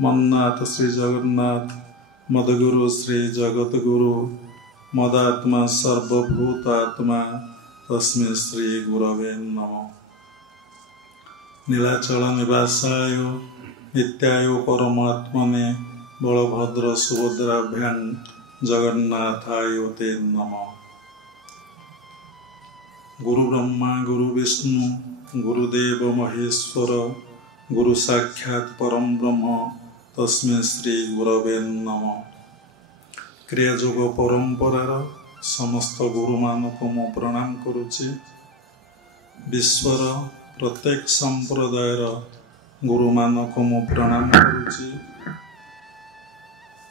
मन्नाथ श्री जगन्नाथ मदगुरु श्री जगतगुरु मदात्मा सर्वभूतात्मा तस्मै श्री गुरवे नमः। नीलाचल निवासाय नित्याय परमात्मने बलभद्र सुभद्राभ्यां जगन्नाथाय ते नमः। गुरु ब्रह्मा गुरु विष्णु गुरुदेव महेश्वर गुरु साक्षात् परम ब्रह्म तस्मै श्री गुरवे नमः। क्रियायोग परंपरार समस्त गुरु मानक मु प्रणाम करुछि। विश्वर प्रत्येक संप्रदायर गुरु मानक मु प्रणाम करुछि।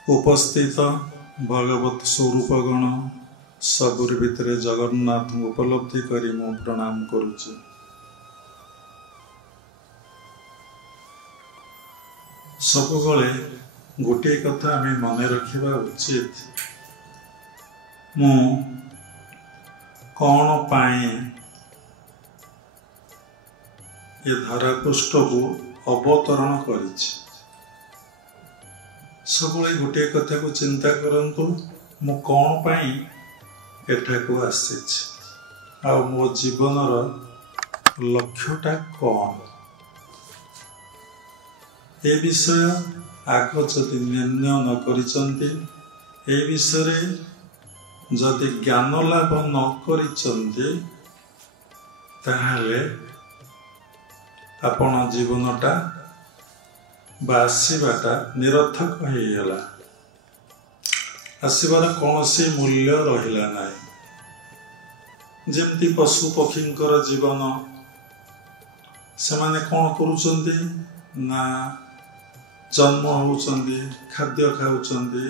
उपस्थित भगवत स्वरूपगण सबुर भितर जगन्नाथ उपलब्धि करी मु प्रणाम करुछि। सबुगले गोटे कथा आमे मन रखिबा उचित, मु कौन पाए ये धरापृष्ठ को अवतरण करिछि। सबुले गोटे कथा को चिंता करंतु, मु कौन पाई एठाको आसीछि आ मो जीवनर लक्ष्यटा कौन। ए विषय आग जदि निर्णय न करिचंती, ए विषय जदि ज्ञान लाभ न करिचंती, ताहाले आपण जीवनटा आसवाटा निरर्थक हो गला। आसबार कौन मूल्य रहिला नाही। जेमती पशु पक्षींकर जीवन, से माने कौन करुचंती ना जन्म होउचंती, खाद्य खाउचंती,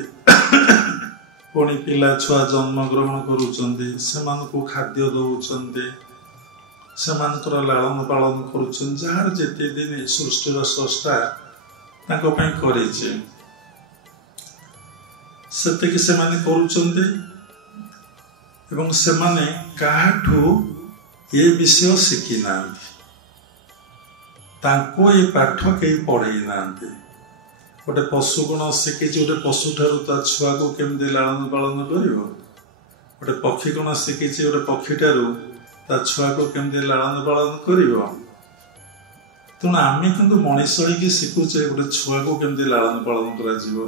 पुणी पिला छुआ जन्म ग्रहण करुचंती, सेमानकु खाद्य दउचंती, सेमानकर लालन पालन करुचंती। जहार जेते दिन सृष्टिर स्रष्टा तांको पई करिचे, सेतेकी सेमाने करुचंती एवं सेमाने काहाठू ये विषय शिखी नांती, तांको ये पाठ के पढ़ई नांती। गोटे पशु कौन शिखी, गोटे पशु ठारू ता छुआ को केमती लालन पालन करिवो। गोटे पक्षी कौन शिखी, गोटे पक्षी ठारू ता छुआ को केमती लालन पालन करिवो। तेणु आमे किंतु मनीष होइकी शिखुचे गोटे छुआ को केमती लालन पालन करा जिवो,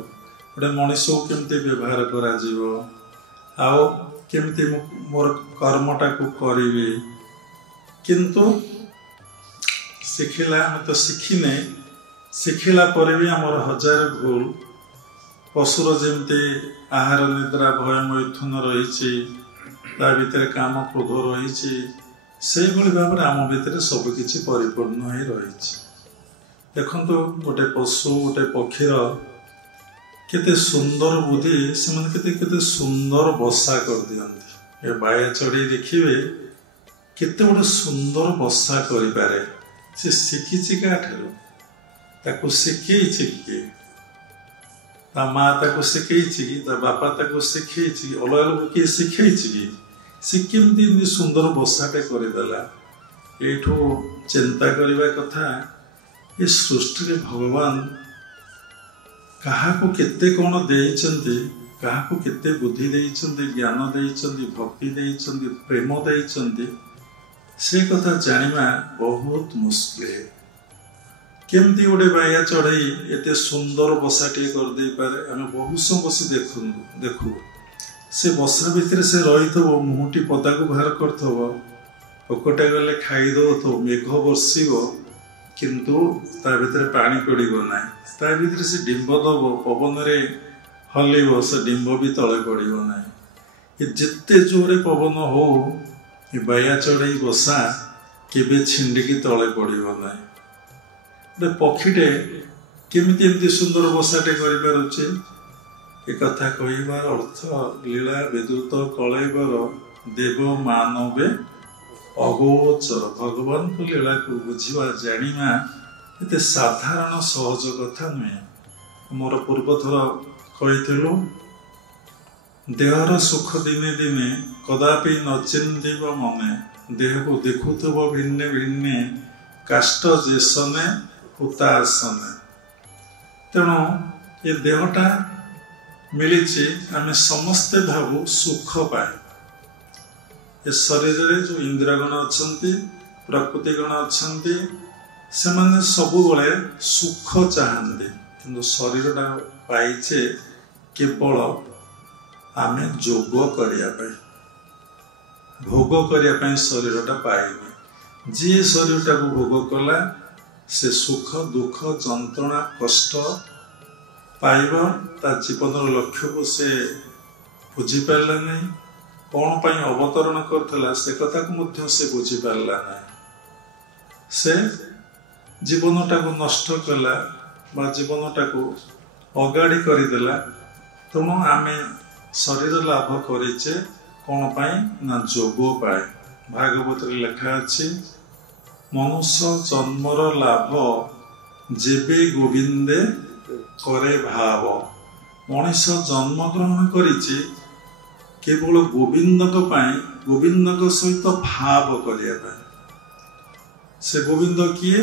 गोटे मनीष को केमती व्यवहार करा जिवो, आओ केमती मोर कर्मटा को करिवे। किंतु शिखिला हम तो शिखिने, शिखिला पर भी आमर हजार भूल। पशुर जमती आहार निद्रा भय मैथुन रही, भितर काम क्रोध रही, से भाव में आम भितर सबकि परिपूर्ण हो रही। देखो गोटे पशु गोटे पक्षीर केते सुंदर बुद्धि, से केते सुंदर बसा कर दियंती। ए बाया चढ़ी देखिए केते गोटे सुंदर बसा करिपारे। से शिखिछि काठारू, ताकू शिखैछि कि ता माँ ताकू शिखैछि कि ता बापा ताकू शिखैछि कि अलग अलग किए शिखैछि कि से केमती सुंदर बसाटे करदेला। एठू चिंता करबा कथा, ये सृष्टि रे भगवान काहाकू केते कोन देइचंती, काहाकू केते बुद्धि देइचंती, ज्ञान देइचंती, भक्ति देइचंती, प्रेम देइचंती, से कथा जानिमा बहुत मुश्किल। केमती गोटे बाया चढ़ई एते सुंदर बसाटे कर दे पारे, आमे बहुत समय बसी देखू से बसा भितर से रही थो, मुहटी पदा को बाहर करथबो, पकटा गले खाई दो, मेघ बरसिबो, किंतु ता भितर पानी पड़िबो नाही। ता भितर से डिंब दबो, पवन रे हलिबो, से डिंब भी तले पड़िबो नाही। ये जेते जोरे पवन हो, ये बाया चढ़ई बसा केबे छिंडिकी तले पड़िबो नाही। पक्षीटे केमिति एमती सुंदर बसाटे करिपारुचे, ए कथा कहिबार अर्थ लीला विद्युत कलैबर देव मानवे अगोचर। भगवान को लीला को बुझिबा जानिमा एते साधारण सहज कथा नुहे। मोर पूर्वथर कहिथिलु, देहर सुख दिने दिने कदापि न चिंतिब मने, देह को देखुथब भिन्ने भिन्ने, काष्ट जेसने हुतासने। ତେଣୁ ଏ ଦେହଟା ମିଳିଛି ଆମେ ସମସ୍ତେ ଭାବୁ ସୁଖ ପାଇଁ। ଏ ଶରୀରରେ ଯେଉଁ ଇନ୍ଦ୍ରଗଣ ଅଛନ୍ତି, ପ୍ରକୃତି ଗଣ ଅଛନ୍ତି, ସେମାନେ ସବୁବେଳେ ସୁଖ ଚାହାନ୍ତି, କିନ୍ତୁ ଶରୀରଟା ପାଇଛେ କେବଳ ଆମେ ଯୋଗ କରିବା ପାଇଁ, ଭୋଗ କରିବା ପାଇଁ ଶରୀରଟା ପାଇନି। ଯିଏ ଶରୀରଟାକୁ ଭୋଗ କଲା ସେ ସୁଖ ଦୁଃଖ ଯନ୍ତ୍ରଣା କଷ୍ଟ ପାଇବ। ତା ଜୀବନର ଲକ୍ଷ୍ୟକୁ ସେ ବୁଝିପାରିଲା ନାହିଁ, କ'ଣ ପାଇଁ ଅବତରଣ କରିଥିଲା ସେ କଥାକୁ ମଧ୍ୟ ସେ ବୁଝିପାରିଲା ନାହିଁ। ସେ ଜୀବନଟାକୁ ନଷ୍ଟ କଲା ବା ଜୀବନଟାକୁ ଅଗାଡ଼ି କରିଦେଲା। ତେଣୁ ଆମେ ଶରୀର ଲାଭ କରିଛେ କ'ଣ ପାଇଁ ନା ଯୋଗ ପାଇଁ। ଭାଗବତରେ ଲେଖା ଅଛି, ମନୁଷ୍ୟ ଜନ୍ମର ଲାଭ ଯେବେ ଗୋବିନ୍ଦେ କରେ ଭାବ। ମଣିଷ ଜନ୍ମଗ୍ରହଣ କରିଛି କେବଳ ଗୋବିନ୍ଦଙ୍କ ପାଇଁ, ଗୋବିନ୍ଦଙ୍କ ସହିତ ଭାବ କରିବା ପାଇଁ। ସେ ଗୋବିନ୍ଦ କିଏ,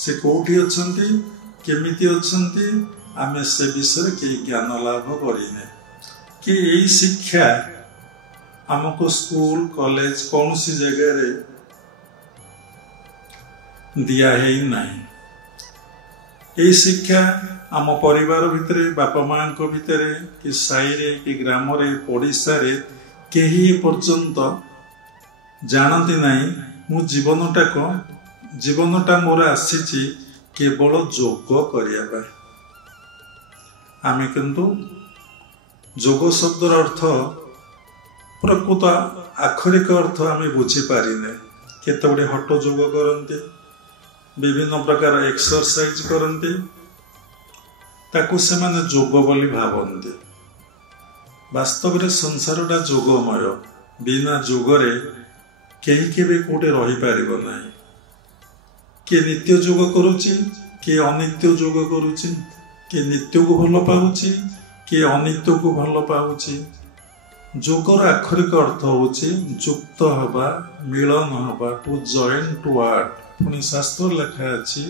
ସେ କୋଉଠି ଅଛନ୍ତି, କେମିତି ଅଛନ୍ତି, ଆମେ ସେ ବିଷୟରେ କେହି ଜ୍ଞାନ ଲାଭ କରିନେ। କି ଏଇ ଶିକ୍ଷା ଆମକୁ ସ୍କୁଲ କଲେଜ କୌଣସି ଜାଗାରେ ଦିଆ ହେଇ ନାହିଁ। ଏଇ ଶିକ୍ଷା ଆମ ପରିବାର ଭିତରେ, ବାପା ମାଙ୍କ ଭିତରେ, କି ସାହିରେ, କି ଗ୍ରାମରେ, ପଡ଼ିଶାରେ କେହି ପର୍ଯ୍ୟନ୍ତ ଜାଣନ୍ତି ନାହିଁ ମୁଁ ଜୀବନଟା ମୋର ଆସିଛି କେବଳ ଯୋଗ କରିବା ପାଇଁ। ଆମେ କିନ୍ତୁ ଯୋଗ ଶବ୍ଦର ଅର୍ଥ, ପ୍ରକୃତ ଆକ୍ଷରିକ ଅର୍ଥ ଆମେ ବୁଝିପାରିନେ। କେତେ ଗୁଡ଼ିଏ ହଟ ଯୋଗ କରନ୍ତି, ବିଭିନ୍ନ ପ୍ରକାର ଏକ୍ସରସାଇଜ କରନ୍ତି, ତାକୁ ସେମାନେ ଯୋଗ ବୋଲି ଭାବନ୍ତି। ବାସ୍ତବରେ ସଂସାରଟା ଯୋଗମୟ। ବିନା ଯୋଗରେ କେହି କେବେ କୋଉଠି ରହିପାରିବ ନାହିଁ। କିଏ ନିତ୍ୟ ଯୋଗ କରୁଛି, କିଏ ଅନିତ୍ୟ ଯୋଗ କରୁଛି, କିଏ ନିତ୍ୟକୁ ଭଲ ପାଉଛି, କିଏ ଅନିତ୍ୟକୁ ଭଲ ପାଉଛି। ଯୋଗର ଆକ୍ଷରିକ ଅର୍ଥ ହେଉଛି ଯୁକ୍ତ ହେବା, ମିଳନ ହେବା, ଟୁ ଜଏନ୍ ଟୁ ୱାର୍ଡ। ପୁଣି ଶାସ୍ତ୍ର ଲେଖା ଅଛି,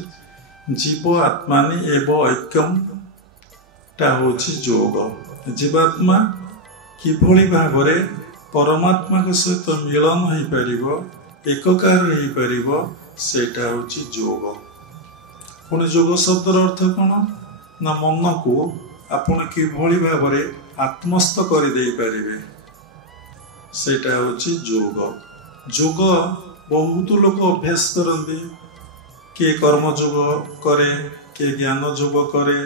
ଜୀବ ଆତ୍ମାନି ଏବ ଐକ୍ୟମ୍ ଟା ହେଉଛି ଯୋଗ। ଜୀବାତ୍ମା କିଭଳି ଭାବରେ ପରମାତ୍ମାଙ୍କ ସହିତ ମିଳନ ହେଇପାରିବ, ଏକକାର ହେଇପାରିବ, ସେଇଟା ହେଉଛି ଯୋଗ। ପୁଣି ଯୋଗ ଶବ୍ଦର ଅର୍ଥ କ'ଣ ନା ମନକୁ ଆପଣ କିଭଳି ଭାବରେ ଆତ୍ମସ୍ଥ କରିଦେଇ ପାରିବେ, ସେଇଟା ହେଉଛି ଯୋଗ। ଯୋଗ ବହୁତ ଲୋକ ଅଭ୍ୟାସ କରନ୍ତି। କିଏ କର୍ମ ଯୋଗ କରେ, କିଏ ଜ୍ଞାନ ଯୋଗ କରେ,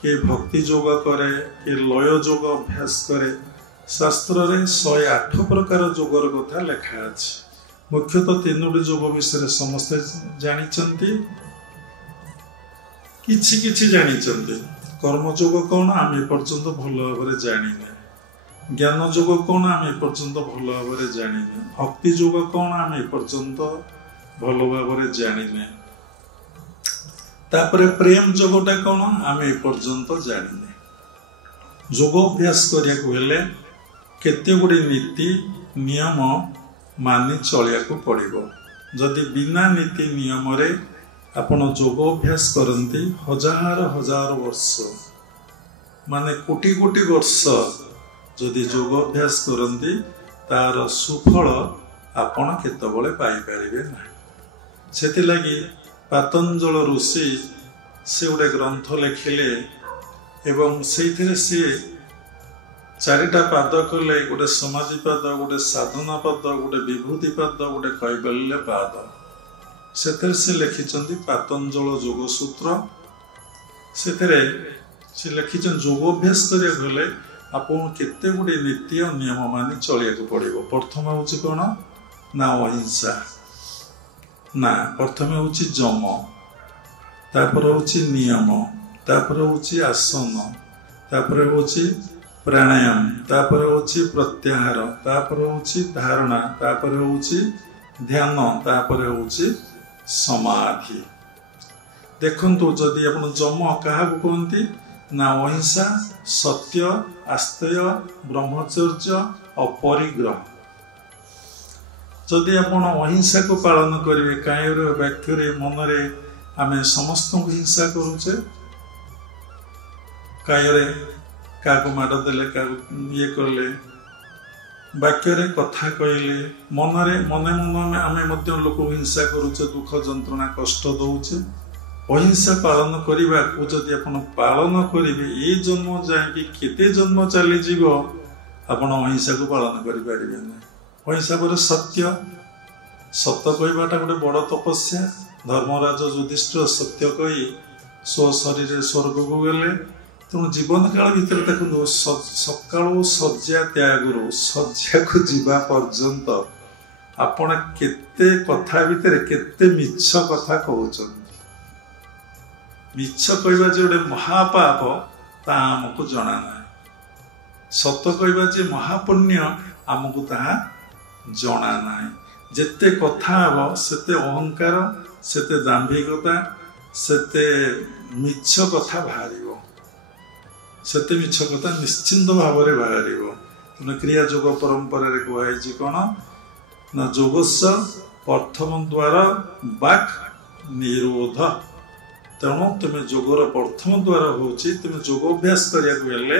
କିଏ ଭକ୍ତି ଯୋଗ କରେ, କିଏ ଲୟ ଯୋଗ ଅଭ୍ୟାସ କରେ। ଶାସ୍ତ୍ରରେ 108 ପ୍ରକାର ଯୋଗର କଥା ଲେଖା ଅଛି। ମୁଖ୍ୟତଃ 3ଟି ଯୋଗ ବିଷୟରେ ସମସ୍ତେ ଜାଣିଛନ୍ତି, କିଛି ଜାଣିଛନ୍ତି। କର୍ମଯୋଗ କ'ଣ ଆମେ ଏପର୍ଯ୍ୟନ୍ତ ଭଲ ଭାବରେ ଜାଣିନେ। ଜ୍ଞାନ ଯୋଗ କ'ଣ ଆମେ ଏପର୍ଯ୍ୟନ୍ତ ଭଲ ଭାବରେ ଜାଣିନେ। ଭକ୍ତି ଯୋଗ କ'ଣ ଆମେ ଏପର୍ଯ୍ୟନ୍ତ ଭଲ ଭାବରେ ଜାଣିନେ। ତାପରେ ପ୍ରେମ ଯୋଗଟା କ'ଣ ଆମେ ଏପର୍ଯ୍ୟନ୍ତ ଜାଣିନେ। ଯୋଗ ଅଭ୍ୟାସ କରିବାକୁ ହେଲେ କେତେ ଗୁଡ଼ିଏ ନୀତି ନିୟମ ମାନି ଚଳିବାକୁ ପଡ଼ିବ। ଯଦି ବିନା ନୀତି ନିୟମରେ ଆପଣ ଯୋଗ ଅଭ୍ୟାସ କରନ୍ତି, ହଜାର ବର୍ଷ ମାନେ କୋଟି ବର୍ଷ ଯଦି ଯୋଗ ଅଭ୍ୟାସ କରନ୍ତି, ତାର ସୁଫଳ ଆପଣ କେତେବେଳେ ପାଇପାରିବେ ନାହିଁ। ସେଥିଲାଗି ପାତଞ୍ଜଳ ଋଷି ସେ ଗୋଟେ ଗ୍ରନ୍ଥ ଲେଖିଲେ ଏବଂ ସେଇଥିରେ ସିଏ 4ଟା ପାଦ କଲେ, ଗୋଟେ ସମାଧି ପାଦ, ଗୋଟେ ସାଧନା ପାଦ, ଗୋଟେ ବିଭୂତି ପାଦ, ଗୋଟେ କୈବଲ୍ୟ ପାଦ। ସେଥିରେ ସେ ଲେଖିଛନ୍ତି ପାତଞ୍ଜଳ ଯୋଗ ସୂତ୍ର। ସେଥିରେ ସେ ଲେଖିଛନ୍ତି ଯୋଗ ଅଭ୍ୟାସ କରିବାକୁ ହେଲେ ଆପଣ କେତେ ଗୁଡ଼ିଏ ନୀତି ଓ ନିୟମ ମାନି ଚଳିବାକୁ ପଡ଼ିବ। ପ୍ରଥମ ହେଉଛି କ'ଣ ନା ଅହିଂସା, ନା ପ୍ରଥମେ ହେଉଛି ଯମ, ତାପରେ ହେଉଛି ନିୟମ, ତାପରେ ହେଉଛି ଆସନ, ତାପରେ ହେଉଛି ପ୍ରାଣାୟାମ, ତାପରେ ହେଉଛି ପ୍ରତ୍ୟାହାର, ତାପରେ ହେଉଛି ଧାରଣା, ତାପରେ ହେଉଛି ଧ୍ୟାନ, ତାପରେ ହେଉଛି ସମାଧି। ଦେଖନ୍ତୁ, ଯଦି ଆପଣ ଯମ କାହାକୁ କୁହନ୍ତି ନା ଅହିଂସା, ସତ୍ୟ, ଆସ୍ତେୟ, ବ୍ରହ୍ମଚର୍ଯ୍ୟ, ଅପରିଗ୍ରହ। ଯଦି ଆପଣ ଅହିଂସାକୁ ପାଳନ କରିବେ, କାୟରେ ବାକ୍ୟରେ ମନରେ ଆମେ ସମସ୍ତଙ୍କୁ ହିଂସା କରୁଛେ, କାୟରେ କାହାକୁ ମାଡ଼ ଦେଲେ, କାହାକୁ ଇଏ କଲେ, ବାକ୍ୟରେ କଥା କହିଲେ, ମନେ ମନେ ଆମେ ମଧ୍ୟ ଲୋକଙ୍କୁ ହିଂସା କରୁଛେ, ଦୁଃଖ ଯନ୍ତ୍ରଣା କଷ୍ଟ ଦଉଛେ। ଅହିଂସା ପାଳନ କରିବାକୁ ଯଦି ଆପଣ ପାଳନ କରିବେ, ଏ ଜନ୍ମ ଯାଇକି କେତେ ଜନ୍ମ ଚାଲିଯିବ ଆପଣ ଅହିଂସାକୁ ପାଳନ କରିପାରିବେ ନାହିଁ। ଅହିଂସା ପରେ ସତ କହିବାଟା ଗୋଟେ ବଡ଼ ତପସ୍ୟା। ଧର୍ମରାଜ ଯୁଧିଷ୍ଠିର ସତ୍ୟ କହି ସ୍ୱ ଶରୀରରେ ସ୍ୱର୍ଗକୁ ଗଲେ। ତେଣୁ ଜୀବନ କାଳ ଭିତରେ ଦେଖନ୍ତୁ, ସକାଳୁ ଶଯ୍ୟା ତ୍ୟାଗରୁ ଶଯ୍ୟାକୁ ଯିବା ପର୍ଯ୍ୟନ୍ତ ଆପଣ କେତେ କଥା ଭିତରେ କେତେ ମିଛ କଥା କହୁଛନ୍ତି। ମିଛ କହିବା ଯେ ଗୋଟେ ମହାପାପ ତାହା ଆମକୁ ଜଣା ନାହିଁ। ସତ କହିବା ଯେ ମହାପୁଣ୍ୟ ଆମକୁ ତାହା ଜଣା ନାହିଁ। ଯେତେ କଥା ହେବ ସେତେ ଅହଙ୍କାର, ସେତେ ଦାମ୍ଭିକତା, ସେତେ ମିଛ କଥା ବାହାରିବ। ସେତେ ମିଛ କଥା ନିଶ୍ଚିନ୍ତ ଭାବରେ ବାହାରିବ। ତେଣୁ କ୍ରିୟା ଯୋଗ ପରମ୍ପରାରେ କୁହାଯାଇଛି କ'ଣ ନା, ଯୋଗସ୍ୟ ପ୍ରଥମ ଦ୍ୱାର ବାକ୍ ନିରୋଧ। ତେଣୁ ତୁମେ ଯୋଗର ପ୍ରଥମ ଦ୍ୱାର ହେଉଛି, ତୁମେ ଯୋଗ ଅଭ୍ୟାସ କରିବାକୁ ହେଲେ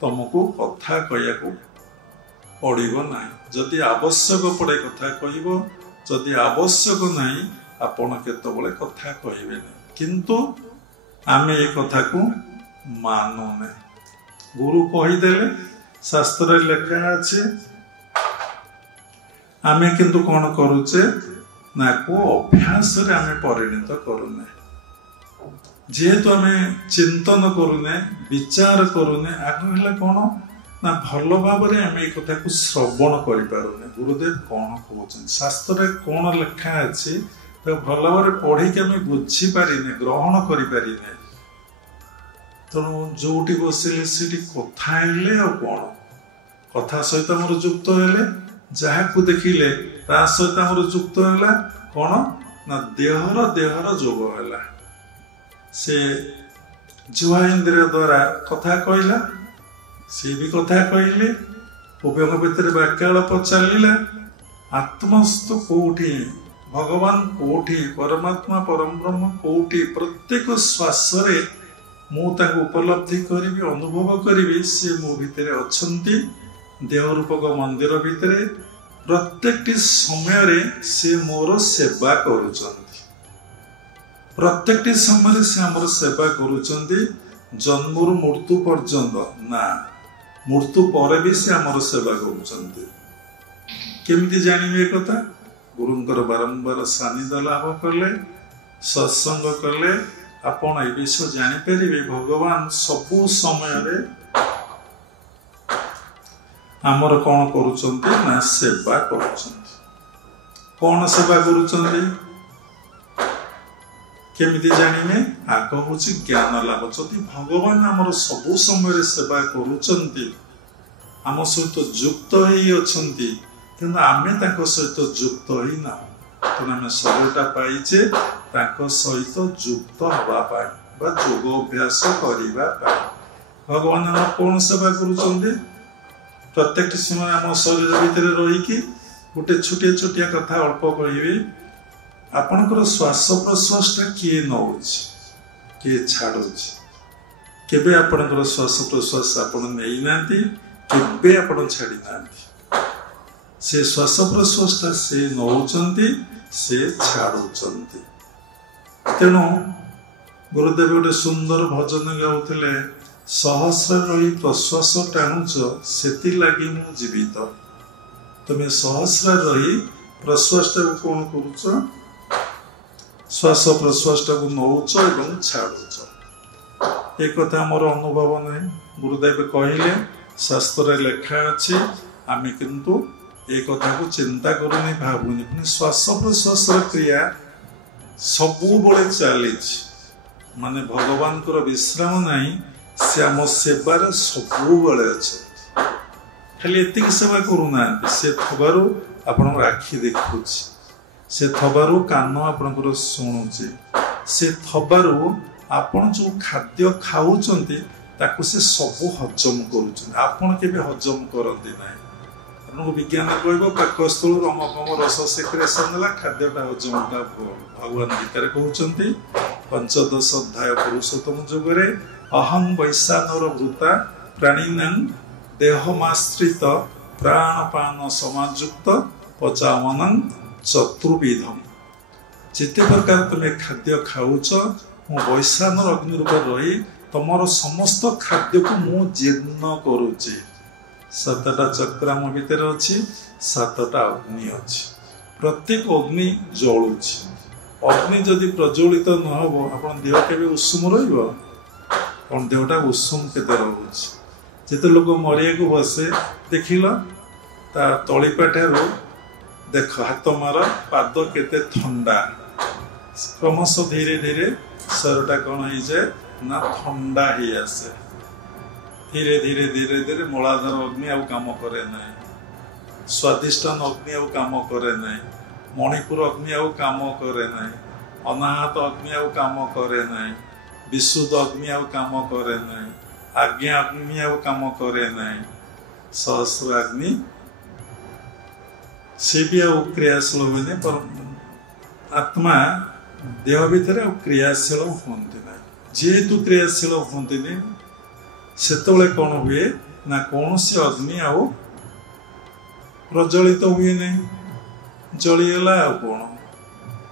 ତମକୁ କଥା କହିବାକୁ ପଡ଼ିବ ନାହିଁ। ଯଦି ଆବଶ୍ୟକ ପଡ଼େ କଥା କହିବ, ଯଦି ଆବଶ୍ୟକ ନାହିଁ ଆପଣ କେତେବେଳେ କଥା କହିବେ ନାହିଁ। କିନ୍ତୁ ଆମେ ଏ କଥାକୁ ମାନୁନେ। ଗୁରୁ କହିଦେଲେ, ଶାସ୍ତ୍ରରେ ଲେଖା ଅଛି, ଆମେ କିନ୍ତୁ କ'ଣ କରୁଛେ ନା ଅଭ୍ୟାସରେ ଆମେ ପରିଣତ କରୁନେ। ଯେହେତୁ ଆମେ ଚିନ୍ତନ କରୁନେ, ବିଚାର କରୁନେ, ଆଗ ହେଲା କ'ଣ ନା ଭଲ ଭାବରେ ଆମେ ଏ କଥାକୁ ଶ୍ରବଣ କରିପାରୁନେ। ଗୁରୁଦେବ କ'ଣ କହୁଛନ୍ତି, ଶାସ୍ତ୍ରରେ କ'ଣ ଲେଖା ଅଛି, ତାକୁ ଭଲ ଭାବରେ ପଢ଼ିକି ଆମେ ବୁଝିପାରିନେ, ଗ୍ରହଣ କରିପାରିନେ। ତେଣୁ ଯୋଉଠି ବସିଲେ ସେଠି କଥା ହେଲେ, ଆଉ କ'ଣ କଥା ସହିତ ଆମର ଯୁକ୍ତ ହେଲେ, ଯାହାକୁ ଦେଖିଲେ ତା ସହିତ ଆମର ଯୁକ୍ତ ହେଲା କ'ଣ ନା ଦେହର ଯୋଗ ହେଲା। ସେ ଜିହ୍ୱା ଇନ୍ଦ୍ରିୟ ଦ୍ୱାରା କଥା କହିଲା, ସେ ବି କଥା କହିଲେ, ଉଭୟଙ୍କ ଭିତରେ ବାକ୍ୟାଳାପ ଚାଲିଲା। ଆତ୍ମସ୍ଥ କୋଉଠି, ଭଗବାନ କୋଉଠି, ପରମାତ୍ମା ପରମବ୍ରହ୍ମ କୋଉଠି, ପ୍ରତ୍ୟେକ ଶ୍ୱାସରେ ମୁଁ ତାଙ୍କୁ ଉପଲବ୍ଧି କରିବି, ଅନୁଭବ କରିବି, ସେ ମୋ ଭିତରେ ଅଛନ୍ତି। ଦେହ ରୂପକ ମନ୍ଦିର ଭିତରେ ପ୍ରତ୍ୟେକଟି ସମୟରେ ସେ ମୋର ସେବା କରୁଛନ୍ତି। ପ୍ରତ୍ୟେକଟି ସମୟରେ ସେ ଆମର ସେବା କରୁଛନ୍ତି। ଜନ୍ମରୁ ମୃତ୍ୟୁ ପର୍ଯ୍ୟନ୍ତ ନା, ମୃତ୍ୟୁ ପରେ ବି ସେ ଆମର ସେବା କରୁଛନ୍ତି। କେମିତି ଜାଣିବେ ଏ କଥା? ଗୁରୁଙ୍କର ବାରମ୍ବାର ସାନ୍ନିଧ୍ୟ ଲାଭ କଲେ, ସତ୍ସଙ୍ଗ କଲେ ଆପଣ ଏ ବିଷୟ ଜାଣିପାରିବେ। ଭଗବାନ ସବୁ ସମୟରେ ଆମର କ'ଣ କରୁଛନ୍ତି ନା ସେବା କରୁଛନ୍ତି। କ'ଣ ସେବା କରୁଛନ୍ତି କେମିତି ଜାଣିବେ? ଆଗ ହେଉଛି ଜ୍ଞାନ ଲାଭ। ଯଦି ଭଗବାନ ଆମର ସବୁ ସମୟରେ ସେବା କରୁଛନ୍ତି, ଆମ ସହିତ ଯୁକ୍ତ ହେଇ ଅଛନ୍ତି, କିନ୍ତୁ ଆମେ ତାଙ୍କ ସହିତ ଯୁକ୍ତ ହେଇ ନାହୁଁ। ତେଣୁ ଆମେ ଶରୀରଟା ପାଇଛେ ତାଙ୍କ ସହିତ ଯୁକ୍ତ ହେବା ପାଇଁ ବା ଯୋଗ ଅଭ୍ୟାସ କରିବା ପାଇଁ। ଭଗବାନ ଆମର କ'ଣ ସେବା କରୁଛନ୍ତି? ପ୍ରତ୍ୟେକଟି ସମୟ ଆମ ଶରୀର ଭିତରେ ରହିକି ଗୋଟେ ଛୋଟିଆ କଥା ଅଳ୍ପ କହିବି। ଆପଣଙ୍କର ଶ୍ୱାସ ପ୍ରଶ୍ୱାସଟା କିଏ ନେଉଛି, କିଏ ଛାଡୁଛି? କେବେ ଆପଣଙ୍କର ଶ୍ୱାସ ପ୍ରଶ୍ୱାସ ଆପଣ ନେଇନାହାନ୍ତି, କେବେ ଆପଣ ଛାଡି ନାହାନ୍ତି। ସେ ଶ୍ୱାସ ପ୍ରଶ୍ୱାସଟା ସେ ନେଉଛନ୍ତି, ସେ ଛାଡୁଛନ୍ତି। ତେଣୁ ଗୁରୁଦେବ ଗୋଟେ ସୁନ୍ଦର ଭଜନ ଗାଉଥିଲେ, ସହସ୍ର ରହି ପ୍ରଶ୍ୱାସ ଟାଣୁଛ, ସେଥିଲାଗି ମୁଁ ଜୀବିତ। ତମେ ସହସ୍ର ରହି ପ୍ରଶ୍ୱାସଟାକୁ କ'ଣ କରୁଛ? ଶ୍ୱାସ ପ୍ରଶ୍ୱାସଟାକୁ ନେଉଛ ଏବଂ ଛାଡୁଛ। ଏ କଥା ମୋର ଅନୁଭବ ନାହିଁ। ଗୁରୁଦେବ କହିଲେ, ଶାସ୍ତ୍ରରେ ଲେଖା ଅଛି, ଆମେ କିନ୍ତୁ ଏ କଥାକୁ ଚିନ୍ତା କରୁନି, ଭାବୁନି। ପୁଣି ଶ୍ୱାସ ପ୍ରଶ୍ୱାସର କ୍ରିୟା ସବୁବେଳେ ଚାଲିଛି। ମାନେ ଭଗବାନଙ୍କର ବିଶ୍ରାମ ନାହିଁ, ସେ ଆମ ସେବାରେ ସବୁବେଳେ ଅଛନ୍ତି। ଖାଲି ଏତିକି ସେବା କରୁନାହାନ୍ତି, ସେ ଥବାରୁ ଆପଣଙ୍କର ଆଖି ଦେଖୁଛି, ସେ ଥବାରୁ କାନ ଆପଣଙ୍କର ଶୁଣୁଛି, ସେ ଥବାରୁ ଆପଣ ଯେଉଁ ଖାଦ୍ୟ ଖାଉଛନ୍ତି ତାକୁ ସେ ସବୁ ହଜମ କରୁଛନ୍ତି। ଆପଣ କେବେ ହଜମ କରନ୍ତି ନାହିଁ। ଆପଣଙ୍କୁ ବିଜ୍ଞାନ କହିବ ପାକସ୍ଥଳରୁ ଅମକମ ରସ ସେକ୍ରେସନ୍ ହେଲା, ଖାଦ୍ୟଟା ହଜମଟା ଭଗବାନ ଗୀତାରେ କହୁଛନ୍ତି। 15 ଅଧ୍ୟାୟ ପୁରୁଷୋତ୍ତମ ଯୋଗରେ अहं वैश्वानर भूता प्राणिनां देहमाश्रित प्राणपान समायुक्त पचावनं चतुर्विधम। जिते प्रकार तुम्हें खाद्य खाऊच मु वैश्वानर अग्नि रूप रही तुमर समस्त खाद्य को मु जीर्ण करुची। 7टा चक्र आम भितर अच्छी, 7टा अग्नि अच्छी, प्रत्येक अग्नि जलुची। अग्नि जदि प्रज्वलित न हो आप देह के उषुम रहा देहटा उषुम के रोचे। जिते लोक मरिया को बसे देखिल ता तलीपाठार देख हाथ मार पाद केते ठंडा क्रमश धीरे धीरे शरीरटा कौन हो जाए ना ठंडा ही आसे। धीरे धीरे धीरे धीरे मूलाधार अग्नि आउ काम करे ना, स्वादिष्टान अग्नि आउ काम करे ना, मणिपुर अग्नि आउ काम करे ना, अनाहत अग्नि आउ काम करे ना, विशुद्ध अग्नि आउ काम करे ना, आज्ञा अग्नि आउ काम करे ना, सहस्र अग्नि से भी आउ क्रियाशील हुए पर आत्मा देह भितर क्रियाशील हमें ना। जेहेतु क्रियाशील हमें से कौन हुए ना कौन से अग्नि आउ प्रज्वलित हुए नहीं, जलीगला आ कौन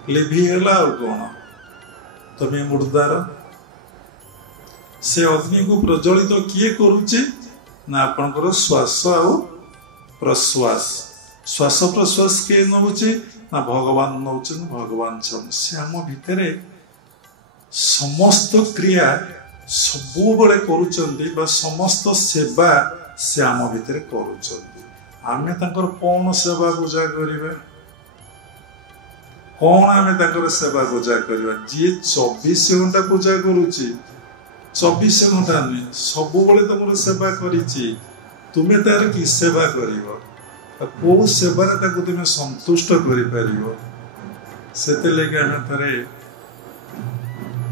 लिभिगला आ कौन तमें मुर्दार। से अग्नि को प्रज्वलित किए करुचे ना आपनकर श्वास आउ प्रश्वास। श्वास प्रश्वास किए नौचे ना भगवान नौचे भगवान छन। से आम भितर समस्त क्रिया सब बड़े करुचंदी बा समस्त सेवा से आम भितर करुचंदी। आमे तांकर कौन सेवा पूजा करिबा, कौन आमे तांकर सेवा पूजा करिबा। जी 24 घंटा पूजा करूची 24 घंटा नहीं सब बड़े तुम सेवा करिची, तुमे तार की सेवा करिबो कौ सेवा तुम्हें संतुष्ट कर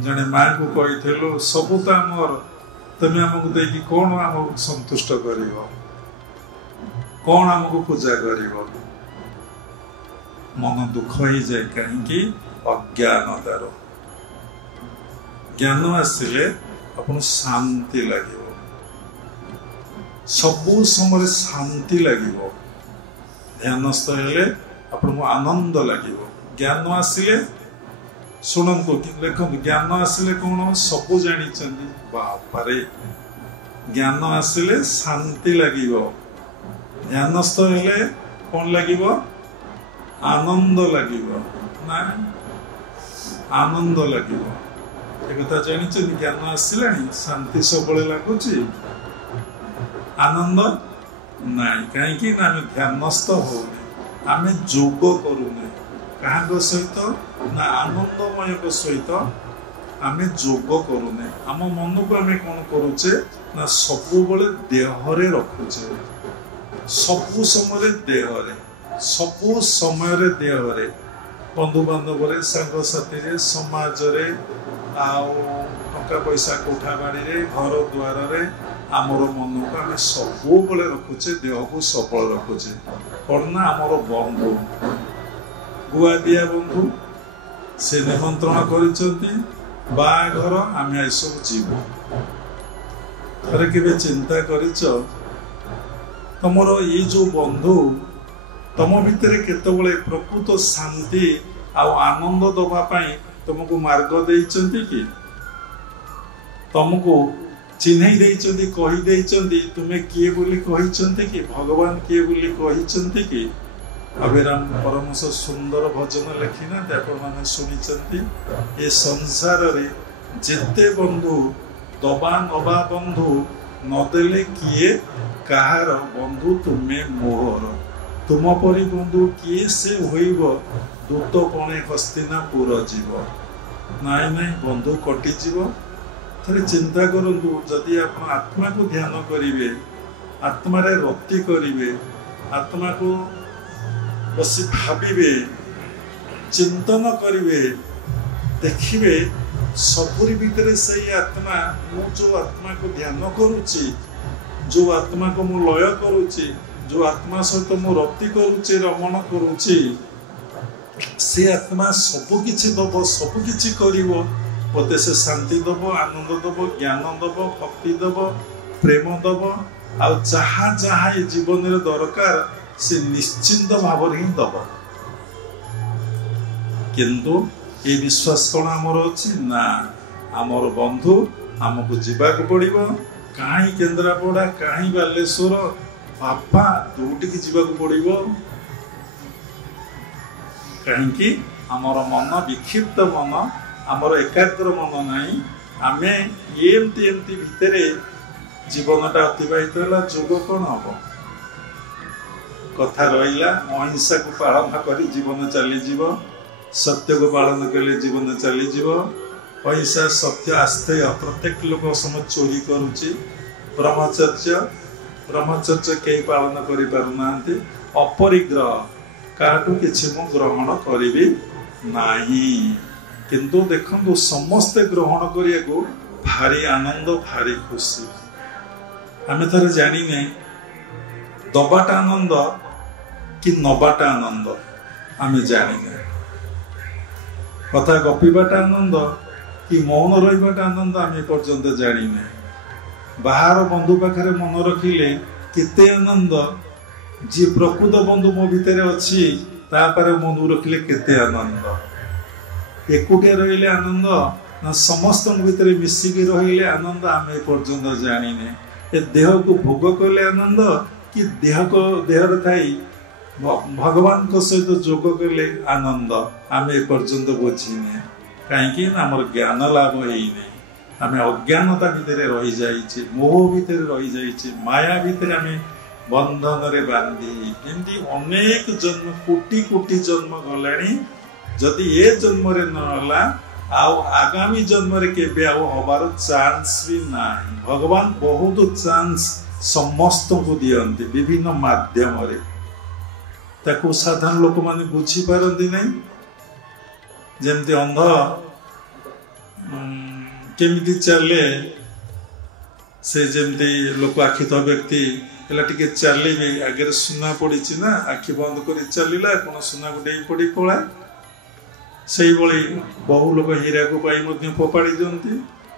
जड़े माँ को कही सबू तो आमर तुम्हें आमको देखी कौन आम संतुष्ट कर कौन आमको पूजा कर मन दुख ही जाए कहीं अज्ञानतार। ज्ञान आसिले आपन शांति लगे, सबू समय शांति लगे, ध्यानस्थ हेले आपको आनंद लगे। ज्ञान आसिले शुणु लिखु ज्ञान आसिले कौन सबू जानी बापारे ज्ञान आसिले शांति लगे, ध्यानस्थ हेले कौन लगे आनंद लगे ना आनंद लगे। एक जानी ज्ञान आसला शांति सब लगुच आनंद नाई कहीं ध्यानस्थ हो आम जोग करूने क्या सहित ना आनंदमय सहित आम जोग करूने। आम मन को आम कौन करुचे ना सबु बड़े देहरे रखुचे, सबु समय देहरे, सबु समय देहरे, बंधु बांधव सांगसाथी समाज टंका पैसा कोठा बाड़ी घर द्वार आमर मन को आम सबू बड़े रखुचे, देह को सबल रखुचे। कौन ना आमर बंधु गुआ दिया बंधु से निमंत्रण कर आम सब जीव। थे के चिंता कर तुमर ये जो बंधु तुम भितर केतबले प्रकृत शांति आनंद दवापाई तुमको मार्ग देइचंती कि तुमको चिन्हई देइचंती कहि देइचंती तुम्हें किए बोली कहिचंती कि भगवान किए बोली कहिचंती कि अभिराम परमहंस सुंदर भजन लिखिना आपण माने सुनिचंती। ए संसार रे जेते बंधु दबा नबा बंधु नदेले किए कहार बंधु तुम्हें मोहर तुम परी बंधु किए से होइब दूत कणे हस्तिनापुर जीव नाई नाई बंधु कटिजीव। थे चिंता करूँ जदि आप आत्मा को ध्यान करेंगे, आत्मार रति करेंगे, आत्मा को बसी भावे चिंतन करेंगे, देखिए सबुरी भितर से आत्मा मु जो आत्मा को ध्यान करुच्ची, जो आत्मा को मु लय करुच्ची, जो आत्मा सहित मु रति करुच्ची रमण करुच्ची से आत्मा सबकिछि दब सबकिछि करिवो मते से शांति दब, आनंद दब, ज्ञान दब, भक्ति दब, प्रेम दब, आउ जहा जहा ये जीवन रे दरकार से निश्चिंत भाव ही दब। किंतु ये विश्वास कौन आमर अच्छी ना आमर बंधु आमको जीवाक पड़ो कहीं केन्द्रापड़ा कहीं बालेश्वर बापा जोटिकी जीवाक पड़ो कहीं आमर मन विक्षिप्त मन आमर एकाग्र मन नहीं आमे एमती एमती भितर जीवनटा अतिबाहित है जोग कौन हम कथा रहा अहिंसा को पालन कर जीवन चलीज सत्य को पालन कले जीवन चलीज अहिंसा सत्य आस्ते प्रत्येक लोक सम चोरी करुच्ची ब्रह्मचर्य कई पालन कर पारना अपरिग्रह काटू किसी मु ग्रहण करी नाही किंतु देखो समस्ते ग्रहण करने को भारी आनंद भारी खुशी आम थे जाने दबाटा आनंद कि नबाटा आनंद आम जाने कथा गपीबाटा आनंद कि मौन रहीबाटा आनंद आम पर्यंत जाने बाहर बंधु पाखे मन रखिले केते आनंद जी प्रकृत बंधु मो भितर अच्छी तापर मन रखिले केते आनंद एकुटिया रहिले आनंद ना समस्त भितर मिसिकी रहिले आनंद आम पर्यंत जाने ए देह को भोग कले आनंद कि देह को देह थी भगवान को सहित जोग कले आनंद आम पर्यंत बुझीने कहीं आम ज्ञान लाभ होने आम अज्ञानता भितर रही जाइए मोह भितर रही जाइए माया भितर आम बंधन रे बांधी एमती अनेक जन्म कोटि कोटि जन्म गलानी जदि ये जन्म रे नला आउ आगामी जन्म रे केबे आउ हबार चांस भी नाही भगवान बहुत चांस समस्त को दियंती विभिन्न माध्यम रे ताको साधारण लोक माने बुझी पारंती नहीं जेमती अंध केमिति चले से जेमती लोक आखित व्यक्ति एला टिके चलिबे आगे सुना पड़ी ना आखि बंद कर चलला कौन सुना गोटे पड़ी पड़ा से बहु लोग हीरा को पाई फोपाड़ी दिखती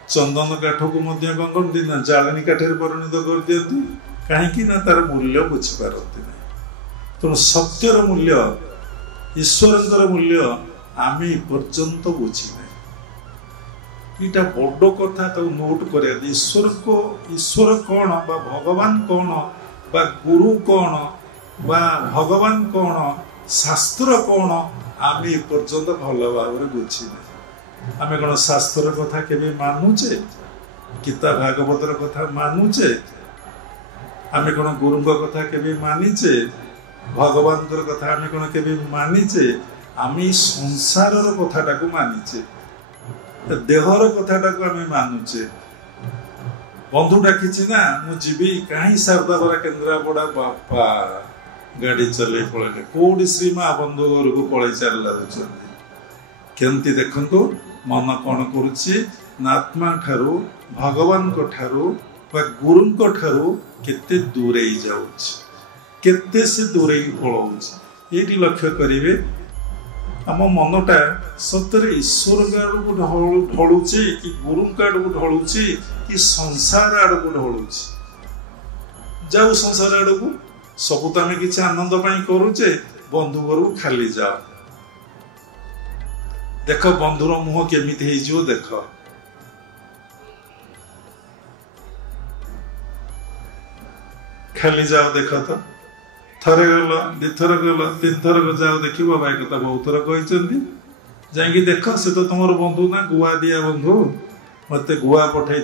चंदन काठ को कौन करती ना जालनी काठे परिणत कर दिखती कहीं तार मूल्य बुझीपारती ना तेणु सत्यर मूल्य ईश्वर मूल्य आम पर्यंत बुझीने इटा बड़ कथा तो नोट कर ईश्वर को ईश्वर कौन बा भगवान कौन बा गुरु कौन बा भगवान कौन शास्त्र कौन आम पर्यंत भल भाव बुझीने आम कौन शास्त्र कथा केबे मानुचे गीता भागवतर कथा मानुचे आम कौन गुरु कथा केबे मानिचे भगवान कथा आम कौन केबे मानिचे आम संसार कथाटा को मानिचे देहर कथाटा को आम मानुचे बंधु डाकी ना मुझी कहीं शारदापरा केन्द्रापड़ा बापा गाड़ी चल पड़े कौटी श्री महाबंधु घर को पलि चल केमती देखु मन कौन करुमा ठारू भगवान गुरु ठारू केते दूरे जाते से दूरे पलाऊँ ये लक्ष्य करेंगे आम मनटा सतरे ईश्वर आड़ को ढलुचे कि गुरु आड़ को ढलुचे कि संसार आड़ को ढलुचे जाऊ संसार आड़ को सब तो आम किसी आनंद करुचे बंधु घर को खाली जाओ देख बंधुर मुह केमिति हो देख खाली जाओ देख तो थरे गल दिथर गल तीन थर जाओ देख भाई कथा बहुत थर कहते जाकि देख से तो तुम बंधु ना गुआ दिया बंधु मत गुआ पठे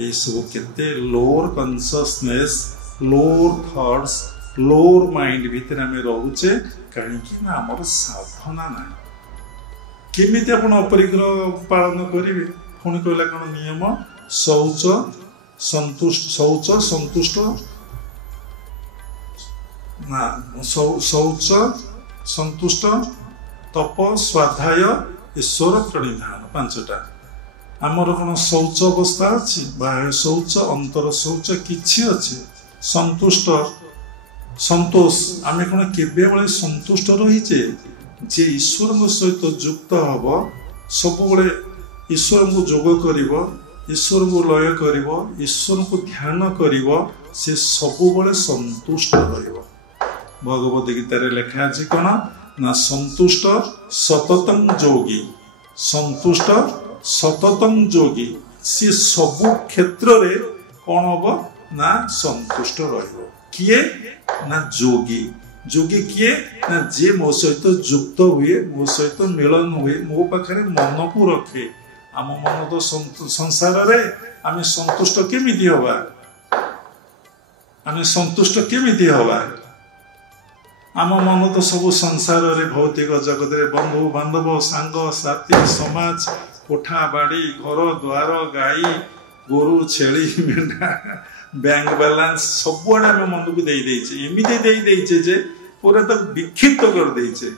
ये सब केते lower consciousness lower thoughts lower mind भीतर आम रोचे कहीं आमर साधना ना केमिति आपण अपरिग्रह पालन करेंगे पुणी कहला कौन नियम शौच संतुष्ट ना शौच संतुष्ट तप स्वाध्याय ईश्वर प्रणिधान पांचटा आमर कौन शौच अवस्था अच्छी बाह्य शौच अंतर शौच किछि अच्छे संतुष्ट संतोष आम कौन केबे संतुष्ट रहीचे जे ईश्वर सहित युक्त हब सब ईश्वर को जोग करिब ईश्वर को लय करिब ईश्वर को ध्यान करिब से सबुबले संतुष्ट रहिब। भगवद गीतार लेखा अछि कौन ना संतुष्ट सततम योगी संतुष्ट सततम योगी सी सबु क्षेत्र रे कौन हम ना संतुष्ट रहिब। किए ना योगी योगी किए ना जे मो सहित युक्त हुए मो सहित मिलन हुए मो पाखरे मन को रखे। आम मन तो संसार रे आमे संतुष्ट केमिति हवा आमे संतुष्ट केमिति हवा आम मन तो सब संसार रे भौतिक जगत रे बंधु बांधव सांग साथी समाज कोठा बाड़ी घर द्वार गाई गोरु छेली मेढा बैंक बैलेंस सबुआड़े आम मन को एमती जे पूरा तक विक्षिप्त कर देचे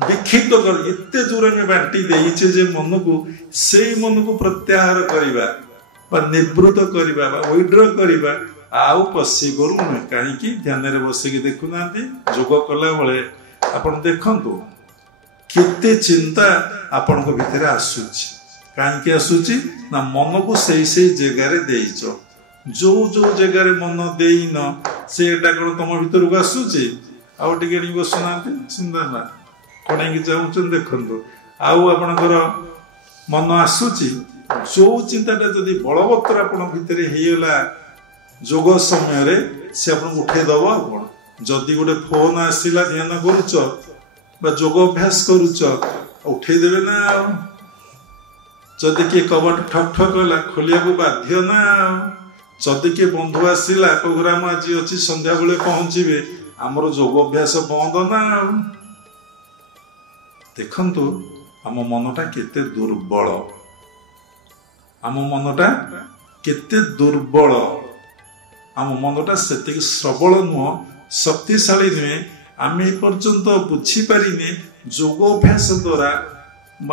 विक्षिप्त कर एते दूर में बांटी देचे जे मन को से मन को प्रत्याहार करवा निवृत्त करवा विड्र करवा आउ पशि करूँ कहीं ध्यान रे बसिकी देखुना जोग कला बेले आपण देखंतु केते चिंता आपण को भितर आसुची कहीं आसुची ना मन को से जगार देइछ जो जो जगार मन देन सेटा कौन तुम भीतर को आसुची आउ टिके बसुना चिंता ना कौन चाहूँ देखु आउ आपणकर मन आसुची जो चिंताटा जदि बलवत्तर आपण भितर होगा जोग समय रे से आपन उठेदब आपण जदि गोटे फोन आसिला ध्यान करुच जोग अभ्यास करुच उठेदेवे ना जदि किए कबाट ठक ठक कला खोलिया को बाध्य ना जदि किए बंधु आसिला प्रोग्राम आज अच्छी संध्या बेले पहुंचे आमर जोग अभ्यास बंद ना देखंतु आम मनटा केते दुर्बल आम मनटा केते दुर्बल आम मनटा से सबल नुह शक्तिशाली नुहे आम एपर्यंत बुझीपारे योगाभ्यास द्वारा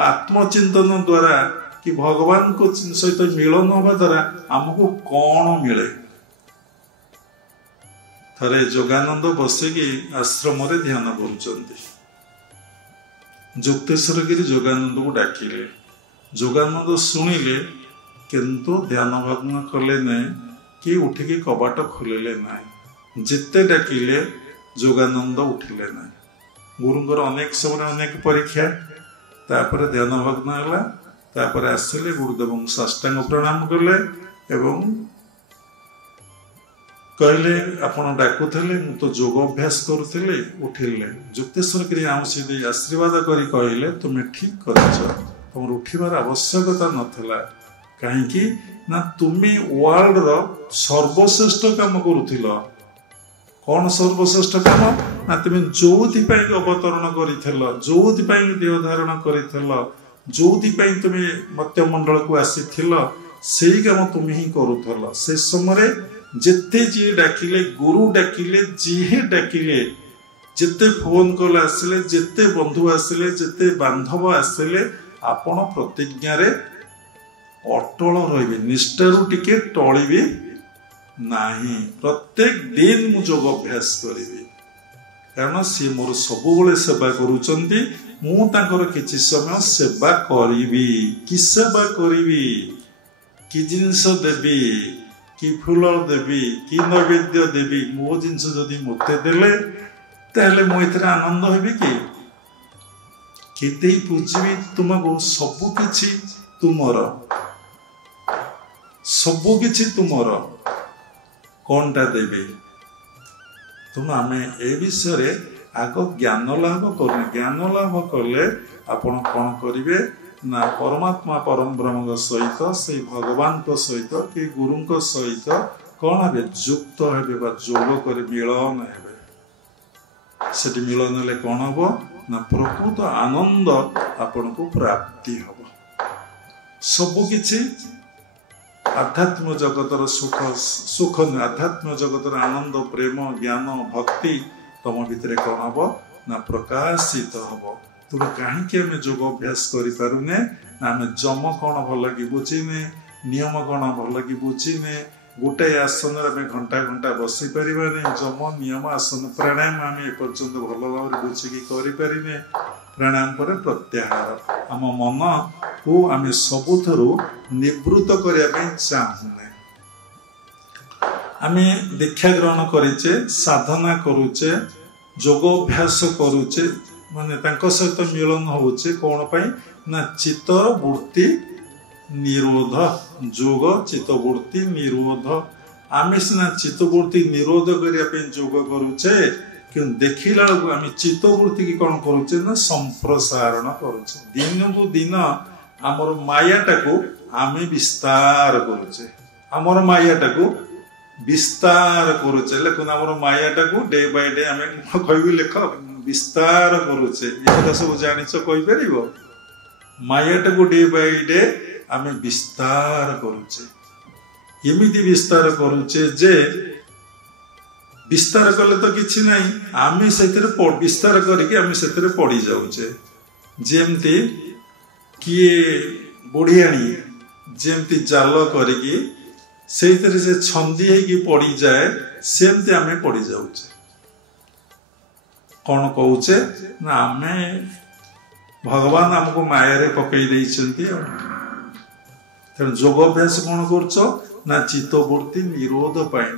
आत्मचिंतन द्वारा कि भगवान को सहित मिलन हवा द्वारा आमको कौन मिले। थरे जोगानंद बसिकी आश्रम रे ध्यान करुचंती जुक्तेश्वर गिरी जोगानंद को डाकिले जोगानंद शुणिले किंतु ध्यान भग्न कले नहीं कि उठिकी कबाट खोलिले ना जिते डाकिले जोगानंद उठिले ना गुरुंकर अनेक समय अनेक परीक्षा तापर ध्यान भग्न है तापर आसिले गुरुदेव साष्टांग प्रणाम कले एवं कहले आपण डाकुले मु तो जोग अभ्यास करुले उठिले जुक्तेश्वर गिरी आउसी आशीर्वाद करी कहले तुम्हें ठीक कर तुम उठिबार आवश्यकता नथला कहीं ना तुम्हें वर्ल्ड रो सर्वश्रेष्ठ काम करुथिल कौन सर्वश्रेष्ठ काम ना तुम्हें जोथि अवतरण करिथिल जोथि देह धारण करिथिल जोथि तुम्हें मत्यमंडल को आसीथिल सेही काम तुम्हें ही करुथल से समय जेते जी डाकिले गुरु डाकिले जी डाकिले जेते फोन कॉल आसिले जेते बंधु आसिले जेते बांधव आसिले आपण प्रतिज्ञा रे अटल रही निष्ठारू टिके टलिबे नहीं प्रत्येक दिन मु जोग अभ्यास करी कारण सी मोर सबुबले सेवा करुचंती मु तांकर किछि समय सेवा करी कि सेवा करी कि जिनस देवी कि फूल देवी कि नैवेद्य देवी मो जिनस जदि मते देले ताहले मु एथरा आनंद हेबी कि केते पूजबी तुमको सबु किछि तुमर सबु किछि तुमर कौनटा देवी तुम आम ए विषय आग ज्ञान लाभ कर ज्ञान लाभ कले आपण कौन करेंगे ना परमात्मा परम ब्रह्म सहित से भगवान सहित कि गुरु सहित कौन हे युक्त हे जोग कर मिलन हे से मिलन हेले कौन हम ना प्रकृत आनंद आपण को प्राप्ति हम सबकि आध्यात्म जगतर सुख सुख आध्यात्म जगतर आनंद प्रेम ज्ञान भक्ति तुम भितर कौन हम ना प्रकाशित हम तुम कहीं आम जोग अभ्यास करें ना आम जम कौन भल कि बुझीने नियम कौन भल कि बुझीने गोटे आसन घंटा घंटा बसी पारे जम नियम आसन प्राणायाम आम एपर्यंत भल भाव बुझिकी करें प्राणायाम पर प्रत्याहार आम मन को आम सबुथ निवृत्त करने चाहूने आम दीक्षा ग्रहण करेचे साधना करुचे योगाभ्यास करुचे माने सहित मिलन होचे कौन पाई ना चित्तर वृत्ति निरोध जोग चित्तवृत्ति निरोध आम सीना चित्तवृत्ति निरोध करने जोग करुचे कि देखला बेलू आम चित्तवृत्ति की कौन करुचे ना संप्रसारण करुचे दिन को दिन आमर मायाटा को आम विस्तार करुचे आमर मायाटा को विस्तार करुचे लेकिन आमर मायाटा को डे बाय डे आम कह लेख विस्तार करुचे ये सब जानिच कहीपर मायाटा को डे बाय डे आम विस्तार करुचे एमिति विस्तार करुचे जे विस्तार कले तो किछि नहीं आम से विस्तार करके आम से पड़ी जाऊचे जेमती किए बुढ़ियाणी जेमती जाल करके से छंदी होगी पड़ी जाए सेमती आम पड़ी जाऊचे कौन कहूचे ना आम भगवान आमको माया पकई तेणु योगाभ्यास कौन कर चित्तवृत्ति निरोध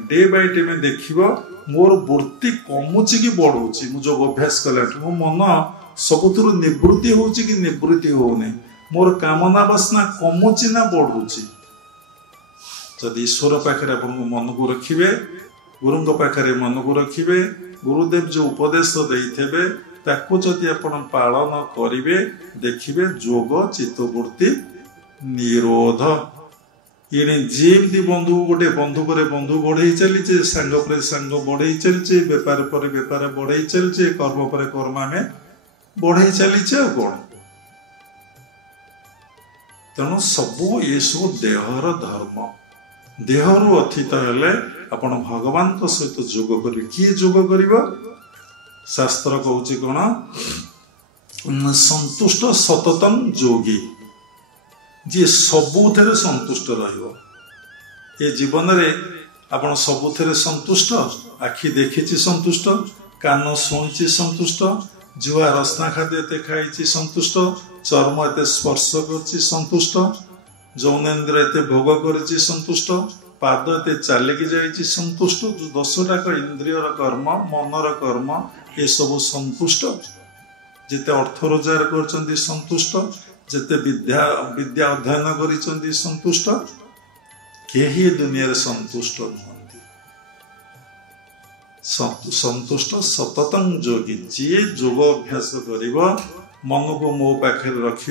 डे बाय डे में देख मोर वृत्ति कमुची कि बढ़ुची मुझे योगाभ्यास कला मो मन सबुथ निवृत्ति होची कि निवृत्ति होने मोर कामना वासना कमुची ना बढ़ुची जदि ईश्वर पाखे आप मन को रखिए गुरु पाखे मन को रखिए गुरुदेव जो उपदेश देते ताको जदि आपण पालन करिवे देखिए जोग चित्तवृत्ति निरोध ये जेमती बंधु गोटे बंधु पर बंधु बढ़ई चलीचे सांग पर सांग बढ़ई चलीचे बेपार पर बेपार बढ़ई चलीचे कर्म पर कर्म आम बढ़ई चलीचे कौन तेणु सबू ये सब देहर धर्म देहरु अथित हेले आपण भगवान सहित जोग करेंगे किए जोग कर शास्त्र कहूँ कौन संतुष्ट सततम जोगी जी सबुथे संतुष्ट ये जीवन रे आपण सबुथे संतुष्ट आखि देखी संतुष्ट कान शुणी संतुष्ट जुआ रसना खाद्य खाई संतुष्ट चर्म एत स्पर्श कर संतुष्ट जौनेन्द्र एत भोग कर संतुष्ट पाद एत चलिकी जाइए संतुष्ट 10टाक इंद्रियर कर्म मनर कर्म ये सब संतुष्ट जिते अर्थ रोजगार कर संतुष्ट जिते विद्या विद्या अध्ययन कर संतुष्ट केही दुनिया संतुष्ट नुहति संतुष्ट सततं जोगी जी योग अभ्यास कर मन को मो पाखे रख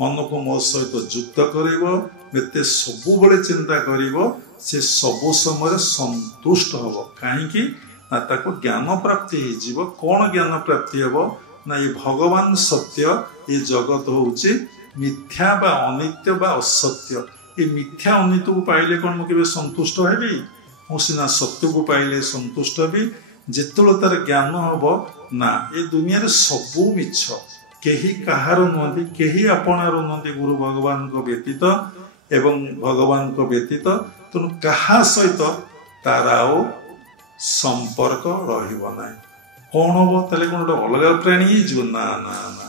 मन को मो सहित युक्त करते सबुबले चिंता कर से सबु समय संतुष्ट हम कहीं ज्ञान प्राप्ति हो कौन ज्ञान प्राप्ति हम ना ये भगवान सत्य ये जगत होउची मिथ्या बा अनित्य बा असत्य ये मिथ्या अनित्य को पाइले कौन मुझे संतुष्ट हेबी मुझे सत्य को पाइले संतुष्ट हेबी जिते तार ज्ञान हम ना ये दुनिया सबू मिछ केही कहार नुहति केही आपणार नुहति गुरु भगवान को व्यतीत एवं भगवान को व्यतीत तेणु कहा सहित तार आउ संपर्क रहिबो नाही कौन हम तेल कौन गोटे अलग प्राणी ना ना ना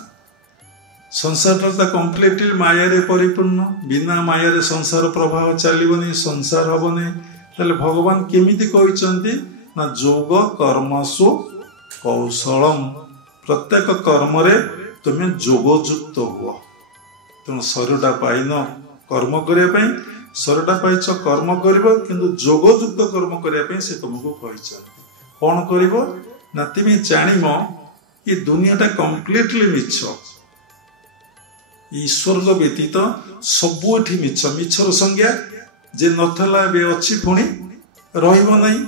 संसार कम्प्लीटली माया परिपूर्ण बिना माया संसार प्रभाव चलनी संसार हेनी तेल भगवान केमिति कहते ना जोग कर्मसु कौशलम प्रत्येक कर्म रे तुम्हें जोगयुक्त हुआ तेणु शरीरटा पाइन कर्म करने शरीरटा पाइच कर्म कर जोगयुक्त कर्म करने से तुमको कौन कर ना तुम जानिम ये दुनियाटा कम्प्लीटली मिछ ईश्वर व्यतीत सबू एठी मिछ मिछर संज्ञा जे नथला बे अछि पुणी रहिबो नाही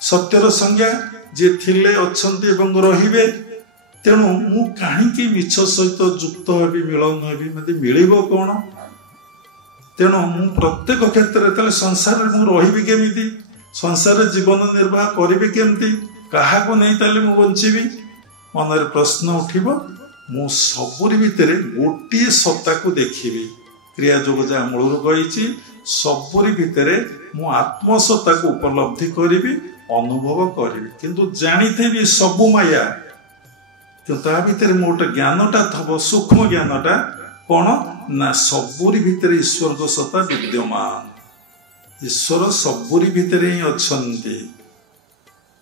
सत्यर संज्ञा जे थिले अछंती एवं रहिबे तेणु मु काहींकी मिछ सहित युक्त हेबी मिलन हेबी मते मिलिबो कोन तेणु मु प्रत्येक क्षेत्र में संसार में रही केमी संसार जीवन निर्वाह करी केमती क्या नहीं ताले मु बंचीबी मन प्रश्न उठिब मु सबुरी भितर गोटे सत्ता को देखी क्रिया जोग जहाँ मूलर कही सबुरी भितर मु आत्मसत्ता को उपलब्धि करी अनुभव करी किंतु जानी सबु माया कि ता भितर मोटे ज्ञानटा थब सूक्ष्म ज्ञानटा कौन ना सबुरी भितर ईश्वर को सत्ता विद्यमान ईश्वर सबुरी भितर ही अछंती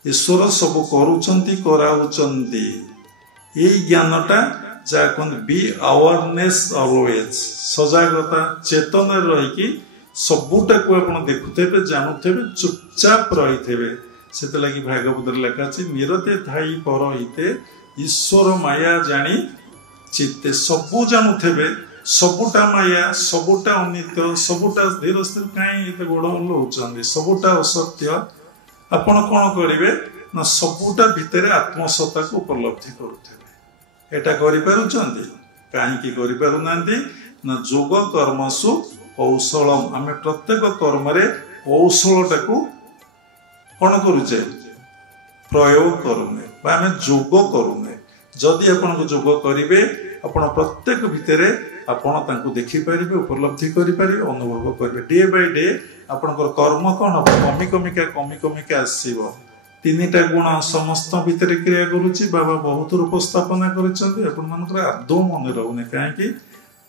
ईश्वर सब करुचंती कराउचंती यही ज्ञानटा जा कहते बी अवेयरनेस ऑलवेज सजागता चेतन रही सबुटा को आप देखुथे जानुथे चुपचाप रही से लगी भागवत लिखा निरते थाई पर हिते ईश्वर माया जानी चित्ते सबू जानुथे सबुटा माया सबुटा अनित्य सबुटा धीर स्थिर कहीं गोड़ हल्लाउं सबुटा असत्य आपण कौन करेंगे ना सबुटा भितर आत्मसत्ता को उपलब्धि करुथे एटा कहीं ना जोग कर्मसु कौशलम आम प्रत्येक कर्म कौशलटा को कौन करुचे प्रयोग करुने आम जोग करुने जदि आपण जोग करेंगे आपण प्रत्येक भितर आपण देखिपारे उपलब्धि करें अनुभव करेंगे डे बाय डे आपणकर कर्म कौन हम कमी कमिका आसव तीनटा गुण समस्त भितर क्रिया करुच्ची बाबा बहुत उपस्थापना कर आदौ मन रोने कहीं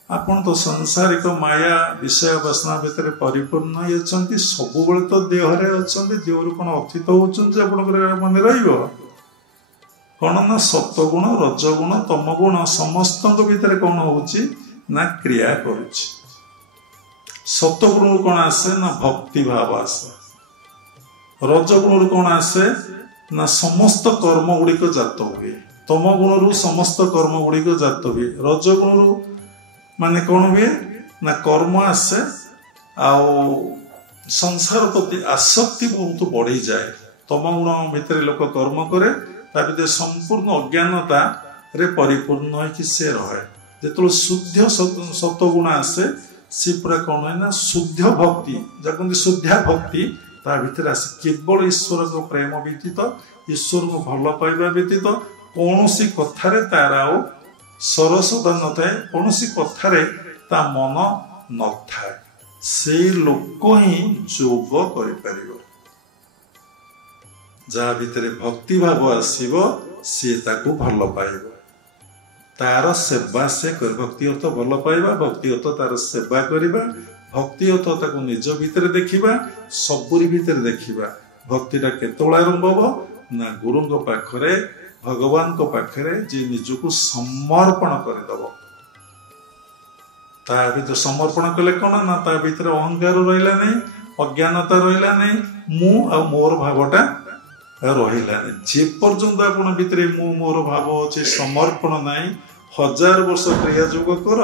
आपण तो सांसारिक माया विषय वासना भितर परिपूर्ण ही सब तो देहरे अच्छा देहरु कौन अतीत होकर मन कौन ना सत्वगुण रजगुण तमगुण समस्त भितर कौन होची ना क्रिया करुच्ची सत्वगुण कौन आसे ना भक्ति भाव आसे रजगुण कौन आसे ना समस्त कर्म गुड़िक जात हुए तम गुण समस्त कर्म गुड़िक जात हुए रजगुण माने कौन हुए ना कर्म आसे संसार प्रति आसक्ति बहुत बढ़ी जाए तम गुण भितर लोक कर्म करे ता संपूर्ण अज्ञानता रे परिपूर्ण से रहे जो शुद्ध सत्वगुण आसे सी पूरा कौन है ना शुद्ध भक्ति जब शुद्धा भक्ति ता भीतर आसे केवल ईश्वर को प्रेम व्यतीत ईश्वर को भल पाइबा व्यतीत कौन सी कथारे तार आउ सरसता न थाए कौन सी कथारे ता मन न थाए से लोक ही जोग कर जहाँ भीतर भक्ति भाव आसीबो सी ताकू भल पाइबो तार सेवा से कर भक्ति अर्थ भल पाइबा भक्ति अर्थ तार सेवा करिबा भक्ति अर्थ ताकू निज भीतर देखिबा सबुरी भीतर देखिबा भक्तिटा केतोला आरंभ हो ना गुरु पाखरे भगवान को पाखरे जे निजको समर्पण करदब ता भीतर समर्पण कले कौन ना ता भीतर अहंकार रहिला नहीं अज्ञानता रहिला नहीं मु आ मोर भावटा रहिला नहीं जे पर्यंत आपण भीतर मु मोर भाव अच्छे समर्पण नहीं 1000 वर्ष क्रिया जोग कर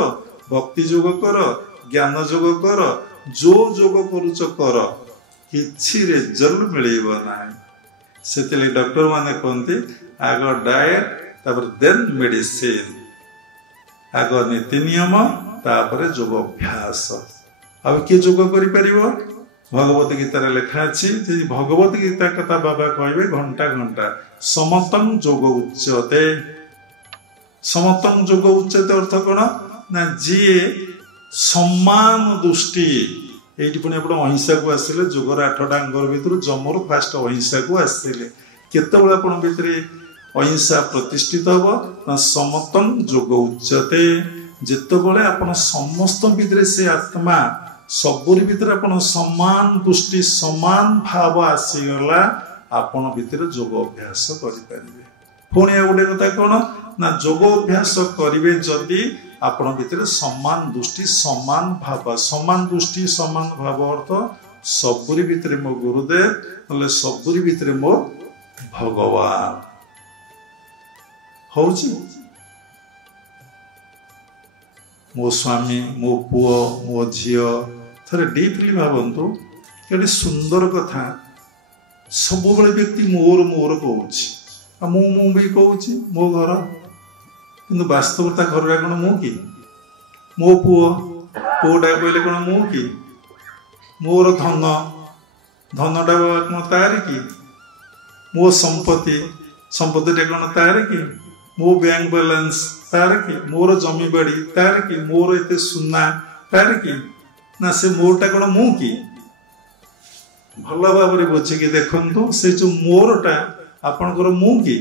भक्ति जोग कर ज्ञान जोग कर जो जोग करुच कर किछि रिजल्ट मिलेबो नाही सेतले डॉक्टर माने कहते आग डाएट तापर देन मेडिसिन आग नीति नियम तापर योग अभ्यास अब किए योग करि परिबो भगवत गीतार लिखा अच्छी भगवत गीता कथा बाबा कहे घंटा घंटा समतम जोग उच्यते समतम जोग उच्यते अर्थ कौन ना जी सम्मान दृष्टि ये अहिंसा को आसिले जोगर 8टा अंगर भितर जमर फास्ट अहिंसा को आसिले केतबेले आपण भितर अहिंसा प्रतिष्ठित हम ना समतम जोग उच्यते जितेबले आपण समस्त भितर से आत्मा सबुरी भितर आपण समान दृष्टि समान भाव आसीगला आपण भितर योग अभ्यास करिपारिबे पुणी गोटे कथा कौन ना योग अभ्यास करिवे जदि आपण भितर समान दृष्टि समान दृष्टि समान भाव अर्थ सबुरी भितर मो गुरुदेव नले सबुरी भितर मो भगवान होउची मो स्वामी मो पुओ मो झियो थरे डीपली भावंतु कि सुंदर कथा सब व्यक्ति मोर मोर कहूँ मु भी कहूँ मो घर कि वास्तवता घर कौन मु कि मो पुओ पुओटा कहले कौन मु कि मोर धन धनटा कौन तार कि मो संपत्ति संपत्तिटा कौन तार कि मो बैंक बैलेंस तार कि मोर जमी बाड़ी तार कि मोर एते सुना तार कि ना से मोरटा कौन मु कि भल भाव बुझिकी देखु से जो मोरटा आपणकर मु कि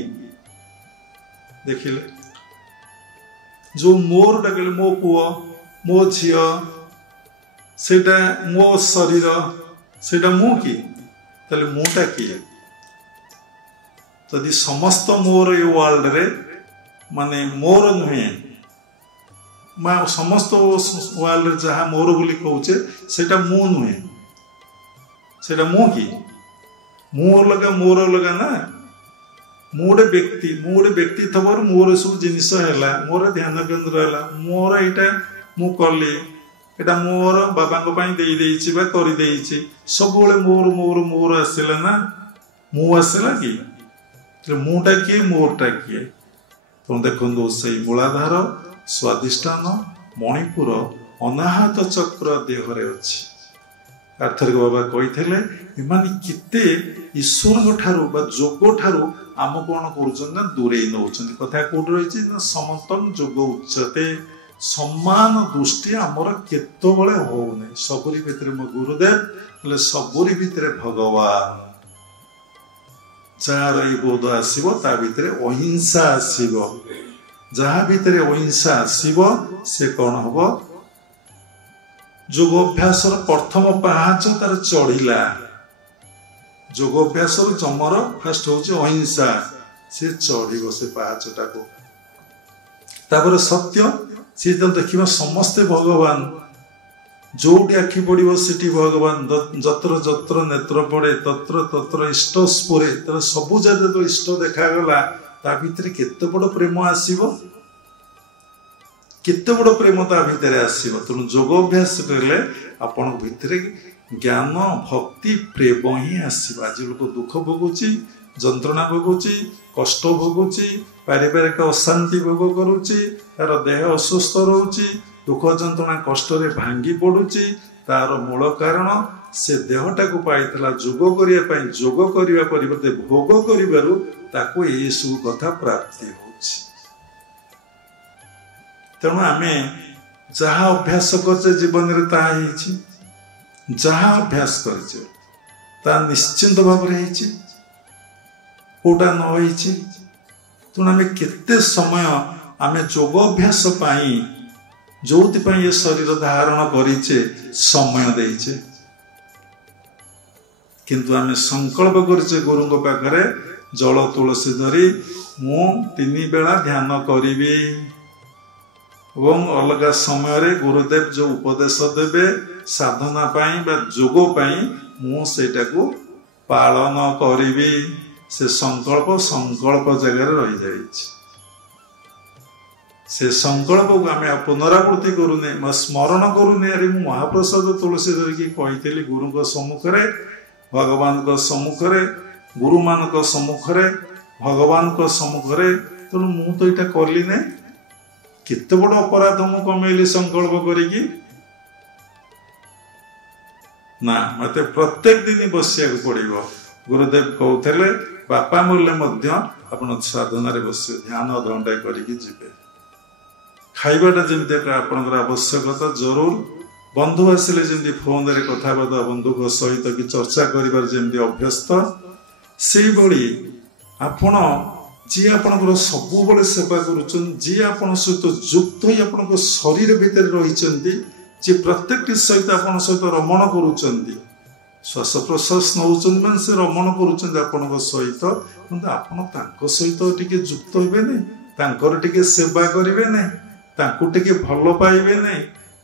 देखिले जो मोरटा कहले मो पुओ मो झियो सेटा मो शरीर सेटा मु कि ताले मुटा किए जदि समस्त मोर ये वर्ल्ड रे माने मोर नुहे समस्त वर्ल्ड जहाँ मोर बोली कहूचे सेटा मु नुहे सेटा मु कि मोर लगा ना मोर व्यक्ति थबर मोर सब जिनिस है मोर ध्यान केन्द्र है मोर यहाँ मु कली एटा मोर बाबा कर सब मोर मोर मोर आसला ना मु आसला कि मुटा किए मोरटा किए तो देखो से मूलाधार स्वादिष्टान मणिपुर अनाहत चक्र देहरे अच्छी आर्थरिक बाबा कही केते ईश्वर ठारू जोग ठारू आम कौन कर दूरे नौ कथा कौट रही समतम जोग उच्चते सम्मान दृष्टि आमर केतबले होने सबरी भितर मो गुरुदेव सबरी भितर भगवान जार बोध आसो ता भितर अहिंसा आसो जहाँ भितर अहिंसा आसो से कौन हम योगाभ्यास प्रथम पाहाच तार चढ़ला योगाभ्यास जमर फास्ट हूँ अहिंसा से चढ़ से पाहाचटा को तापर सत्य सी तो देखा समस्ते भगवान जोटी आखि पड़ो से भगवान जत्र जत्र नेत्र पड़े तत्र तत्र इष्ट स्फुरे तर सबू जगह तो इष्ट देखागला ता भितर केते बड़ प्रेम आसीबो केते बड़ प्रेम ता भितर आसीबो तेणु योगाभ्यास करले आपण भितर ज्ञान भक्ति प्रेम ही आसीबो आज लोक दुख भोगुची जंत्रणा भोगुची कष्ट भोगुची पारिवारिक अशांति भोग करुची तार देह असुस्थ रोची दुख जंत्रणा कष्ट रे भांगी पड़ुची तार मूल कारण से देहटा को पाइतला जोग करिया परिवर्ते भोग करिबारु ताको ए सब कथा प्राप्ति होची तेणु आमे जहाँ अभ्यास करचे जीवन रे ता हेची जहाँ अभ्यास करचे ता निश्चिंत भाव रे हेची कोटा न होईची तेणु आमे केते समय आमे जोग अभ्यास पाई जोति पाई ये शरीर धारण करिचे समय देइचे किंतु आमे संकल्प करिचे गुरुଙ୍କ पाखरे जल तुलसी धरी मु 3 बेला ध्यान करिबी एवं अलग समय रे गुरुदेव जो उपदेश देबे साधना पाई बा जोग पाई मु सेटा को पालन करिबी से संकल्प जगह रही जाइए से संकल्प को आम पुनरावृत्ति करूने स्मरण करूने अरे मु महाप्रसाद तुलसी धरिकी कही गुरु सम्मुख भगवान सम्मुख गुरु मान सम्मुख भगवान सम्मुख तेणु मु तो यहाँ कली ना केते बड़ अपराध मु कमेली संकल्प करी ना मत प्रत्येक दिन बसिया पड़ो गुरुदेव कहते बापा मरले आपण साधन बस ध्यान अधघंटा करी खाइबाटा जमी आपंकर आवश्यकता जरूर बंधु आसिले जमी फोन रे कथबार्ता बंधु सहित कि चर्चा करिबार जमी अभ्यस्त से भली आपण जी आपणकर सबु बेले सेवा करुचन जी आपण सहित युक्त ही आपण शरीर भितर रही जी प्रत्येक सहित आपण सहित रमण करुचंती श्वास प्रश्वास नौचन से रमण करुचंती सहित किंतु आपण तांको सहित टिके युक्त हेबे नै तांकर टिके सेवा करिवे नै तांको टिके भल पाइबे नै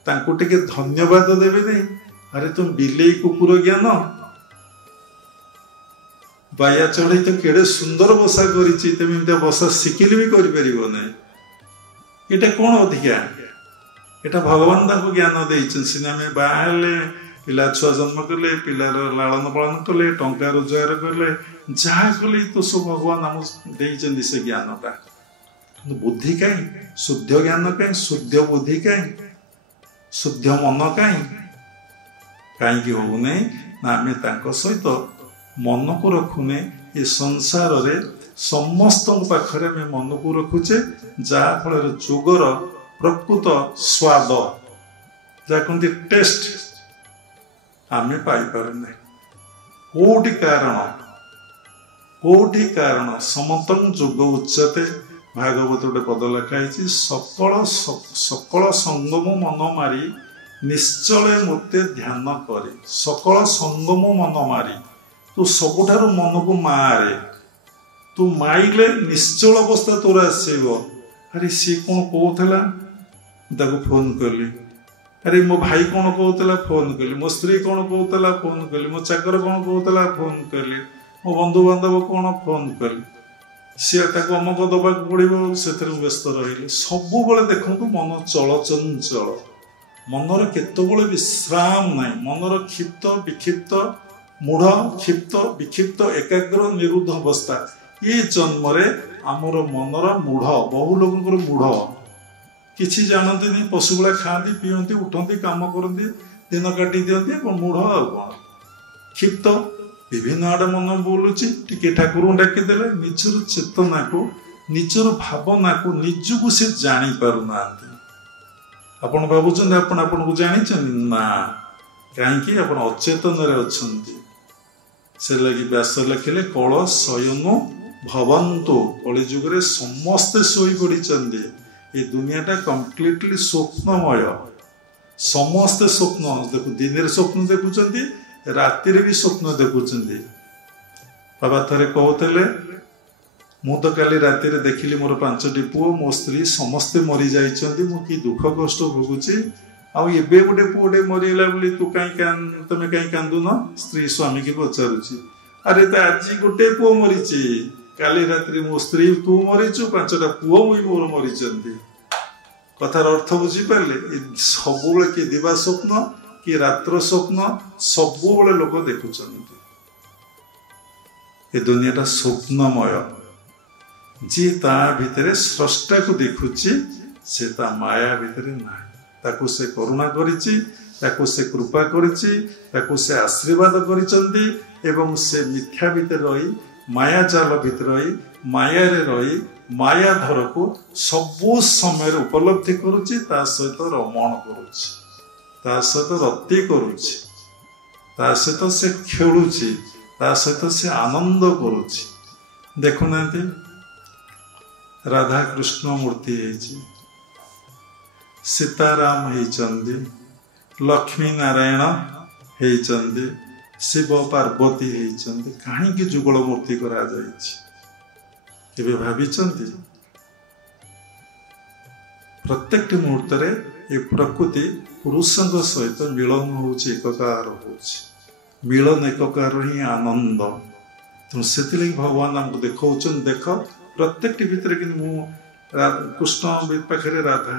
तांको टिके धन्यवाद देबे नै अरे तुम बिलेई कुकुर ज्ञान बाया चढ़ई तो केड़े सुंदर बसा करिछि तमे एटा बसा सिकिल भी करि परिबो नै एटा कोन अधिका एटा भगवान तांको ज्ञान देइछन सिना में बाहले पिला छुआ जन्म कले पिलार लालन पालन कले टंका रोजगार कले जहाँ कले तो सब भगवान आम देइछन से ज्ञानटा बुद्धि कहीं शुद्ध ज्ञान कहीं शुद्ध बुद्धि कहीं शुद्ध मन कहीं कहीं होने ना आम सहित मन को रखुने ये संसार रे समस्त पाखरे आम मन को रखुचे जहाँफल जोगर प्रकृत स्वाद जहाँ कहते टेस्ट आमे पाई पारुने कोटी कारण समतंग जोग उच्चते भागवत गोटे पद लिखाई सकल संगम मन मारी निश्चल मते ध्यान करे सकल संगम मन मारी तू सबुठारु मन को मारे तू माइले निश्चल अवस्था तोर आसो अरे सी कौन कहला फोन कली अरे मो भाई कौन कहला फोन कली मो स्त्री कौन कहला फोन कली मो चाकर कौन कहला फोन कली मो बंधु बांधव कौन फोन कली सी अमक दबा पड़ो से व्यस्त रही सब देखु मन चलचंचल मनर केतबले विश्राम ना मनर क्षिप्त विक्षिप्त मूढ़ क्षिप्त विक्षिप्त एकाग्र निरुद्ध अवस्था ये जन्म आमर मनर मूढ़ बहु लोक मूढ़ किसी जानती नहीं पशुगुड़ा खाती पीती उठती काम करती दिन काटी दिखती मूढ़ आ कौन क्षिप्त विभिन्न आड़े मन बोलुची टिके ठाकुर डाकिदेले निजर चेतना को निजर भावना को निजको से जानी पारुना आपण भावुं आपण को जानी ना कहीं अचेतन से लगी व्यास लिखिले कल शयनु भवन्तु कलि जुगरे समस्ते सोई पड़ी ये दुनियाटा कम्प्लीटली स्वप्नमय समस्ते स्वप्न देखो दिन स्वप्न देखुं राति भी स्वप्न देखुं बाबा थे कहते मु तो काली राति देखिली मोर 5टी पुओ मो स्त्री समस्ते मरी जाइछन्ति मु कि दुख कष्ट भोगुची आबे गोटे पुओटे मरीगला बोली तू तमें कहीं कांदुन स्त्री स्वामी की पचारुची अरे तो आज गोटे पुओ मरीची काली रात्रि मो स्त्री तू मरीचु 5टा पुओ मोर मरी कथार अर्थ बुझीपारे सब कि दिवा स्वप्न कि रात्र स्वप्न सब लोक देखुं ये दुनियाटा स्वप्नमय जी ता भितर स्रष्टा को देखुची से ता माया भितर ना ताकू से करुणा करिची ताकू से कृपा करिची ताकू से आशीर्वाद करिचंती एवं से मिथ्या भितर रही माया जाल भितर रही माया रे रही माया धर को सबु समय उपलब्धि करुची ता सहित रमण करुची ता सहित रति करुची ता सहित से खेलुची ता सहित से आनंद करुची देखुना राधा कृष्ण मूर्ति है सीताराम होती लक्ष्मी नारायण होती शिव पार्वती होती कहीं जुगल मूर्ति करा केबे भाविचंती प्रत्येक मुहूर्त ये प्रकृति पुरुषों सहित मिलन होची एककार होची मिलन एककार ही आनंद तेणु से भगवान आमको देखौचन देख प्रत्येक भितर कि कृष्ण पाखे राधा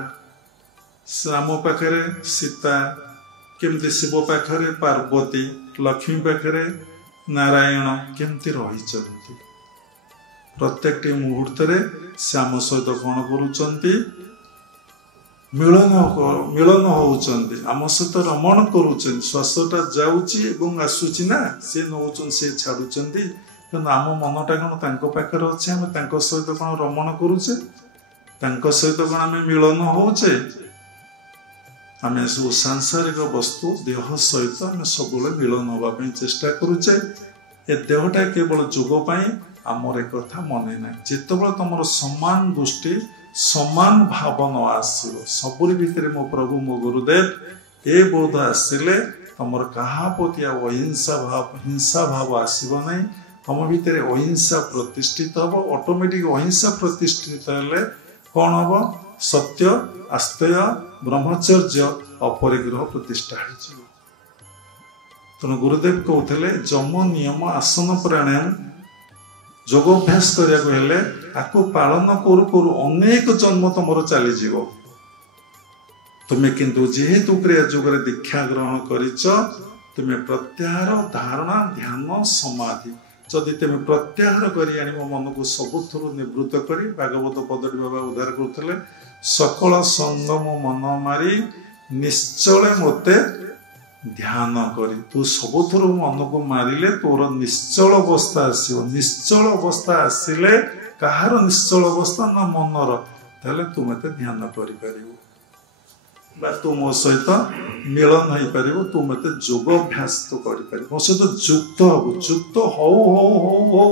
राम पाखे सीता केमती शिव पाखे पार्वती लक्ष्मी पाखे नारायण केमती रही प्रत्येक मुहूर्त से आम सहित कौन करुँच मिलन होउचंती आम सहित रमण करुँच श्वासटा जाऊँगी आसूची ना सी नौचन सी छाड़ुंट कि आम मनटा कौन पाखे अच्छे आम सहित कौन रमण करुचे सहित कौन आम मिलन होचे आम सब सांसारिक वस्तु देह सहित आम सब मिलन होगापी चेष्टा करुचे ए देहटा केवल जोगपाई आमर एक कथा मने ना जितेबाला तुम समान दृष्टि समान भाव न आसो सबुरी भितर मो प्रभु मो गुरुदेव ए बोध आसिले तुम क्या प्रति हिंसा भाव आसब ना तुम भितर अहिंसा प्रतिष्ठित हम ऑटोमेटिक अहिंसा प्रतिष्ठित हेले कौन हम सत्य आस्तेय ब्रह्मचर्य अपरिग्रह प्रतिष्ठा हो तेणु गुरुदेव कहते जम नियम आसन प्राणायाम योगाभ्यास करने पालन करू करू अनेक जन्म तुम चली तुम्हें किंतु जेहेतु क्रिया जुग दीक्षा ग्रहण कर तुम्हें प्रत्याहार धारणा ध्यान समाधि जदि तुम प्रत्याहार कर मन को सबुठ निवृत्त कर भागवत पदटी बाबा उद्धार करते सकल संगम मन मारी निश्चल मते ध्यान करी तू सबुठ मन को मारिले तोर निश्चल अवस्था आसो निश्चल अवस्था आसिले कहार निश्चल अवस्था ना मनर ताले तुम ध्यान कर। बा तू मो सहित मिलन हो पार तू मत योगाभ्यास तो कर मो सहित युक्त हबु युक्त हौ हौ हौ हौ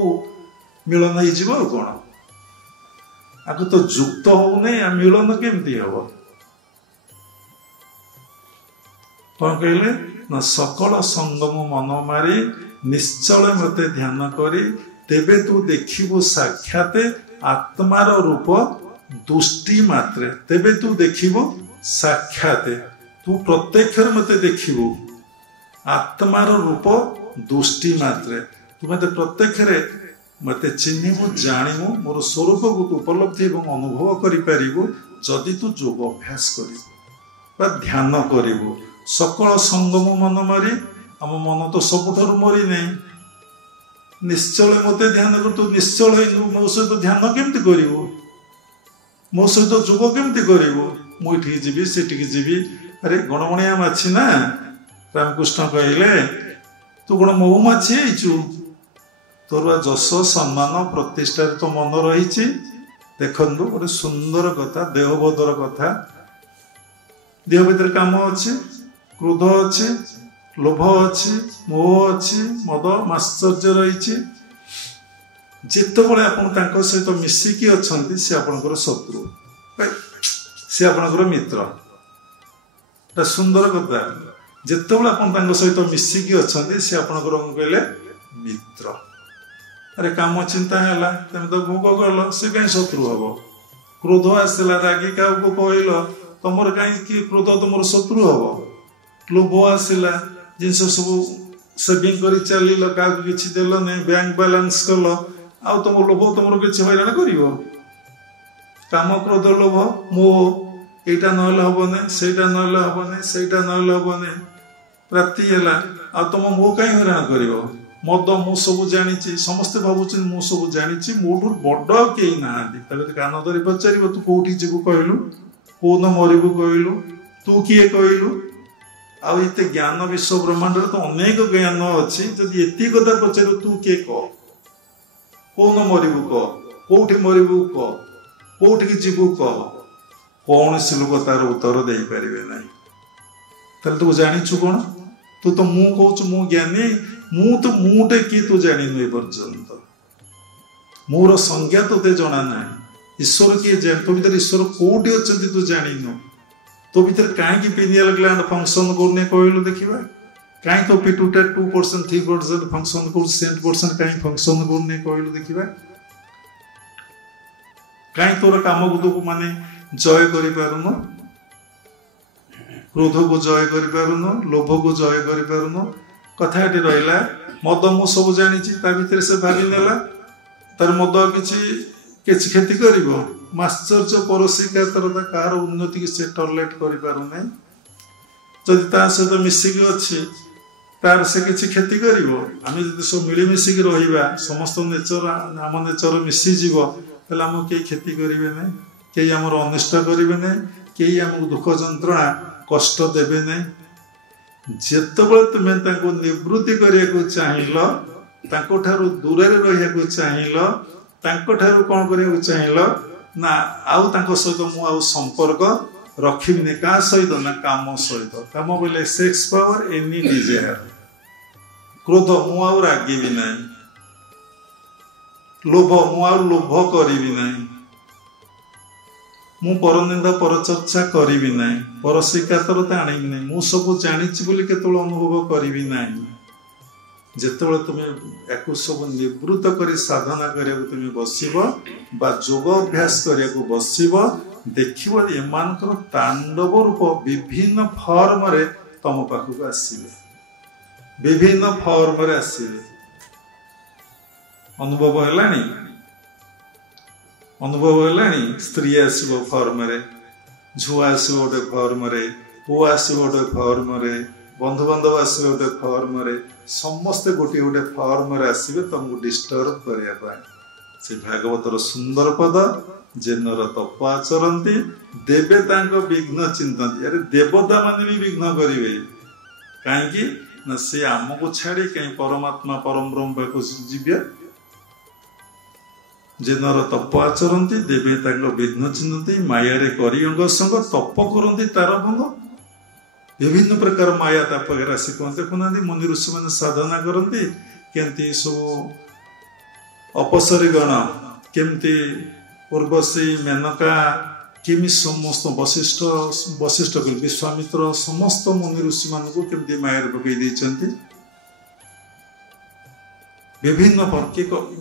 मिलन हो कौन आगे तो युक्त हो नहीं मिलन केमती हम कौन कहले ना सकल संगम मन मारी निश्चल मत ध्यान करी तेबे तू देखिबु साक्षात आत्मार रूप दुष्टि मात्रे तेबे तू देखिबु साक्षात तू प्रत्यक्ष मत देखिबु आत्मार रूप दुष्टि मात्रे तू मत प्रत्यक्ष मत चिन्हबु जानबु मोर स्वरूप को तू उपलब्धि एवं अनुभव करि परिबु जदि तू योग अभ्यास करिबु ध्यान करिबु सकल संगम मन मारी आम मन तो सबुठार मरी नहीं निश्चल मत ध्यान कर तू निश्चल मो सहित ध्यान केमती करिबु मो सहित योग केमती करिबु मुठी जीवी सेठी जीवी अरे गणमणिया माछी ना रामकृष्ण कहले तू कौन महुमाछी आईचु तोर जश सम्मान प्रतिष्ठा तो मन रही देखु गोटे सुंदर कथा देहबोधर कथा देह भीतर काम अच्छी क्रोध अच्छी लोभ अच्छी मोह अच्छी मद माश्चर्य रही जितेबाला आप सहित मिसिकी अच्छा सी आपणकर शत्रु सी आपणकर मित्र सुंदर कथा जितेबाला आप सहित मिसिकी अच्छा सी आपणकर कहले मित्र अरे काम चिंता है तुम तो भोग कल से कहीं शत्रु हम क्रोध आसला रागी क्या कहल तुम कहीं क्रोध तुम शत्रु हम लोभ आसला जिनस सब सेविंग कर चल क्या किसी देल नहीं बैंक बैलेंस कल आ तुम लोभ तुम किसी हैरान कर काम क्रोध लोभ मोह यहाँ ना हम नहीं से ना हम नहीं से ना हम नहीं राति है आ तुम मोह कहीं हैरान कर मद मु सब जानी समस्ते भावुँ मु सब जानी मोठू बड़ कई ना कान धरी पचार तू कौटी जीवु कहलु कौन मरबू कहलु तू किए कहलु आते ज्ञान विश्व ब्रह्मांड तो अनेक ज्ञान अच्छी जदि एति कथा पचार तू किए कह कौन मरबू कह कौटी मरबू कह कौटी जीवु कह कौन सी लोक तार उत्तर दे पारे ना तू जानीचु कौन तू तो मु कहूँ मु ज्ञानी मु तो मुटे किए तू जानी पर्यंत मोर संज्ञा तोते जना ना ईश्वर किए जान तो भीतर ईश्वर कौटी अच्छा तू जान तो भीतर कहीं पिनियल ग्लैंड फंक्शन करने कहलु देखा कहीं तो पिटुटा 2% 3% फंक्शन कर 7% कहीं फंक्शन करने कहलु देखा कहीं तोर काम को तू माने जय कर पारुन क्रोध को जय कर पारुन लोभ को जय कर पारुन कथा ये रहा मद मु सब जानी भीतर से भागी नेला तार मद किसी क्षति कर माश्चर्य पड़ोसी तरह कार उन्नति की से टॉलरेट कर पारुना जदि ता सहित मिसिक अच्छी तार से किसी क्षति कर आम जो सब मिलमिशिक रहा समस्त नेचर आम नेचर मिसीज आम कई क्षति करेंगे ना कई आम अनिष्ट करेंगे ना कई आमको दुख जंत्रणा कष्ट देवे ना जितेबाला तुम्हें निवृत्ति करने को चाहिल दूर रहा चाहिल कौन करने चाहिल ना आउ सहित मु संपर्क रखी क्या सहित ना काम सहित काम बोले सेक्स पावर एनी डिजायर क्रोध मु रागिबी ना लोभ मु लोभ करी ना मु परनिंदा परचर्चा करी ना पर शिकायत आनी ना मु सब जानी केतल अनुभव करी ना जितेबाला तुम्हें या सब निवृत्त कर साधना करने तुम्हें बसब योग अभ्यास करने को बसब देख एम तांडव रूप विभिन्न फॉर्म रे तुम पाखक आसवे विभिन्न फॉर्म रे आसवे अनुभव है अनुभव है स्त्री आसव फॉर्म रे झुआ आसव गोटे फॉर्म रे पु आसव गोटे फॉर्म रे बंधुबांधव आसवे गोटे फॉर्म रे समस्ते गोटे गोटे फॉर्म रे आसवे तुमको डिस्टर्ब करने से भागवतर सुंदर पद जेनर तप आचरती देवे विघ्न चिंतती अरे देवता मान भी विघ्न करेंगे कहीं ना से आमको छाड़ी कहीं परमात्मा परम ब्रह्म पाक जीवे ଯେ ନର ତପ ଆଚରନ୍ତି ଦେବେ ତାଙ୍କ ବିଘ୍ନ ଚିହ୍ନନ୍ତି ମାୟାରେ କରି ଅଙ୍ଗ ସଙ୍ଗ ତପ କରନ୍ତି ତାର ଭଙ୍ଗ। ବିଭିନ୍ନ ପ୍ରକାର ମାୟା ତା ପାଖରେ ଆସି ପହଞ୍ଚେ। ଦେଖୁନାହାନ୍ତି ମୁନି ଋଷିମାନେ ସାଧନା କରନ୍ତି କେମିତି ସବୁ ଅପସରୀ ଗଣ, କେମିତି ପୂର୍ବଶ୍ରୀ ମେନକା, କେମିତି ସମସ୍ତ ବଶିଷ୍ଠ ବିଶ୍ୱାମିତ୍ର ସମସ୍ତ ମୁନି ଋଷିମାନଙ୍କୁ କେମିତି ମାୟାରେ ପକେଇ ଦେଇଛନ୍ତି। ବିଭିନ୍ନ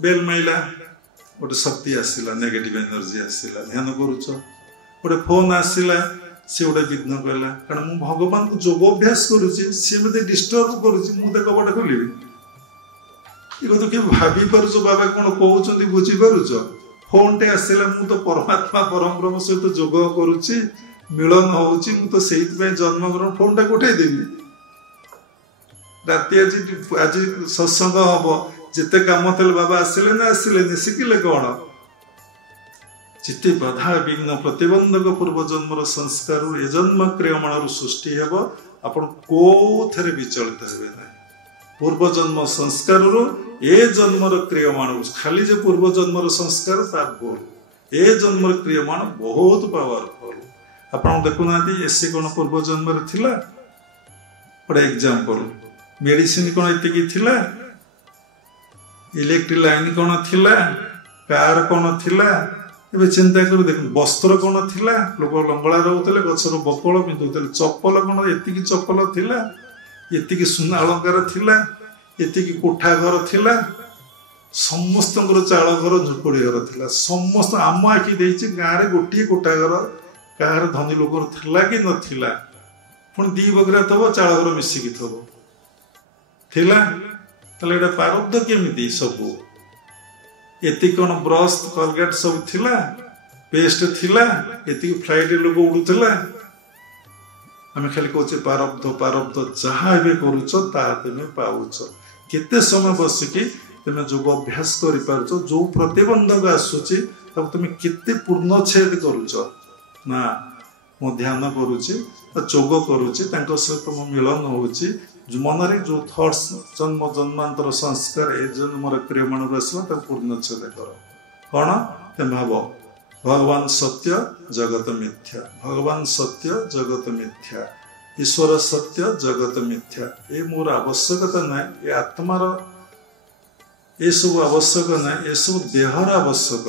ବେଲ ମାଇଲା ଗୋଟେ ଶକ୍ତି ଆସିଲା, ନେଗେଟିଭ ଏନର୍ଜି ଆସିଲା, ଧ୍ୟାନ କରୁଛ। ଗୋଟେ ଫୋନ ଆସିଲା, ସେ ଗୋଟେ ବିଘ୍ନ କଲା। କାରଣ ମୁଁ ଭଗବାନଙ୍କୁ ଯୋଗ ଅଭ୍ୟାସ କରୁଛି, ସିଏ ମତେ ଡିଷ୍ଟର୍ବ କରୁଛି, ମୁଁ ତା କବାଟ ଖୋଲିବି? ଏ କଥା କେବେ ଭାବି ପାରୁଛ? ବାବା କଣ କହୁଛନ୍ତି ବୁଝିପାରୁଛ? ଫୋନଟେ ଆସିଲା, ମୁଁ ତ ପରମାତ୍ମା ପରମବ୍ରହ୍ମ ସହିତ ଯୋଗ କରୁଛି, ମିଳନ ହଉଛି, ମୁଁ ତ ସେଇଥିପାଇଁ ଜନ୍ମଗ୍ରହଣ ଫୋନଟାକୁ ଉଠେଇଦେବି। ରାତି ଆଜି ସତ୍ସଙ୍ଗ ହବ, ଯେତେ କାମ ଥିଲେ ବାବା ଆସିଲେ ନା ଆସିଲେନି, ଶିଖିଲେ କଣ? ଚିତ୍ତି ବାଧା ବିଘ୍ନ ପ୍ରତିବନ୍ଧକ ପୂର୍ବ ଜନ୍ମର ସଂସ୍କାରରୁ ଏ ଜନ୍ମ କ୍ରିୟମାଣରୁ ସୃଷ୍ଟି ହେବ। ଆପଣ କୋଉଥିରେ ବିଚଳିତ ହେବେ ନାହିଁ। ପୂର୍ବ ଜନ୍ମ ସଂସ୍କାରରୁ ଏ ଜନ୍ମର କ୍ରିୟମାଣରୁ, ଖାଲି ଯେ ପୂର୍ବ ଜନ୍ମର ସଂସ୍କାର ତା ଭୁଲ, ଏ ଜନ୍ମର କ୍ରିୟମାଣ ବହୁତ ପାୱାରଫୁଲ। ଆପଣ ଦେଖୁନାହାନ୍ତି ଏସି କଣ ପୂର୍ବ ଜନ୍ମରେ ଥିଲା? ଗୋଟେ ଏକ୍ସାମ୍ପଲ, ମେଡିସିନ କଣ ଏତିକି ଥିଲା? ଇଲେକ୍ଟ୍ରିକ ଲାଇନ କଣ ଥିଲା? କାର କଣ ଥିଲା? ଏବେ ଚିନ୍ତା କରି ଦେଖନ୍ତୁ, ବସ୍ତ୍ର କଣ ଥିଲା? ଲୋକ ଲଙ୍ଗଳା ରହୁଥିଲେ, ଗଛର ବକଳ ପିନ୍ଧୁଥିଲେ। ଚପଲ କଣ ଏତିକି ଚପଲ ଥିଲା? ଏତିକି ସୁନା ଅଳଙ୍କାର ଥିଲା? ଏତିକି କୋଠା ଘର ଥିଲା? ସମସ୍ତଙ୍କର ଚାଳ ଘର ଝୁପଡି ଘର ଥିଲା। ସମସ୍ତ ଆମ ଆଖି ଦେଇଛି ଗାଁରେ ଗୋଟିଏ କୋଠା ଘର କାହାର ଧନୀ ଲୋକର ଥିଲା କି ନଥିଲା? ପୁଣି ଦି ବଗରା ଥବ, ଚାଳ ଘର ମିଶିକି ଥବ, ଥିଲା? ତାହେଲେ ଏଇଟା ପ୍ରାରବ୍ଧ କେମିତି? ସବୁ ଏତିକି କଣ ବ୍ରଶ କଲଗେଟ ସବୁ ଥିଲା? ପେଷ୍ଟ ଥିଲା? ଏତିକି ଫ୍ଲାଇଟରେ ଲୋକ ଉଡୁଥିଲା? ଆମେ ଖାଲି କହୁଛେ ପ୍ରାରବ୍ଧ ପ୍ରାରବ୍ଧ। ଯାହା ଏବେ କରୁଛ ତାହା ତମେ ପାଉଛ। କେତେ ସମୟ ବସିକି ତମେ ଯୋଗ ଅଭ୍ୟାସ କରିପାରୁଛ? ଯୋଉ ପ୍ରତିବନ୍ଧକ ଆସୁଛି ତାକୁ ତମେ କେତେ ପୂର୍ଣ୍ଣଚ୍ଛେଦ କରୁଛ? ନା, ମୁଁ ଧ୍ୟାନ କରୁଛି, ଯୋଗ କରୁଛି, ତାଙ୍କ ସହିତ ମୋ ମିଳନ ହଉଛି। ମନରେ ଯୋଉ ଥଟ୍ସ ଜନ୍ମ ଜନ୍ମାନ୍ତର ସଂସ୍କାର ଏ ଜନ୍ମର କ୍ରିୟମାଣରୁ ଆସିଲା ତାକୁ ପୂର୍ଣ୍ଣଚ୍ଛେଦ କର। କଣ? ତମେ ଭାବ ଭଗବାନ ସତ୍ୟ ଜଗତ ମିଥ୍ୟା, ଭଗବାନ ସତ୍ୟ ଜଗତ ମିଥ୍ୟା, ଈଶ୍ୱର ସତ୍ୟ ଜଗତ ମିଥ୍ୟା। ଏ ମୋର ଆବଶ୍ୟକତା ନାହିଁ, ଏ ଆତ୍ମାର ଏସବୁ ଆବଶ୍ୟକ ନାହିଁ, ଏସବୁ ଦେହର ଆବଶ୍ୟକ।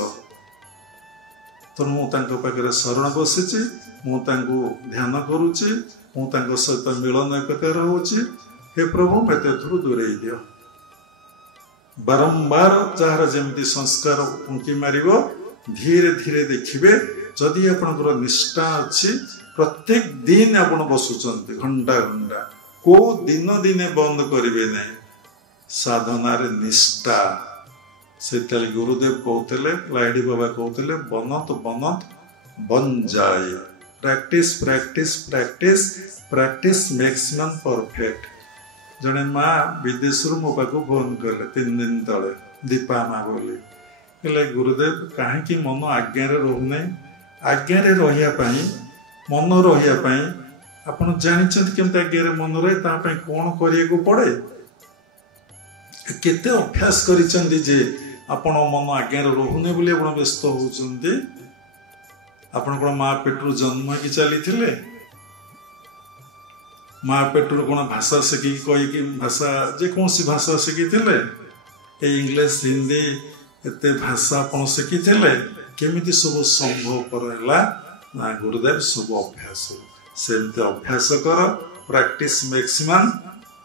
ତେଣୁ ମୁଁ ତାଙ୍କ ପାଖରେ ଶରଣ ବସିଛି, ମୁଁ ତାଙ୍କୁ ଧ୍ୟାନ କରୁଛି, ମୁଁ ତାଙ୍କ ସହିତ ମିଳନ ଏକକାର ହଉଛି। ହେ ପ୍ରଭୁ, ମତେ ଏଥିରୁ ଦୂରେଇ ଦିଅ। ବାରମ୍ବାର ଯାହାର ଯେମିତି ସଂସ୍କାର ଉଙ୍କି ମାରିବ, ଧୀରେ ଧୀରେ ଦେଖିବେ ଯଦି ଆପଣଙ୍କର ନିଷ୍ଠା ଅଛି। ପ୍ରତ୍ୟେକ ଦିନ ଆପଣ ବସୁଛନ୍ତି ଘଣ୍ଟା ଘଣ୍ଟା, କୋଉ ଦିନ ଦିନେ ବନ୍ଦ କରିବେ ନାହିଁ। ସାଧନାରେ ନିଷ୍ଠା। ସେଥିପାଇଁ ଗୁରୁଦେବ କହୁଥିଲେ, ଲାଇଡି ବାବା କହୁଥିଲେ, ବନତ ବନତ ବନଯାଏ। Practice practice practice practice maximum perfect. ଜଣେ ମା ବିଦେଶରୁ ମୋ ପାଖକୁ ଫୋନ କଲେ 3 ଦିନ ତଳେ, ଦୀପା ମା ବୋଲି। କହିଲେ ଗୁରୁଦେବ, କାହିଁକି ମନ ଆଜ୍ଞାରେ ରହୁନାହିଁ? ଆଜ୍ଞାରେ ରହିବା ପାଇଁ, ମନ ରହିବା ପାଇଁ ଆପଣ ଜାଣିଛନ୍ତି କେମିତି ଆଜ୍ଞାରେ ମନ ରହେ? ତା ପାଇଁ କଣ କରିବାକୁ ପଡେ? କେତେ ଅଭ୍ୟାସ କରିଛନ୍ତି ଯେ ଆପଣ ମନ ଆଜ୍ଞାରେ ରହୁନି ବୋଲି ଆପଣ ବ୍ୟସ୍ତ ହଉଛନ୍ତି? ଆପଣ କଣ ମା ପେଟରୁ ଜନ୍ମ ହେଇକି ଚାଲିଥିଲେ? ମା ପେଟରୁ କଣ ଭାଷା ଶିଖିକି କହିକି ଭାଷା ଯେକୌଣସି ଭାଷା ଶିଖିଥିଲେ? ଏ ଇଂଲିଶ ହିନ୍ଦୀ ଏତେ ଭାଷା ଆପଣ ଶିଖିଥିଲେ? କେମିତି ସବୁ ସମ୍ଭବପର ହେଲା? ନା ଗୁରୁଦେବ ସବୁ ଅଭ୍ୟାସ। ସେମିତି ଅଭ୍ୟାସ କର, ପ୍ରାକ୍ଟିସ ମ୍ୟାକ୍ସିମମ୍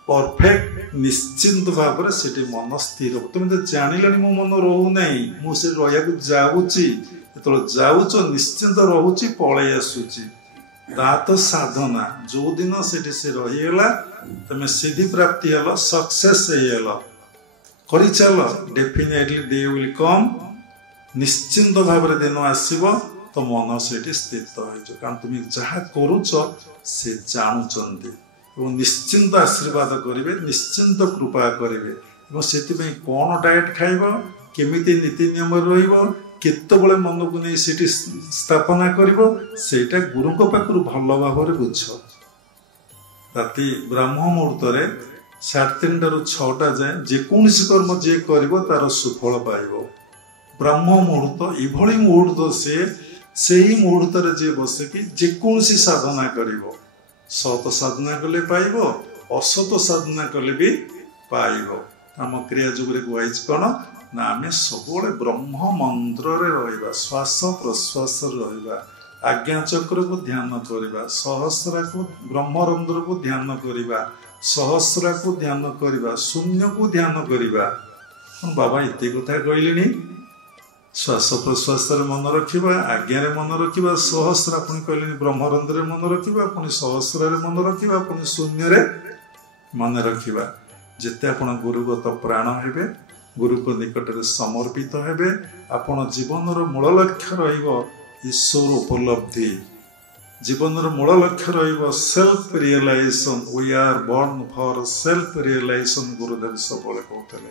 ପରଫେକ୍ଟ। ନିଶ୍ଚିନ୍ତ ଭାବରେ ସେଠି ମନ ସ୍ଥିର। ତମେ ତ ଜାଣିଲଣି ମୋ ମନ ରହୁନାହିଁ, ମୁଁ ସେଠି ରହିବାକୁ ଯାଉଛି। ଯେତେବେଳେ ଯାଉଛ ନିଶ୍ଚିନ୍ତ ରହୁଛି, ପଳେଇ ଆସୁଛି। ତା ତ ସାଧନା। ଯୋଉଦିନ ସେଠି ସେ ରହିଗଲା, ତମେ ସିଦ୍ଧି ପ୍ରାପ୍ତି ହେଲ, ସକ୍ସେସ୍ ହେଇଗଲ। କରିଚାଲ, ଡେଫିନେଟଲି ଡେ ୱିଲ୍ କମ୍। ନିଶ୍ଚିନ୍ତ ଭାବରେ ଦିନ ଆସିବ, ତ ମନ ସେଠି ସ୍ଥିତ ହେଇଯିବ। କାରଣ ତୁମେ ଯାହା କରୁଛ ସେ ଜାଣୁଛନ୍ତି ଏବଂ ନିଶ୍ଚିନ୍ତ ଆଶୀର୍ବାଦ କରିବେ, ନିଶ୍ଚିନ୍ତ କୃପା କରିବେ। ଏବଂ ସେଥିପାଇଁ କଣ ଡାଏଟ୍ ଖାଇବ, କେମିତି ନୀତି ନିୟମରେ ରହିବ, କେତେବେଳେ ମନକୁ ନେଇ ସେଠି ସ୍ଥାପନା କରିବ, ସେଇଟା ଗୁରୁଙ୍କ ପାଖରୁ ଭଲ ଭାବରେ ବୁଝ। ରାତି ବ୍ରାହ୍ମ ମୁହୂର୍ତ୍ତରେ 3:30ରୁ 6ଟା ଯାଏ ଯେକୌଣସି କର୍ମ ଯିଏ କରିବ ତାର ସୁଫଳ ପାଇବ। ब्रह्म मुहूर्त इभଳି मुहूर्त से ही मुहूर्त जे बसिकी जेकोसी साधना करिवो सत साधना कले पाइबो असत साधना कले भी पाइबो। आम क्रिया जुगरे कुहाइछ कौन ना आम सब ब्रह्म मंत्र रहिबा श्वास प्रश्वास रहिबा आज्ञा चक्र को ध्यान करवा सहस्रा को ब्रह्मरंध्र को ध्यान करवा सहस्रा को ध्यान करवा शून्य को ध्यान करवा। बाबा इतने कथा कहले श्वास प्रश्वास मन रखा आज्ञा मन रखा सहस्रा पुणी कहले ब्रह्मरंध्र मन रखा पुणी सहस्र मन रखा पुणी शून्य मन रखा। जिते आपण गुरुगत प्राण हेबे गुरु को निकट में समर्पित हेबे आपण जीवन मूल लक्ष्य रहिबो ईश्वर उपलब्धि जीवन मूल लक्ष्य रहिबो self realization we are born for self realization Gurudev सब कहते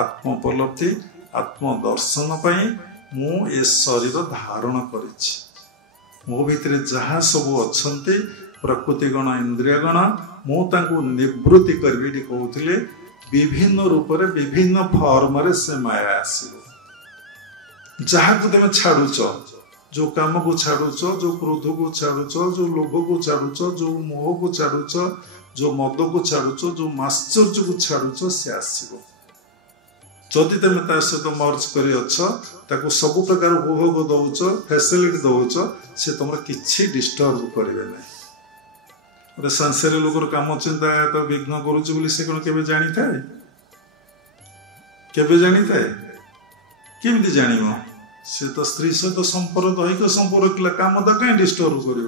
आत्म उपलब्धि आत्म दर्शन पाई मु ए शरीर धारण करिछि मो भितरे जहाँ सब अच्छन्ति प्रकृति गण इंद्रिय गण मु तांको निवृत्ति करबी कहते विभिन्न रूप रे विभिन्न फॉर्म रे से माया आसीबो जहाँ को तुम छाड़ुच जो काम को छाड़ुच जो क्रोध को छाड़ुच जो लोभ को छाड़ुच जो मोह को छाड़ुच जो मद को छाड़ुच जो माश्चर्य को छाड़ुच से आसीबो। जदि तुम ता सहित मर्ज कर सब प्रकार उपभोग दौच फैसिलिटी दौच से तुम किसी डिस्टर्ब करेंगे ना। गोटे सांसारिक लोकर काम चिंता तो विघ्न करुच्च से कौन के जानी था केमी जान सी तो स्त्री सहित संपर्क दैहिक संपर्क काम तो कहीं डिस्टर्ब कर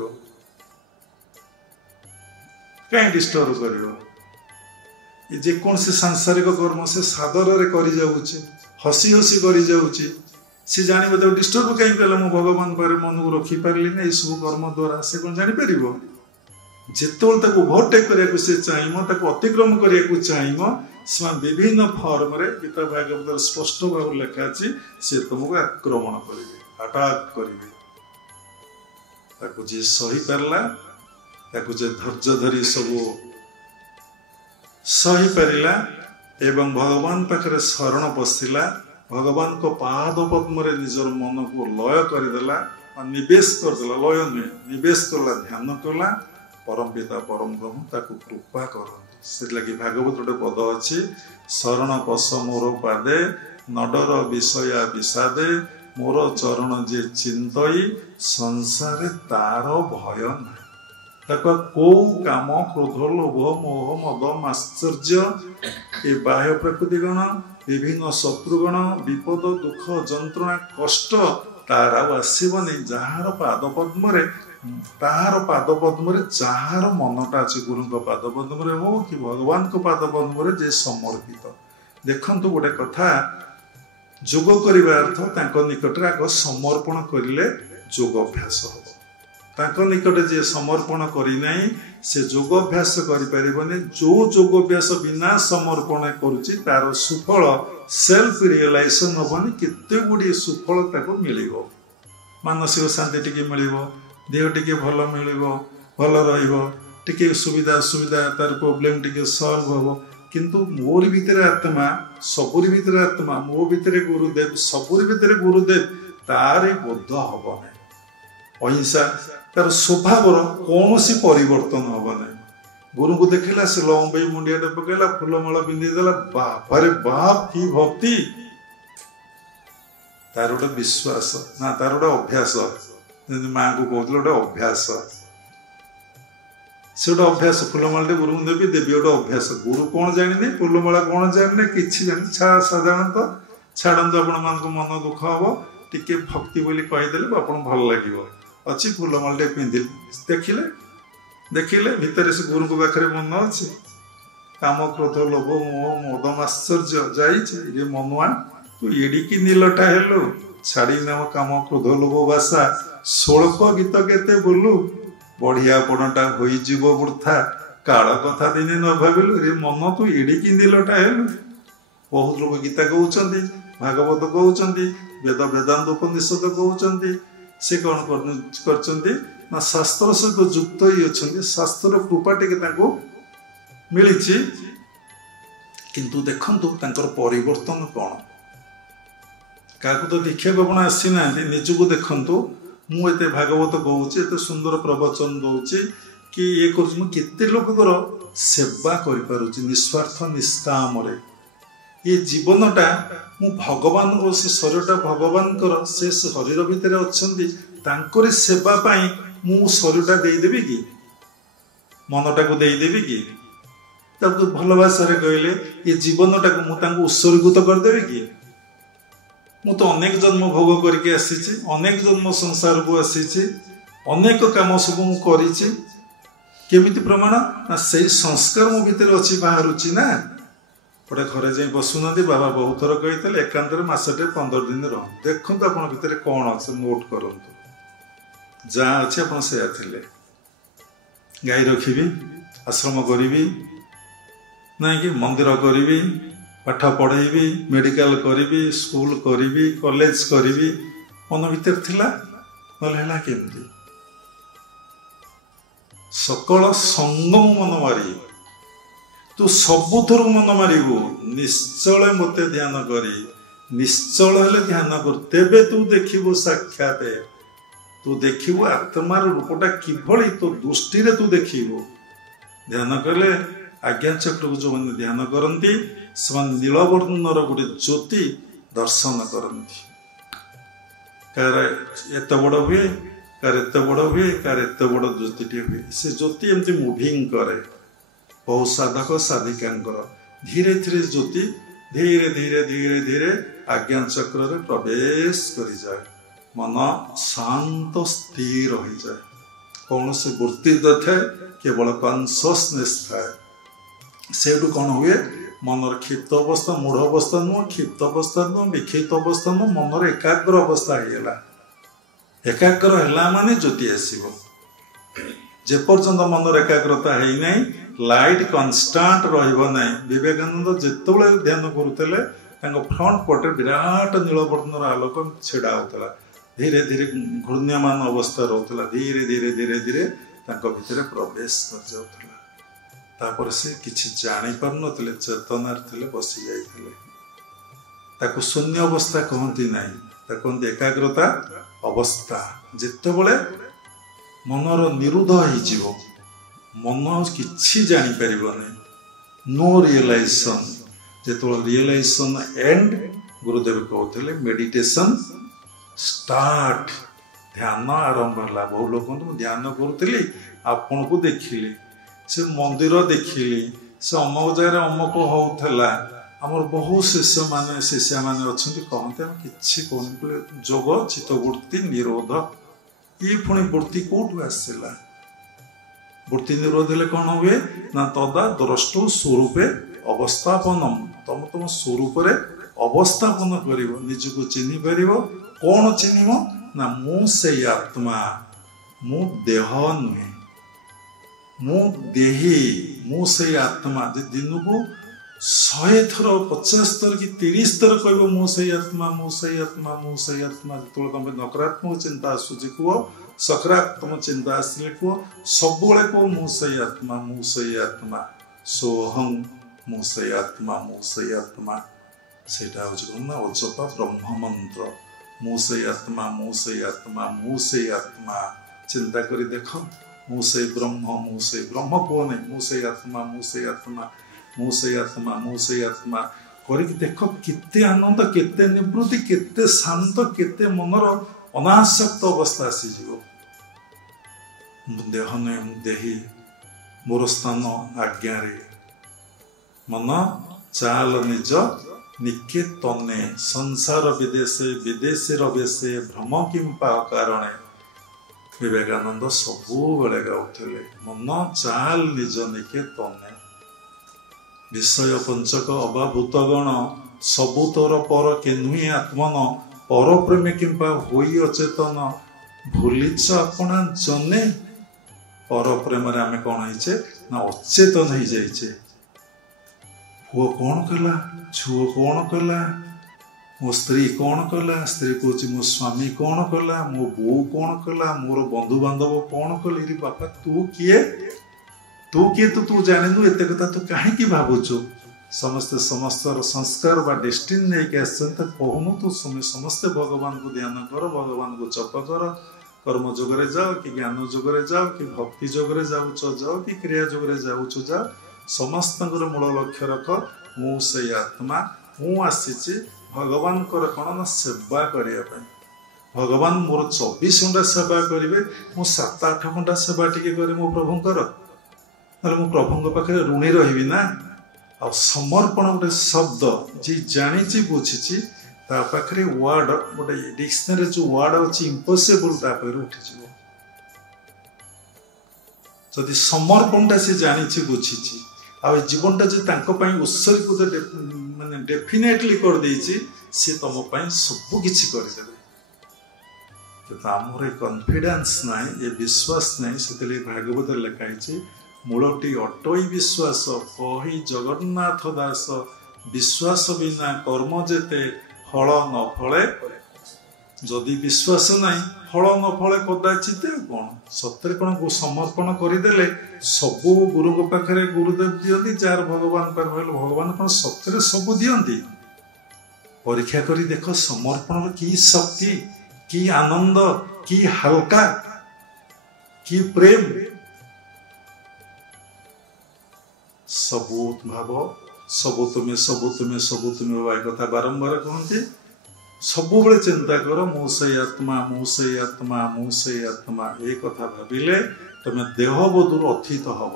जेकोसी सांसारिक कर्म से सादर करी जाऊँचे हसी हसी करी जाऊँचे सी जान डिस्टर्ब कहीं कला मो भगवान पारे मन को रखिपारे ना सब कर्म द्वारा से कौन जापर जिते ओभरटेक करने से चाहिए अतिक्रम करने को चाहिए से विभिन्न फॉर्म रे गीता भागवत स्पष्ट भाव लिखा अच्छी से तुमको आक्रमण करेंगे अटाक करेंगे जी सही पारा जे धैर्य धरी सब सही पारा एवं भगवान पाखे शरण पशिला भगवान को पाद पद्म निजर मन को लय करदेला निवेश करदेला लय नुहे निवेश करला ध्यान करला परम पिता परम ब्रह्म ताकू कृपा करते से लगी भागवत गोटे पद अच्छी शरण पश मोर पादे नडर विषया विषादे मोर चरण जे चिंतई संसार तार भय ना को काम क्रोध लोभ मोह मद माश्चर्य ए बाह्य प्रकृति गण विभिन्न शत्रुगण विपद दुख जंत्रणा कष्ट तार आसबनी जार पाद पद्म ताहार पाद पद्म जार मनटा अच्छे गुरु पाद पद्म हो कि भगवान को पाद पद्म जे समर्पित देखु गोटे कथा जोग करने अर्थ निकट आग समर्पण करें योगाभ्यास हम तांको निकट जे समर्पण करना से योगाभ्यास करें जो योगाभ्यास बिना समर्पण करुच्ची तार सुफल सेल्फ रियलाइजेशन हेनी केते गुड़िए सुफल मिल मानसिक शांति टी मिल देह टी भल मिल भल रे सुविधा असुविधा तार प्रोब्लेम टी सल्व हम किंतु मोर भीतर आत्मा सबुरी भीतर आत्मा मो भीतर गुरुदेव सबुरी भीतर गुरुदेव तारे बोध हम ना अहिंसा तार स्वभाव कौन सी परिवर्तन हम ना गुरु को देखला से लंबे मुंडिया पकड़ा फूलमाला पिंधीदेला बापरे बाप की भक्ति तार गोटे विश्वास ना तार गोटे अभ्यास माँ को कहते गोटे अभ्यास से गोटे अभ्यास फूलमाला गुरु को देवी देवी गोटे अभ्यास गुरु कौन जाने फूलमाला कौन जाने कि साधारणतः छाड़ू आपण मान मन दुख हम टी भक्ति बोली कहीदेले आप भल लगे अच्छी फूलमाला पिंधि देखिले देखिले भितर से गुरु को पाखे मन अच्छे काम क्रोध लोभ मोह मद माश्चर्य जाइए मनुआ तू एडिकी नीलटा हेलु छाड़ी नाम काम क्रोध लोभ भाषा स्वल्प गीत केते बोलू बढ़िया पणटा वृथा काल कथा दिने न भाविलु रे मन तू एडिकी नीलटा हेलु बहुत लोग गीता कहते भागवत कहते वेद वेदांत उपनिषद कहते से कौन कर शास्त्र सहित युक्त ही अच्छा शास्त्र कृपा टे मिली किंतु देखु परिवर्तन कौन କାହାକୁ ତ ଦେଖିବାକୁ ଆପଣ ଆସିନାହାନ୍ତି, ନିଜକୁ ଦେଖନ୍ତୁ। ମୁଁ ଏତେ ଭାଗବତ କହୁଛି, ଏତେ ସୁନ୍ଦର ପ୍ରବଚନ ଦଉଛି କି ଇଏ କରୁଛି, ମୁଁ କେତେ ଲୋକଙ୍କର ସେବା କରିପାରୁଛି ନିସ୍ୱାର୍ଥ ନିଷ୍କାମରେ। ଏ ଜୀବନଟା ମୁଁ ଭଗବାନଙ୍କ, ସେ ଶରୀରଟା ଭଗବାନଙ୍କର, ସେ ଶରୀର ଭିତରେ ଅଛନ୍ତି, ତାଙ୍କରି ସେବା ପାଇଁ ମୁଁ ଶରୀରଟା ଦେଇଦେବି କି, ମନଟାକୁ ଦେଇଦେବି କି? ତାକୁ ଭଲ ଭାଷାରେ କହିଲେ ଏ ଜୀବନଟାକୁ ମୁଁ ତାଙ୍କୁ ଉତ୍ସର୍ଗୀକୃତ କରିଦେବି କି? ମୁଁ ତ ଅନେକ ଜନ୍ମ ଭୋଗ କରିକି ଆସିଛି, ଅନେକ ଜନ୍ମ ସଂସାରକୁ ଆସିଛି, ଅନେକ କାମ ସବୁ ମୁଁ କରିଛି। କେମିତି ପ୍ରମାଣ? ନା ସେଇ ସଂସ୍କାର ମୋ ଭିତରେ ଅଛି, ବାହାରୁଛି ନା। ଗୋଟେ ଘରେ ଯାଇ ବସୁନାହାନ୍ତି, ବାବା ବହୁତ ଥର କହିଥିଲେ ଏକାନ୍ତରେ ମାସଟେ 15 ଦିନ ରହ, ଦେଖନ୍ତୁ ଆପଣ ଭିତରେ କ'ଣ ଅଛି, ନୋଟ୍ କରନ୍ତୁ। ଯାହା ଅଛି ଆପଣ ସେୟା ଥିଲେ। ଗାଈ ରଖିବି, ଆଶ୍ରମ କରିବି, ନାଇଁକି ମନ୍ଦିର କରିବି, ପାଠ ପଢ଼େଇବି, ମେଡ଼ିକାଲ କରିବି, ସ୍କୁଲ କରିବି, କଲେଜ କରିବି, ମନ ଭିତରେ ଥିଲା। ନହେଲେ ହେଲା କେମିତି? ସକଳ ସଙ୍ଗମ ମନ ମାରି, ତୁ ସବୁଥରୁ ମନ ମାରିବୁ, ନିଶ୍ଚଳ ମୋତେ ଧ୍ୟାନ କରି। ନିଶ୍ଚଳ ହେଲେ ଧ୍ୟାନ କରୁ, ତେବେ ତୁ ଦେଖିବୁ ସାକ୍ଷାତ। ତୁ ଦେଖିବୁ ଆତ୍ମାର ରୂପଟା କିଭଳି, ତୋ ଦୃଷ୍ଟିରେ ତୁ ଦେଖିବୁ। ଧ୍ୟାନ କଲେ ଆଜ୍ଞା ଚକ୍ରକୁ ଯେଉଁମାନେ ଧ୍ୟାନ କରନ୍ତି ସେମାନେ ନୀଳବର୍ଣ୍ଣର ଗୋଟେ ଜ୍ୟୋତି ଦର୍ଶନ କରନ୍ତି। କାହାର ଏତେ ବଡ଼ ହୁଏ, କାହାର ଏତେ ବଡ଼ ହୁଏ, କାହାର ଏତେ ବଡ଼ ଜ୍ୟୋତିଟିଏ ହୁଏ। ସେ ଜ୍ୟୋତି ଏମିତି ମୁଭିଂ କରେ ବହୁ ସାଧକ ସାଧିକାଙ୍କର। ଧୀରେ ଧୀରେ ଜ୍ୟୋତି ଧୀରେ ଧୀରେ ଧୀରେ ଧୀରେ ଆଜ୍ଞା ଚକ୍ରରେ ପ୍ରବେଶ କରିଯାଏ। ମନ ଶାନ୍ତ ସ୍ଥିର ହୋଇଯାଏ। କୌଣସି ବୃତ୍ତି ନଥାଏ, କେବଳ କନସିୟସନେସ୍ ଥାଏ। ସେଇଠୁ କ'ଣ ହୁଏ? ମନର କ୍ଷିପ୍ତ ଅବସ୍ଥା, ମୂଢ଼ ଅବସ୍ଥା ନୁହଁ, କ୍ଷିପ୍ତ ଅବସ୍ଥା ନୁହଁ, ବିକ୍ଷିପ୍ତ ଅବସ୍ଥା ନୁହଁ, ମନର ଏକାଗ୍ର ଅବସ୍ଥା ହେଇଗଲା। ଏକାଗ୍ର ହେଲା ମାନେ ଜ୍ୟୋତି ଆସିବ। ଯେପର୍ଯ୍ୟନ୍ତ ମନର ଏକାଗ୍ରତା ହେଇନାହିଁ, ଲାଇଟ୍ କନଷ୍ଟାଣ୍ଟ ରହିବ ନାହିଁ। ବିବେକାନନ୍ଦ ଯେତେବେଳେ ଧ୍ୟାନ କରୁଥିଲେ ତାଙ୍କ ଫ୍ରଣ୍ଟ ପଟେ ବିରାଟ ନୀଳବର୍ଣ୍ଣର ଆଲୋକ ଛିଡ଼ା ହେଉଥିଲା। ଧୀରେ ଧୀରେ ଘୂର୍ଣ୍ଣ୍ୟମାନ ଅବସ୍ଥା ରହୁଥିଲା, ଧୀରେ ଧୀରେ ଧୀରେ ଧୀରେ ତାଙ୍କ ଭିତରେ ପ୍ରବେଶ କରିଯାଉଥିଲା। ତାପରେ ସେ କିଛି ଜାଣିପାରୁନଥିଲେ, ଚେତନାରେ ଥିଲେ, ବସି ଯାଇଥିଲେ। ତାକୁ ଶୂନ୍ୟ ଅବସ୍ଥା କହନ୍ତି ନାହିଁ, ତାକୁ କହନ୍ତି ଏକାଗ୍ରତା ଅବସ୍ଥା। ଯେତେବେଳେ ମନର ନିରୁଦ୍ଧ ହେଇଯିବ, ମନ କିଛି ଜାଣିପାରିବନି, ନୋ ରିଏଲାଇଜେସନ୍। ଯେତେବେଳେ ରିଏଲାଇଜେସନ୍ ଏଣ୍ଡ, ଗୁରୁଦେବ କହୁଥିଲେ ମେଡିଟେସନ୍ ଷ୍ଟାର୍ଟ, ଧ୍ୟାନ ଆରମ୍ଭ ହେଲା। ବହୁ ଲୋକଙ୍କୁ ମୁଁ ଧ୍ୟାନ କରୁଥିଲି, ଆପଣଙ୍କୁ ଦେଖିଲି, ସେ ମନ୍ଦିର ଦେଖିଲି, ସେ ଅମକ ଜାଗାରେ ଅମକ ହଉଥିଲା। ଆମର ବହୁ ଶିଷ୍ୟମାନେ ଅଛନ୍ତି, କହନ୍ତି ଆମେ କିଛି କହୁନି, ଯୋଗ ଚିତ୍ତବୃତ୍ତି ନିରୋଧ। ଇଏ ପୁଣି ବୃତ୍ତି କୋଉଠୁ ଆସିଲା? ବୃତ୍ତି ନିରୋଧ ହେଲେ କ'ଣ ହୁଏ? ନା ତଦା ଦ୍ରଷ୍ଟୁ ସ୍ୱରୂପେ ଅବସ୍ଥାପନମ୍। ତମ ସ୍ୱରୂପରେ ଅବସ୍ଥାପନ କରିବ, ନିଜକୁ ଚିହ୍ନି ପାରିବ। କ'ଣ ଚିହ୍ନିବ? ନା ମୁଁ ସେଇ ଆତ୍ମା, ମୁଁ ଦେହ ନୁହେଁ, ମୁଁ ଦେହୀ, ମୁଁ ସେଇ ଆତ୍ମା। ଯେ ଦିନକୁ 100 ଥର, 50 ଥର କି 30 ଥର କହିବ ମୁଁ ସେଇ ଆତ୍ମା, ମୁଁ ସେଇ ଆତ୍ମା, ମୁଁ ସେଇ ଆତ୍ମା। ଯେତେବେଳେ ତମେ ନକାରାତ୍ମକ ଚିନ୍ତା ଆସୁଛି କୁହ, ସକାରାତ୍ମକ ଚିନ୍ତା ଆସିଲେ କୁହ, ସବୁବେଳେ କୁହ ମୁଁ ସେଇ ଆତ୍ମା, ମୁଁ ସେଇ ଆତ୍ମା। ସୋହଂ, ମୁଁ ସେଇ ଆତ୍ମା, ମୁଁ ସେଇ ଆତ୍ମା। ସେଇଟା ହେଉଛି କ'ଣ ନା ଅଜପା ବ୍ରହ୍ମ ମନ୍ତ୍ର। ମୁଁ ସେଇ ଆତ୍ମା, ମୁଁ ସେଇ ଆତ୍ମା, ମୁଁ ସେଇ ଆତ୍ମା। ଚିନ୍ତା କରି ଦେଖ, ମୁଁ ସେଇ ବ୍ରହ୍ମ, ମୁଁ ସେଇ ବ୍ରହ୍ମ କୁହ ନାହିଁ, ମୁଁ ସେଇ ଆତ୍ମା, ମୁଁ ସେଇ ଆତ୍ମା, ମୁଁ ସେଇ ଆତ୍ମା, ମୁଁ ସେଇ ଆତ୍ମା କରିକି ଦେଖ, କେତେ ଆନନ୍ଦ, କେତେ ନିବୃତ୍ତି, କେତେ ଶାନ୍ତ, କେତେ ମନର ଅନାସକ୍ତ ଅବସ୍ଥା ଆସିଯିବ। ମୁଁ ଦେହ ନୁହେଁ, ମୁଁ ଦେହୀ, ମୋର ସ୍ଥାନ ଆଜ୍ଞାରେ। ମନ ଚାଲ ନିଜ ନିକେତନେ, ସଂସାର ବିଦେଶେ ବିଦେଶୀର ବେଶେ ଭ୍ରମ କିମ୍ପା କାରଣେ। ବିବେକାନନ୍ଦ ସବୁବେଳେ ଗାଉଥିଲେ, ମନ ଚାଲ ନିଜ ନିକେତନେ। ବିଷୟ ପଞ୍ଚକ ଅବାଭୂତ ଗଣ, ସବୁ ତୋର ପର କେନୁହିଁ ଆତ୍ମନ। ପରପ୍ରେମୀ କିମ୍ବା ହୋଇ ଅଚେତନ, ଭୁଲିଛ ଆପଣା ଜନେ। ପରପ୍ରେମରେ ଆମେ କ'ଣ ହେଇଛେ? ନା ଅଚେତନ ହେଇଯାଇଛେ। ପୁଅ କ'ଣ କଲା, ଝୁଅ କ'ଣ କଲା, ମୋ ସ୍ତ୍ରୀ କ'ଣ କଲା, ସ୍ତ୍ରୀ କହୁଛି ମୋ ସ୍ୱାମୀ କ'ଣ କଲା, ମୋ ବୋଉ କ'ଣ କଲା, ମୋର ବନ୍ଧୁବାନ୍ଧବ କ'ଣ କଲେ। ରେ ବାପା, ତୁ କିଏ? ତୁ କିଏ? ତୁ ଜାଣିନୁ ଏତେ କଥା, ତୁ କାହିଁକି ଭାବୁଛୁ? ସମସ୍ତେ ସମସ୍ତର ସଂସ୍କାର ବା ଡେଷ୍ଟିନି ନେଇକି ଆସିଛନ୍ତି କହୁନୁ ତୁ ସମସ୍ତେ ଭଗବାନଙ୍କୁ ଧ୍ୟାନ କର, ଭଗବାନଙ୍କୁ ଜପ କର, କର୍ମ ଯୋଗରେ ଯାଅ କି ଜ୍ଞାନ ଯୋଗରେ ଯାଅ କି ଭକ୍ତି ଯୋଗରେ ଯାଉଛ ଯାଅ କି କ୍ରିୟା ଯୋଗରେ ଯାଉଛ ଯାଅ, ସମସ୍ତଙ୍କର ମୂଳ ଲକ୍ଷ୍ୟ ରଖ ମୁଁ ସେଇ ଆତ୍ମା, ମୁଁ ଆସିଛି ଭଗବାନଙ୍କର କ'ଣ ନା ସେବା କରିବା ପାଇଁ। ଭଗବାନ ମୋର 24 ଘଣ୍ଟା ସେବା କରିବେ, ମୁଁ 7-8 ଘଣ୍ଟା ସେବା ଟିକେ କରେ ମୋ ପ୍ରଭୁଙ୍କର, ନହେଲେ ମୁଁ ପ୍ରଭୁଙ୍କ ପାଖରେ ଋଣୀ ରହିବି ନା। ଆଉ ସମର୍ପଣ ଗୋଟେ ଶବ୍ଦ ଯିଏ ଜାଣିଛି ବୁଝିଛି ତା ପାଖରେ ୱାର୍ଡ ଗୋଟେ ଡିକ୍ସନାରୀ ଯୋଉ ୱାର୍ଡ ଅଛି ଇମ୍ପସିବଲ ତା ପାଖରେ ଉଠିଯିବ। ଯଦି ସମର୍ପଣଟା ସେ ଜାଣିଛି ବୁଝିଛି ଆଉ ଏ ଜୀବନଟା ଯେ ତାଙ୍କ ପାଇଁ ଉତ୍ସର୍ଗୀକୃତ ମାନେ ଡେଫିନେଟଲି କରିଦେଇଛି, ସେ ତମ ପାଇଁ ସବୁ କିଛି କରିଦେବେ। କିନ୍ତୁ ଆମର ଏ କନଫିଡେନ୍ସ ନାହିଁ, ଏ ବିଶ୍ୱାସ ନାହିଁ। ସେଥିଲାଗି ଭାଗବତରେ ଲେଖା ହେଇଛି ମୂଳଟି ଅଟଇ ବିଶ୍ୱାସ କହି ଜଗନ୍ନାଥ ଦାସ, ବିଶ୍ୱାସ ବିନା କର୍ମ ଯେତେ ଫଳ ନ ଫଳେ। ଯଦି ବିଶ୍ୱାସ ନାହିଁ ଫଳ ନ ଫଳେ କଦାଚିତ କ'ଣ? ସତରେ କ'ଣ ସମର୍ପଣ କରିଦେଲେ ସବୁ ଗୁରୁଙ୍କ ପାଖରେ ଗୁରୁଦେବ ଦିଅନ୍ତି, ଯାହାର ଭଗବାନ ପାଖରେ ରହିଲେ ଭଗବାନ କ'ଣ ସତରେ ସବୁ ଦିଅନ୍ତି? ପରୀକ୍ଷା କରି ଦେଖ ସମର୍ପଣର କି ଶକ୍ତି, କି ଆନନ୍ଦ, କି ହାଲକା, କି ପ୍ରେମ। ସବୁ ଭାବ ସବୁ ତୁମେ ସବୁ ତୁମେ ସବୁ ତୁମେ ଏ କଥା ବାରମ୍ବାର କହନ୍ତି। ସବୁବେଳେ ଚିନ୍ତା କର ମୁଁ ସେଇ ଆତ୍ମା, ମୁଁ ସେଇ ଆତ୍ମା, ମୁଁ ସେଇ ଆତ୍ମା। ଏ କଥା ଭାବିଲେ ତମେ ଦେହବୋଧରୁ ଅତୀତ ହବ,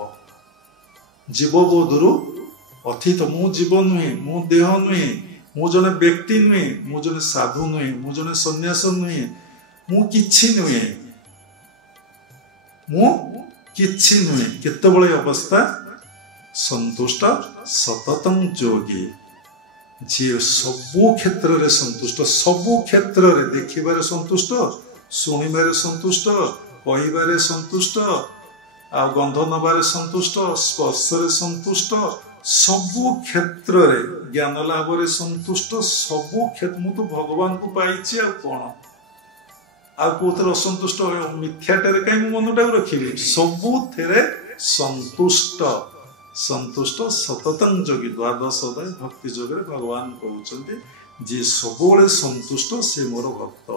ଜୀବବୋଧରୁ ଅତୀତ। ମୁଁ ଜୀବ ନୁହେଁ, ମୁଁ ଦେହ ନୁହେଁ, ମୁଁ ଜଣେ ବ୍ୟକ୍ତି ନୁହେଁ, ମୁଁ ଜଣେ ସାଧୁ ନୁହେଁ, ମୁଁ ଜଣେ ସନ୍ନ୍ୟାସ ନୁହେଁ, ମୁଁ କିଛି ନୁହେଁ, ମୁଁ କିଛି ନୁହେଁ। କେତେବେଳେ ଅବସ୍ଥା? ସନ୍ତୁଷ୍ଟ ସତତଂ ଯୋଗୀ, ଯିଏ ସବୁ କ୍ଷେତ୍ରରେ ସନ୍ତୁଷ୍ଟ, ସବୁ କ୍ଷେତ୍ରରେ ଦେଖିବାରେ ସନ୍ତୁଷ୍ଟ, ଶୁଣିବାରେ ସନ୍ତୁଷ୍ଟ, କହିବାରେ ସନ୍ତୁଷ୍ଟ, ଆଉ ଗନ୍ଧ ନେବାରେ ସନ୍ତୁଷ୍ଟ, ସ୍ପର୍ଶରେ ସନ୍ତୁଷ୍ଟ, ସବୁ କ୍ଷେତ୍ରରେ ଜ୍ଞାନ ଲାଭରେ ସନ୍ତୁଷ୍ଟ। ସବୁ କ୍ଷେତ୍ର ମୁଁ ତ ଭଗବାନଙ୍କୁ ପାଇଛି ଆଉ କ'ଣ, ଆଉ କୋଉଥିରେ ଅସନ୍ତୁଷ୍ଟ ମିଥ୍ୟାଟାରେ କାହିଁ ମୁଁ ମନଟାକୁ ରଖିବି? ସବୁଥିରେ ସନ୍ତୁଷ୍ଟ। ସନ୍ତୁଷ୍ଟ ସତତଂ ଯୋଗୀ, ଦ୍ୱାଦଶ ଅଧ୍ୟାୟ ଭକ୍ତି ଯୋଗରେ ଭଗବାନ କହୁଛନ୍ତି ଯିଏ ସବୁବେଳେ ସନ୍ତୁଷ୍ଟ ସେ ମୋର ଭକ୍ତ।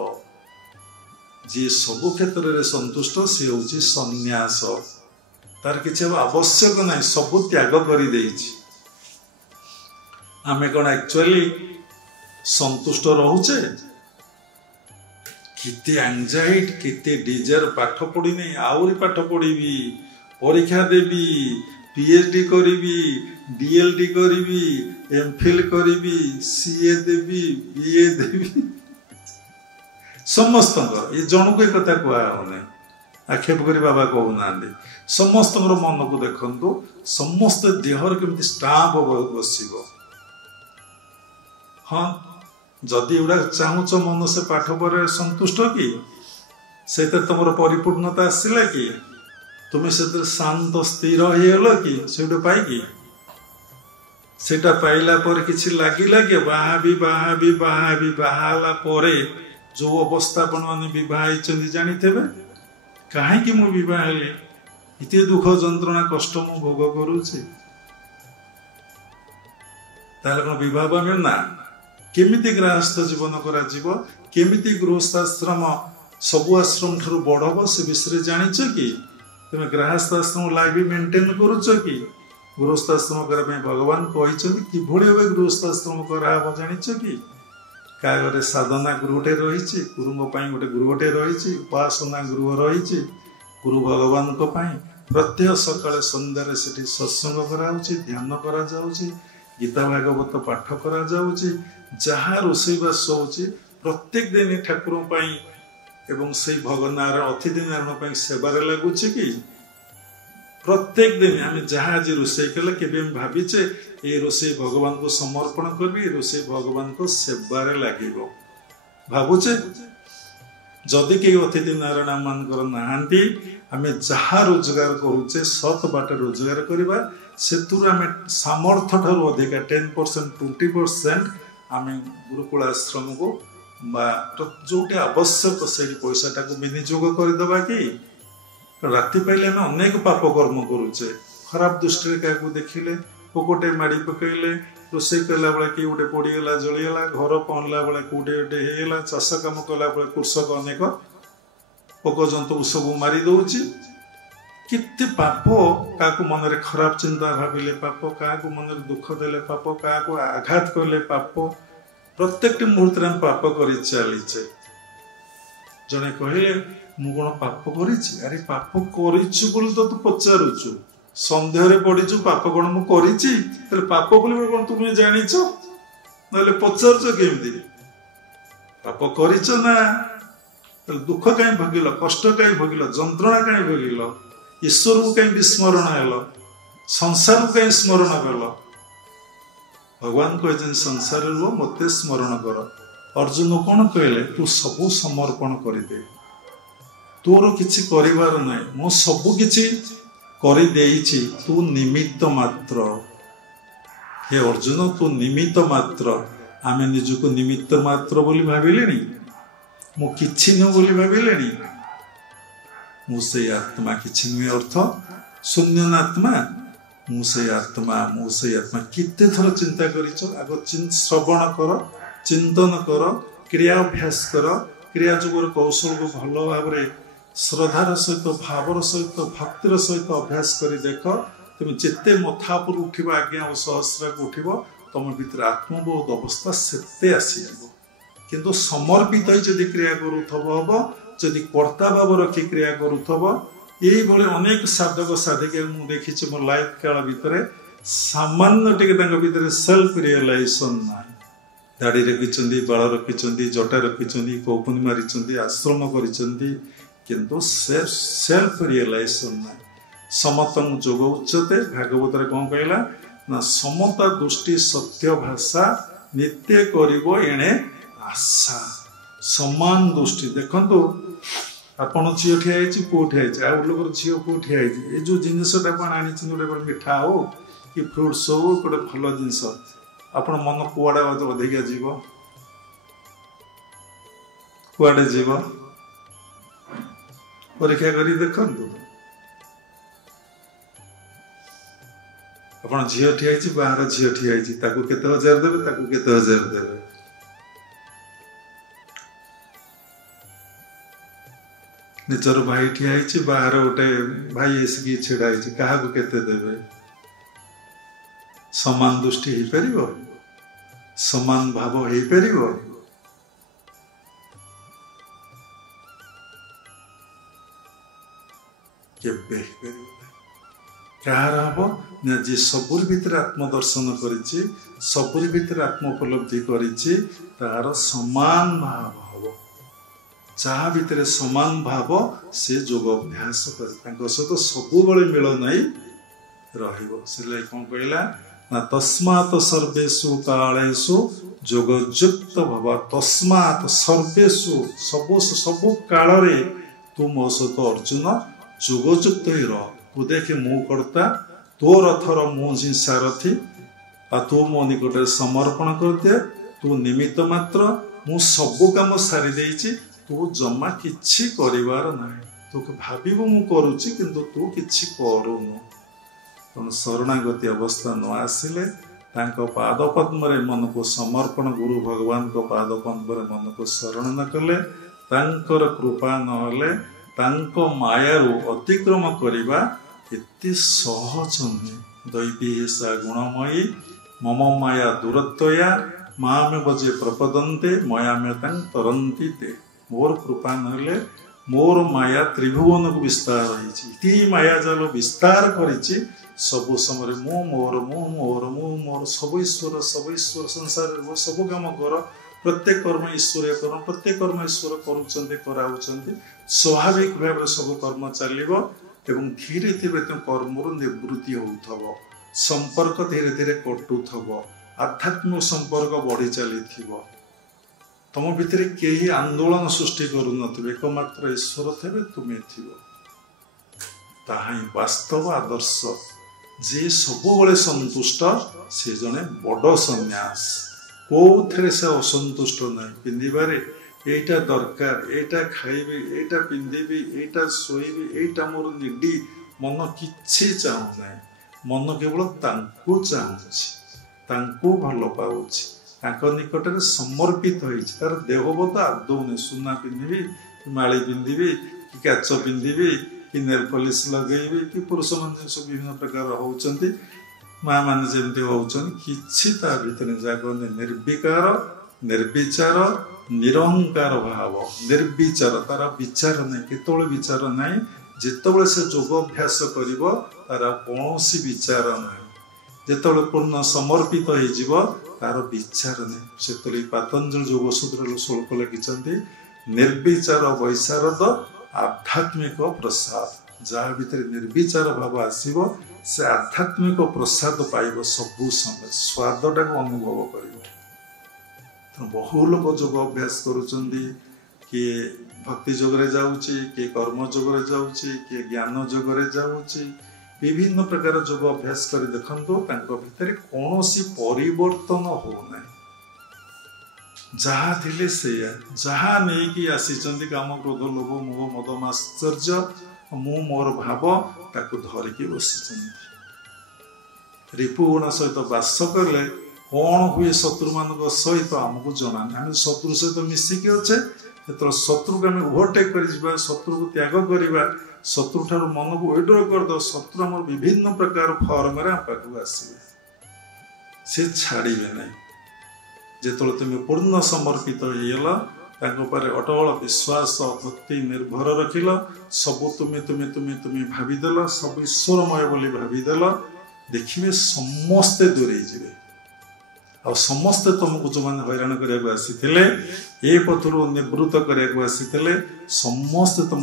ଯିଏ ସବୁ କ୍ଷେତ୍ରରେ ସନ୍ତୁଷ୍ଟ ସେ ହେଉଛି ସନ୍ନ୍ୟାସ। ତାର କିଛି ଆବଶ୍ୟକ ନାହିଁ, ସବୁ ତ୍ୟାଗ କରିଦେଇଛି। ଆମେ କ'ଣ ଆକ୍ଚୁଆଲି ସନ୍ତୁଷ୍ଟ ରହୁଛେ? କେତେ ଆଙ୍ଜାଇଟି, କେତେ ଡିଜାयर, ପାଠ ପଢିନି ଆହୁରି ପାଠ ପଢିବି, ପରୀକ୍ଷା ଦେବି, PhD କରିବି, DLD କରିବି, MPhil କରିବି, CA ଦେବି, BA ଦେବି। ସମସ୍ତଙ୍କର ଏ ଜଣକୁ ଏ କଥା କୁହାହଉନି, ଆକ୍ଷେପ କରି ବାବା କହୁନାହାନ୍ତି। ସମସ୍ତଙ୍କର ମନକୁ ଦେଖନ୍ତୁ, ସମସ୍ତେ ଦେହରେ କେମିତି ଷ୍ଟାମ୍ପ ବସିବ। ହଁ, ଯଦି ଏଗୁଡା ଚାହୁଁଛ ମନ ସେ ପାଠ ପରେ ସନ୍ତୁଷ୍ଟ କି? ସେଇଥିରେ ତମର ପରିପୂର୍ଣ୍ଣତା ଆସିଲା କି? ତୁମେ ସେଥିରେ ଶାନ୍ତ ସ୍ଥିର ହେଇଗଲ କି ସେଇଟା ପାଇକି? ସେଇଟା ପାଇଲା ପରେ କିଛି ଲାଗିଲା କି? ବାହା ହେଲା ପରେ ଯୋଉ ଅବସ୍ଥା ଆପଣ ମାନେ ବିବାହ ହେଇଛନ୍ତି ଜାଣିଥିବେ, କାହିଁକି ମୁଁ ବିବାହ ହେଲି, ଏତେ ଦୁଃଖ ଯନ୍ତ୍ରଣା କଷ୍ଟ ମୁଁ ଭୋଗ କରୁଛି, ତାହେଲେ କ'ଣ ବିବାହ ଭାବେ ନା? କେମିତି ଗୃହସ୍ଥ ଜୀବନ କରାଯିବ, କେମିତି ଗୃହସ୍ଥାଶ୍ରମ ସବୁ ଆଶ୍ରମ ଠାରୁ ବଡ ହବ ସେ ବିଷୟରେ ଜାଣିଛ କି? ତୁମେ ଗୃହସ୍ଥାଶ୍ରମ ଲାଇଫ ମେଣ୍ଟେନ କରୁଛ କି? ଗୃହସ୍ଥାଶ୍ରମ କରିବା ପାଇଁ ଭଗବାନ କହିଛନ୍ତି କିଭଳି ଭାବେ ଗୃହସ୍ଥାଶ୍ରମ କରାହବ ଜାଣିଛ କି? କାହା ଘରେ ସାଧନା ଗୃହଟେ ରହିଛି, ଗୁରୁଙ୍କ ପାଇଁ ଗୋଟେ ଗୃହଟେ ରହିଛି, ଉପାସନା ଗୃହ ରହିଛି ଗୁରୁ ଭଗବାନଙ୍କ ପାଇଁ। ପ୍ରତ୍ୟହ ସକାଳେ ସନ୍ଧ୍ୟାରେ ସେଠି ସତ୍ସଙ୍ଗ କରାଯାଉଛି, ଧ୍ୟାନ କରାଯାଉଛି, ଗୀତା ଭାଗବତ ପାଠ କରାଯାଉଛି, ଯାହା ରୋଷେଇବାସ ହଉଛି ପ୍ରତ୍ୟେକ ଦିନ ଠାକୁରଙ୍କ ପାଇଁ ଏବଂ ସେଇ ଭଗନାରାୟଣ ଅତିଥି ନାରାୟଣ ପାଇଁ ସେବାରେ ଲାଗୁଛି କି? ପ୍ରତ୍ୟେକ ଦିନ ଆମେ ଯାହା ଆଜି ରୋଷେଇ କଲେ କେବେ ଆମେ ଭାବିଛେ ଏଇ ରୋଷେଇ ଭଗବାନଙ୍କୁ ସମର୍ପଣ କରିବି, ଏ ରୋଷେଇ ଭଗବାନଙ୍କ ସେବାରେ ଲାଗିବ? ଭାବୁଛେ? ଯଦି କେହି ଅତିଥି ନାରାୟଣ ମାନଙ୍କର ନାହାନ୍ତି, ଆମେ ଯାହା ରୋଜଗାର କରୁଛେ ସତ୍ ବାଟ ରୋଜଗାର କରିବା, ସେଥିରୁ ଆମେ ସାମର୍ଥ୍ୟ ଠାରୁ ଅଧିକା 10% 20% ଆମେ ଗୁରୁକୁଳ ଆଶ୍ରମକୁ ବା ଯୋଉଠି ଆବଶ୍ୟକ ସେଇଠି ପଇସାଟାକୁ ବିନିଯୋଗ କରିଦେବା କି? ରାତି ପାଇଲେ ଆମେ ଅନେକ ପାପ କର୍ମ କରୁଛେ, ଖରାପ ଦୃଷ୍ଟିରେ କାହାକୁ ଦେଖିଲେ, ପୋକଟେ ମାଡ଼ି ପକେଇଲେ, ରୋଷେଇ କଲା ବେଳ କିଏ ଗୋଟେ ପୋଡ଼ିଗଲା ଜଳିଗଲା, ଘର ପହଞ୍ଚିଲା ବେଳେ କୋଉଟେ ଗୋଟେ ହେଇଗଲା, ଚାଷ କାମ କଲା ବେଳେ କୃଷକ ଅନେକ ପୋକ ଜନ୍ତୁ ସବୁ ମାରି ଦଉଛି। କେତେ ପାପ, କାହାକୁ ମନରେ ଖରାପ ଚିନ୍ତା ଭାବିଲେ ପାପ, କାହାକୁ ମନରେ ଦୁଃଖ ଦେଲେ ପାପ, କାହାକୁ ଆଘାତ କଲେ ପାପ, ପ୍ରତ୍ୟେକଟି ମୁହୂର୍ତ୍ତରେ ଆମେ ପାପ କରି ଚାଲିଛେ। ଜଣେ କହିଲେ ମୁଁ କଣ ପାପ କରିଛି? ଆରେ ପାପ କରିଛୁ ବୋଲି ତ ତୁ ପଚାରୁଛୁ, ସନ୍ଦେହରେ ପଡିଛୁ ପାପ କଣ ମୁଁ କରିଛି? ତାହେଲେ ପାପ ବୋଲି କଣ ତୁମେ ଜାଣିଛ? ନହେଲେ ପଚାରୁଛ କେମିତି? ପାପ କରିଛ ନା? ତାହେଲେ ଦୁଃଖ କାହିଁ ଭୋଗିଲ, କଷ୍ଟ କାହିଁ ଭୋଗିଲ, ଯନ୍ତ୍ରଣା କାହିଁ ଭୋଗିଲ, ଈଶ୍ୱରକୁ କାହିଁ ବିସ୍ମରଣ ହେଲ, ସଂସାରକୁ କାହିଁ ସ୍ମରଣ କଲ? ଭଗବାନ କହିଛନ୍ତି ସଂସାରରେ ରୁହ, ମତେ ସ୍ମରଣ କର। ଅର୍ଜୁନ କଣ କହିଲେ? ତୁ ସବୁ ସମର୍ପଣ କରିଦେ, ତୋର କିଛି କରିବାର ନାହିଁ, ମୁଁ ସବୁ କିଛି କରିଦେଇଛି, ତୁ ନିମିତ୍ତ ମାତ୍ର। ହେ ଅର୍ଜୁନ, ତୁ ନିମିତ୍ତ ମାତ୍ର। ଆମେ ନିଜକୁ ନିମିତ୍ତ ମାତ୍ର ବୋଲି ଭାବିଲେଣି, ମୁଁ କିଛି ନୁହେଁ ବୋଲି ଭାବିଲେଣି। ମୁଁ ସେଇ ଆତ୍ମା, କିଛି ନୁହେଁ ଅର୍ଥ ଶୂନ୍ୟ ଆତ୍ମା, ମୁଁ ସେଇ ଆତ୍ମା, ମୁଁ ସେଇ ଆତ୍ମା। କେତେ ଥର ଚିନ୍ତା କରିଛ? ଆଗ ଶ୍ରବଣ କର, ଚିନ୍ତନ କର, କ୍ରିୟା ଅଭ୍ୟାସ କର। କ୍ରିୟା ଯୋଗର କୌଶଳକୁ ଭଲ ଭାବରେ ଶ୍ରଦ୍ଧାର ସହିତ, ଭାବର ସହିତ, ଭକ୍ତିର ସହିତ ଅଭ୍ୟାସ କରି ଦେଖ। ତୁମେ ଯେତେ ମଥା ଉପରୁ ଉଠିବ, ଆଜ୍ଞା ଓ ସହସ୍ରାକୁ ଉଠିବ, ତମ ଭିତରେ ଆତ୍ମବୋଧ ଅବସ୍ଥା ସେତେ ଆସିଯିବ। କିନ୍ତୁ ସମର୍ପିତ ହୋଇ ଯଦି କ୍ରିୟା କରୁଥବ ହବ, ଯଦି କର୍ତ୍ତା ଭାବ ରଖି କ୍ରିୟା କରୁଥବ। ଏଇଭଳି ଅନେକ ସାଧକ ସାଧିକା ମୁଁ ଦେଖିଛି ମୋ ଲାଇଫ କାଳ ଭିତରେ, ସାମାନ୍ୟ ଟିକେ ତାଙ୍କ ଭିତରେ ସେଲ୍ଫ ରିଏଲାଇଜେସନ ନାହିଁ। ଦାଢ଼ି ରଖିଛନ୍ତି, ବାଳ ରଖିଛନ୍ତି, ଜଟା ରଖିଛନ୍ତି, କୌପୁନି ମାରିଛନ୍ତି, ଆଶ୍ରମ କରିଛନ୍ତି, କିନ୍ତୁ ସେଲ୍ଫ ରିଏଲାଇଜେସନ ନାହିଁ। ସମତଂ ଯୋଗ ଉଚ୍ଚତେ, ଭାଗବତରେ କଣ କହିଲା ନା, ସମତା ଦୃଷ୍ଟି ସତ୍ୟ ଭାଷା, ନିତ୍ୟ କରିବ ଏଣେ ଆଶା। ସମାନ ଦୃଷ୍ଟି ଦେଖନ୍ତୁ। ଆପଣ ଝିଅ ଠିଆ ହେଇଛି, ପୁଅ ଠିଆ ହେଇଛି, ଆଉ ଗୋଟେ ଲୋକର ଝିଅ ପୁଅ ଠିଆ ହେଇଛି। ଏଇ ଯୋଉ ଜିନିଷଟା ଆପଣ ଆଣିଛନ୍ତି, ଗୋଟେ ମିଠା ହଉ କି ଫ୍ରୁଟ୍ସ ହଉ, ଗୋଟେ ଭଲ ଜିନିଷ, ଆପଣ ମନ କୁଆଡେ ଅଧିକା ଯିବ? କୁଆଡେ ଯିବ? ପରୀକ୍ଷା କରି ଦେଖନ୍ତୁ। ଆପଣ ଝିଅ ଠିଆ ହେଇଛି, ବାହାର ଝିଅ ଠିଆ ହେଇଛି, ତାକୁ କେତେ ହଜାର ଦେବେ, ତାକୁ କେତେ ହଜାର ଦେବେ? ନିଜର ଭାଇ ଠିଆ ହେଇଛି, ବାହାର ଗୋଟେ ଭାଇ ଆସିକି ଛିଡା ହେଇଛି, କାହାକୁ କେତେ ଦେବେ? ସମାନ ଦୃଷ୍ଟି ହେଇପାରିବ? ସମାନ ଭାବ ହେଇପାରିବ? କେବେ ହେଇପାରିବ? କାହାର ହବ ନା, ଯିଏ ସବୁରି ଭିତରେ ଆତ୍ମଦର୍ଶନ କରିଛି, ସବୁରି ଭିତରେ ଆତ୍ମ ଉପଲବ୍ଧି କରିଛି, ତାହାର ସମାନ ଭାବ ହବ। ଯାହା ଭିତରେ ସମାନ ଭାବ, ସେ ଯୋଗ ଅଭ୍ୟାସ କରେ, ତାଙ୍କ ସହିତ ସବୁବେଳେ ମିଳ ନାହିଁ ରହିବ। ସେ କଣ କହିଲା ନା, ତସ୍ମାତ ସର୍ବେଷୁ କାଳେଷୁ ଯୋଗଯୁକ୍ତ ଭବ। ତସ୍ମାତ ସର୍ବେଷୁ, ସବୁ କାଳରେ ତୁ ମୋ ସହିତ ଅର୍ଜୁନ ଯୋଗଯୁକ୍ତ ହେଇ ରହ। ତୁ ଦେଖେ ମୁଁ କର୍ତ୍ତା, ତୋ ରଥର ମୁଁ ହିଁ ସାରଥି, ଆଉ ତୁ ମୋ ନିକଟରେ ସମର୍ପଣ କରିଦେ। ତୁ ନିମିତ୍ତ ମାତ୍ର, ମୁଁ ସବୁ କାମ ସାରି ଦେଇଛି, ତୁ ଜମା କିଛି କରିବାର ନାହିଁ। ତୁ ଭାବିବୁ ମୁଁ କରୁଛି, କିନ୍ତୁ ତୁ କିଛି କରୁନୁ। ତେଣୁ ଶରଣାଗତି ଅବସ୍ଥା ନ ଆସିଲେ, ତାଙ୍କ ପାଦ ପଦ୍ମରେ ମନକୁ ସମର୍ପଣ, ଗୁରୁ ଭଗବାନଙ୍କ ପାଦ ପଦ୍ମରେ ମନକୁ ଶରଣ ନ କଲେ, ତାଙ୍କର କୃପା ନହେଲେ, ତାଙ୍କ ମାୟାରୁ ଅତିକ୍ରମ କରିବା ଏତେ ସହଜ ନୁହେଁ। ଦୈବୀ ସା ଗୁଣମୟୀ ମମ ମାୟା ଦୂରତ୍ୱୟା ମାମେ ବଜେ ପ୍ରପଦନ୍ତେ ମୟାମେ ତାଙ୍କ ତରନ୍ତି ତେ। ମୋର କୃପା ନହେଲେ, ମୋର ମାୟା ତ୍ରିଭୁବନକୁ ବିସ୍ତାର ହେଇଛି, ଏତେ ମାୟା ଜାଲ ବିସ୍ତାର କରିଛି। ସବୁ ସମୟରେ ମୁଁ ମୋର, ମୁଁ ମୋର, ମୁଁ ମୋର, ସବୁ ଈଶ୍ୱର ସଂସାରରେ ସବୁ କାମ କର, ପ୍ରତ୍ୟେକ କର୍ମ ଈଶ୍ୱରୀୟ କର୍ମ, ପ୍ରତ୍ୟେକ କର୍ମ ଈଶ୍ୱର କରୁଛନ୍ତି, କରାଉଛନ୍ତି। ସ୍ୱାଭାବିକ ଭାବରେ ସବୁ କର୍ମ ଚାଲିବ ଏବଂ ଧୀରେ ଧୀରେ କର୍ମରୁ ନିବୃତ୍ତି ହେଉଥିବ, ସମ୍ପର୍କ ଧୀରେ ଧୀରେ କଟୁଥିବ, ଆଧ୍ୟାତ୍ମିକ ସମ୍ପର୍କ ବଢି ଚାଲିଥିବ। ତମ ଭିତରେ କେହି ଆନ୍ଦୋଳନ ସୃଷ୍ଟି କରୁନଥିବେ, ଏକମାତ୍ର ଈଶ୍ୱର ଥିବେ, ତୁମେ ଥିବ। ତାହା ହିଁ ବାସ୍ତବ ଆଦର୍ଶ। ଯିଏ ସବୁବେଳେ ସନ୍ତୁଷ୍ଟ, ସେ ଜଣେ ବଡ ସନ୍ନ୍ୟାସ। କୋଉଥିରେ ସେ ଅସନ୍ତୁଷ୍ଟ ନାହିଁ। ପିନ୍ଧିବାରେ এইটা দরকার, এইটা খাইবি, এইটা পিন্ধিবি, এইটা শୋଇବି, এইটা ମୋର ନିଡି, ମନ କିଛି ଚାହୁଁ ନାହିଁ। मन केवल तांको चाहूँछि, तांको भल पाउछि, तांको निकटरे समर्पित होइछि। तार देहबोध आदौ नहीं, सुना पिंधिबी कि माली पिंधिबी कि काच पिंधिबी कि नेल पॉलिश लगेबी कि पुरुष माने सब विभिन्न प्रकार होउचंती, माँ माने जेमती होउचंती, किछि ता भितरे जागने निर्विकार निर्विचार निरंकार भाव। निर्विचार तार विचार नहीं, केतोले विचार नहीं, जितेबाला से योग अभ्यास करिवो तार कौनसी विचार नहीं, जितेबाला पूर्ण समर्पित हो तार विचार नहीं। से पतंजलि योग सूत्र श्लोक लिखिं निर्विचार वैशारद आध्यात्मिक प्रसाद। जहाँ भितर निर्विचार भाव आसव से आध्यात्मिक प्रसाद पाइब, सबू समय स्वादटा को अनुभव कर। बहु लोग योग अभ्यास करुँच, किए भक्ति जोगरे जाऊँची, किए कर्म जोगरे जाऊँची, किए ज्ञान जोगरे जाऊँची, विभिन्न प्रकार योग अभ्यास कर देखो भितर कौन सी परिवर्तन होना। जहाँ थिले सेया, जहाँ नहीं कि आसी काम क्रोध लोभ मोह मद माश्चर्य मु मोर भाव ताकू धरिकी बसी। रिपुगुण सहित बास कले कौन हुए शत्रु मान सहित आमको जना। आम शत्रु सहित मिसिकी अच्छे, जो शत्रु को आम ओभरटेक कर शत्रु को त्याग करवा, शत्रु ठार मन को विड्र करद, शत्रु आम विभिन्न प्रकार फॉर्म रे पाखु आसवे, से छाड़े ना। जो तुम पूर्ण समर्पित होगल, अटल विश्वास भक्ति निर्भर रखिल, सबू तुम्हें तुम्हें तुम्हें तुम्हें भाविदेल, सब ईश्वरमय बोली भाविदेल, देखिए समस्ते दूरे जाए। आ समस्ते तुमको जो मैंने हैरान करने आसीथिले, ए पथरु निवृत्त करने आसीथिले, समस्ते तुम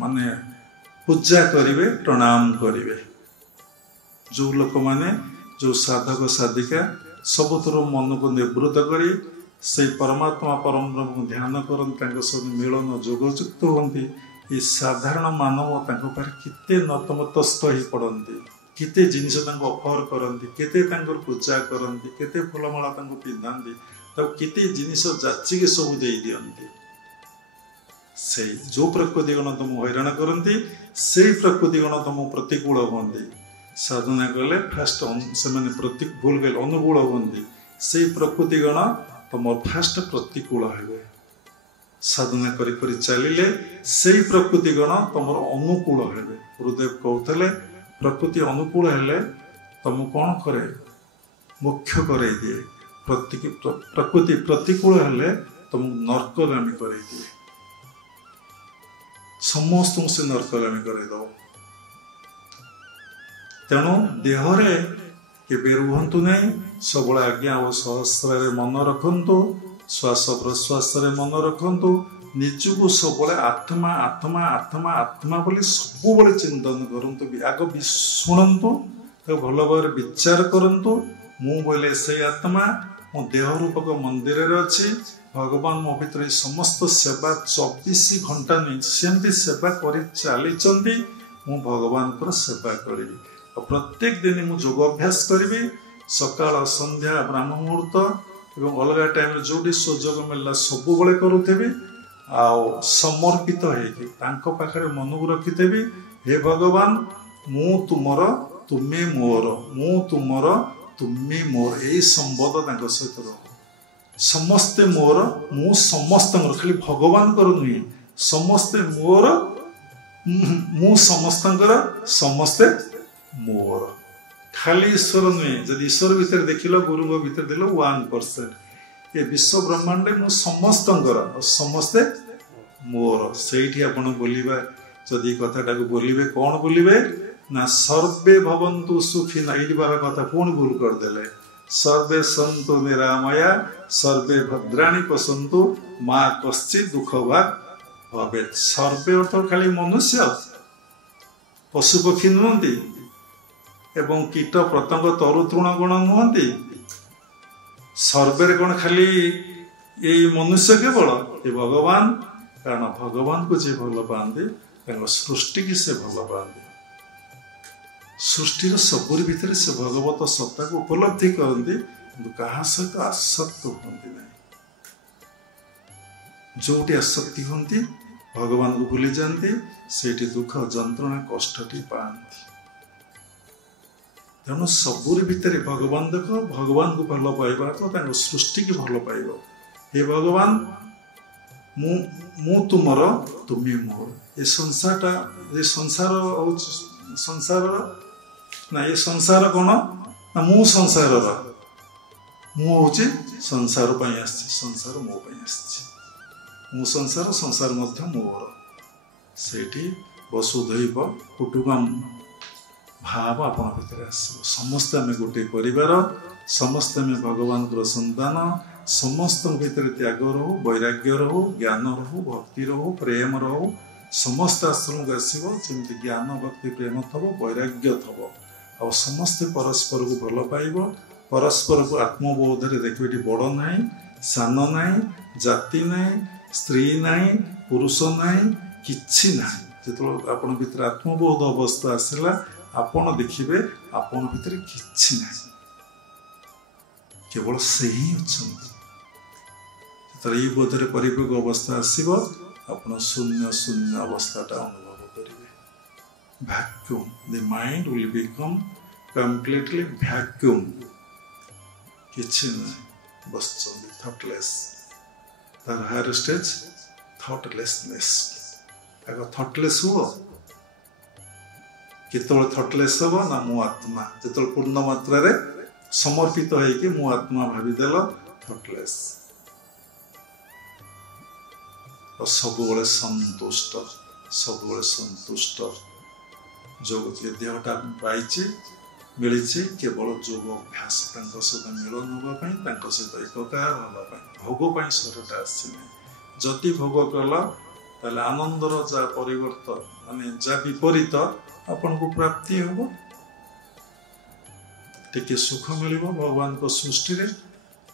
माने पूजा करिवे, प्रणाम करिवे। जो लोक माने जो साधक साधिका सबुतर मन को निवृत्त करी से परमात्मा परम ब्रह्म को ध्यान करते सब मिलन जोगयुक्त होती। ये साधारण मानव केते नतमतस्थ हो पड़ती, केते जिनिस अफर करती, केते पूजा करती, केते फूलमाला पिंधाती, केते जिनिस जाचिके सब दे दियंती। से जो प्रकृतिगण तुम हैरान करती, से प्रकृतिगण तुम प्रतिकूल हमें। साधना कले फास्ट से भूल गए अनुकूल हमें, से प्रकृतिगण तुम फास्ट प्रतिकूल हे। साधना करी चलिले से प्रकृतिगण तुम अनुकूल हे। गुरुदेव कहते प्रकृति अनुकूल हेले तुम कौन करे, मुख्य करे दिए। प्रकृति प्रतिकूल हेले तुम नर्कगामी करे दिए, समस्त से नर्कगामी करे दो। तेणु देहरे केबे रुहंतु नहीं, सब आज्ञा और सहस्र मन रखंतु, श्वास प्रश्वास मन रखंतु, निजको सब आत्मा आत्मा आत्मा आत्मा बोली सब चिंतन करंतु। आग भी शुणु, भल भाव विचार करंतु। मु बोले से आत्मा मो देह रूपक मंदिर अच्छी, भगवान मो भीतर समस्त सेवा 24 घंटा नहीं सेमती सेवा कर चली। मु भगवान को सेवा करी, प्रत्येक दिन मु योग अभ्यास करी, सकाल संध्या ब्राह्म मुहूर्त एवं अलग टाइम जो सुजोग मिलला सब बड़े करुथेबी। आउ समर्पित हो पाखे मन को रखिथेबी, हे भगवान मु तुमर तुमे मोर, मु तुमर तुमे मोर, यही संबंध सहित रह। समस्ते मोर मु समस्त, खाली भगवान कर नुहे, समस्ते मोर मु समस्त, समस्ते मोर। खाली ईश्वर नुहे, जब ईश्वर भीतर देखिल गुरु भीतर दिल 1%, ये विश्व ब्रह्मांड मु समस्त समस्ते मोर। से आपण बोलिबा जदि कथाटा को बोलिबे, कौन बोलिबे ना सर्वे भवन्तु सुखिनः, ये कथा पुणी भूल करदेले। सर्वे सन्तु निरामया सर्वे भद्राणि पश्यन्तु माँ कश्चित् दुख भाग् भवेत्। सर्वे अर्थ खाली मनुष्य, पशु पक्षी नुहंती एवं कीट पतंग तरु तृण गुण नुहंती। सर्वे कौन खाली यही मनुष्य केवल ये भगवान, कारण भगवान को जी भल पाती सृष्टि की से भल पाती। सृष्टिर सबुरी भितर से भगवत सत्ता को उपलब्धि करती, क्या सहित आसक्त होती नहीं। जोटी आसक्ति होती भगवान को भूली जाती, से दुख जंत्रणा कष्टटी पाती। तेणु सबुरी भितर भगवान देख भगवान को भल पाइबा तो सृष्टि की भल पाइब हे भगवान मु तुमर तुम्हें मोर ये संसारटा ये संसार संसार ना ये संसार कौन ना मु संसार मु हूँ संसार संसार मो मु संसार संसार मध्य मोर सेठी वसुधैव कुटुम्बकम भाव आपण भीतर आसो समस्त आम गोटे परिवार समस्त आम भगवान संतान समस्त भीतर त्याग रहू वैराग्य रहू ज्ञान रहू भक्ति रहू प्रेम रहू समस्त आश्रम को आसो जमी ज्ञान भक्ति प्रेम थब वैराग्य थब आ समस्ते परस्पर को भल पाइब परस्पर को आत्मबोध देखिए ये बड़ ना सान ना जाति ना स्त्री ना पुरुष ना कि ना जो आपण भीतर आत्मबोध अवस्था आसला आपण देखिए आपण भीतर किछि ना केवल से ही अच्छा ये बोधरे परिपक्व अवस्था आसब आपण शून्य शून्य अवस्थाटा अनुभव करेंगे vacuum the mind will become completely vacuum किछि ना बस थॉटलेस तार हायर स्टेज थॉटलेसनेस आगे थॉटलेस हुआ केतल थॉटलेस हम ना मो आत्मा जो पूर्ण मात्रा रे समर्पित होइके मो आत्मा भाविदेल थॉटलेस और सबुबले संतुष्ट जो देहटा पाई मिली केवल योग अभ्यास सहित मिलन हाँपाई सहित एककार हाँपाई भोग शरीरटा आसना जदि भोग कल ताले आनंदर जा परिवर्तन माने जा विपरीत आपन को प्राप्ति हो टिके सुख मिल भगवान को सृष्टि रे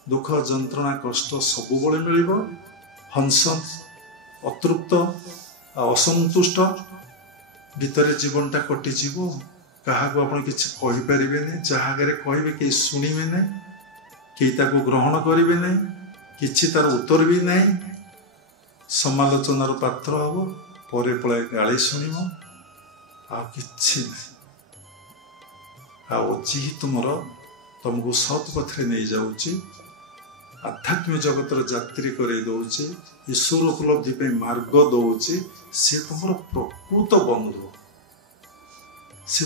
दुख जंत्रणा कष्ट सबु बळे मिल हंस अतृप्त असंतुष्ट भीतर जीवनटा कटिजीव क्या आपड़ किसी कहींपारे जहाँ कहे कि शुणे ना कि ग्रहण करेंगे ना कि तार उत्तर भी ना समालोचनार पात्र हम पर पलाय गाड़ी शुण आछि जी तुमको सत पथ नहीं जाऊँगी आध्यात्मिक जगतर यात्री करे दौचे ईश्वर उपलब्धि पे मार्ग दौचे सी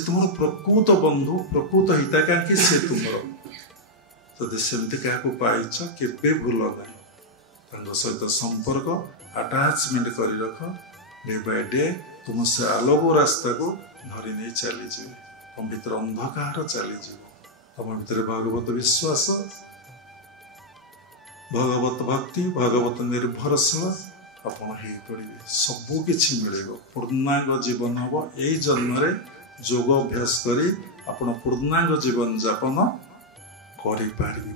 तुम प्रकृत बंधु प्रकृत हिताकांक्षी से तुम जदि सेमती क्या पाइच के भूल ना सहित संपर्क अटाचमेंट कर रख डे बाय डे तुम से आलोक रास्ता को धरी नहीं चलीज तुम भीतर अंधकार चलीज तुम भीतर भगवत विश्वास भगवत भक्ति भगवत निर्भरशील आपण हो पड़े सबकि मिल पूर्णांग जीवन हम यही जन्म योग अभ्यास करी आपण पूर्णांग जीवन जापन करि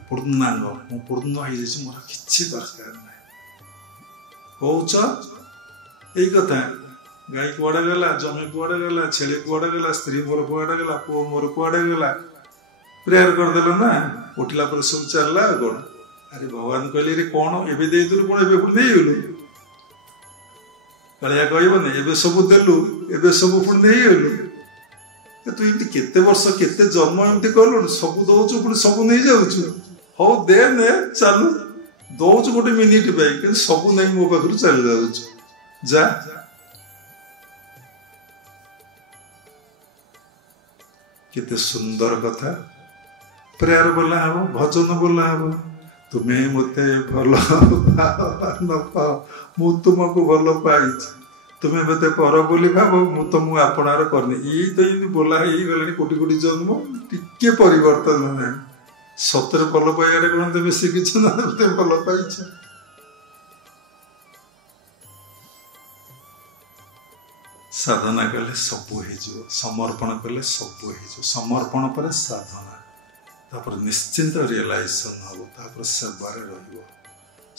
पूर्णांग मु पूर्ण हो मोर किछि दरकार ना कौच यही कथा गाई कुआड़े गला जमी कुआड़े गला छेली कुआड़े गला स्त्री मोर कुआड़े गला पुओ मोर कुआड़े गला प्रेयर करदेल ना उठला पर सब चलला कौन अरे भगवान कहले रे कौन एबे दे दिलु कौन एबे पुणी देइलु कलिया कहबो ने एबे सब देलु एबे सब पुणी देइलु तू इमती केते वर्ष केते जन्म इमती करलु सब दउछु पुणी सब नहीं जाउछु हो दे ने चालू दउछु गोटे मिनिट बाई कि सब नहीं मो पाखरु चल जाउछु जा केते सुंदर कथा प्रेयर बोला हबो भजन बोला हबो तुम्हें मते भल न पाओ मु तुमको भल पाई तुम्हें मते पर बोली भाव मु तो मु आपणार करनी ई तो ये बोला ही गले कोटी कोटी जन्म टिके परिवर्तन ना सतर भल पाइबारे कोन ते बेसी किछ ना ते भल पाइछ साधना कले सब हो समर्पण कले सब हो समर्पण पर साधना तापर निश्चिंत रियलाइजेशन हम तापर सेवारे रहिबो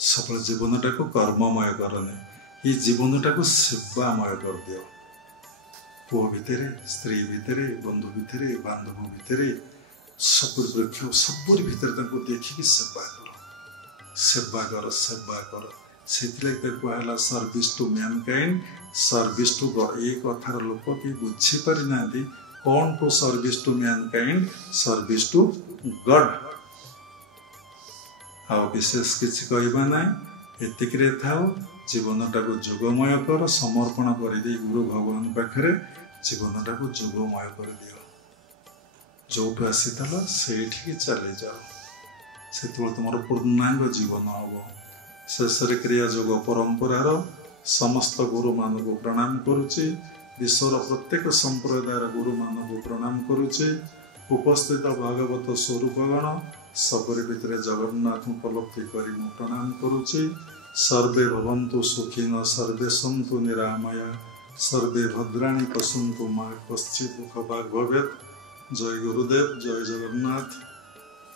सब जीवनटा को कर्ममय करने ये जीवनटा को सेवामय कर दियो पुओ भितर स्त्री भितर बंधु भितर बांधव भितर सब वृक्ष सब भितर देखिक सेवा कर से कहला service to mankind service to God ये कथार लोक कि बुझी पारि ना कौन to service to mankind service to God आ विशेष किसी कहवा ना एतिक थाओ जीवनटा को जोगमय कर समर्पण कर गुरु भगवान पाखे जीवनटा को जोगमय कर दियो जोटू आसील से चली जाओ से तुम पूर्णांग जीवन हम शेष क्रिया जोग परंपरार समस्त गुरु मान को प्रणाम करुच्ची विश्वर प्रत्येक संप्रदायर गुरु मान को प्रणाम करुच्ची उपस्थित भागवत स्वरूपगण सबरी भितर जगन्नाथ उपलब्धि कर प्रणाम करुच्ची सर्वे भवन्तु सुखिनः सर्वे सन्तु निरामया सर्वे भद्राणि पश्यन्तु मा कश्चित् दुःख भाग् भवेत्। जय गुरुदेव, जय जगन्नाथ।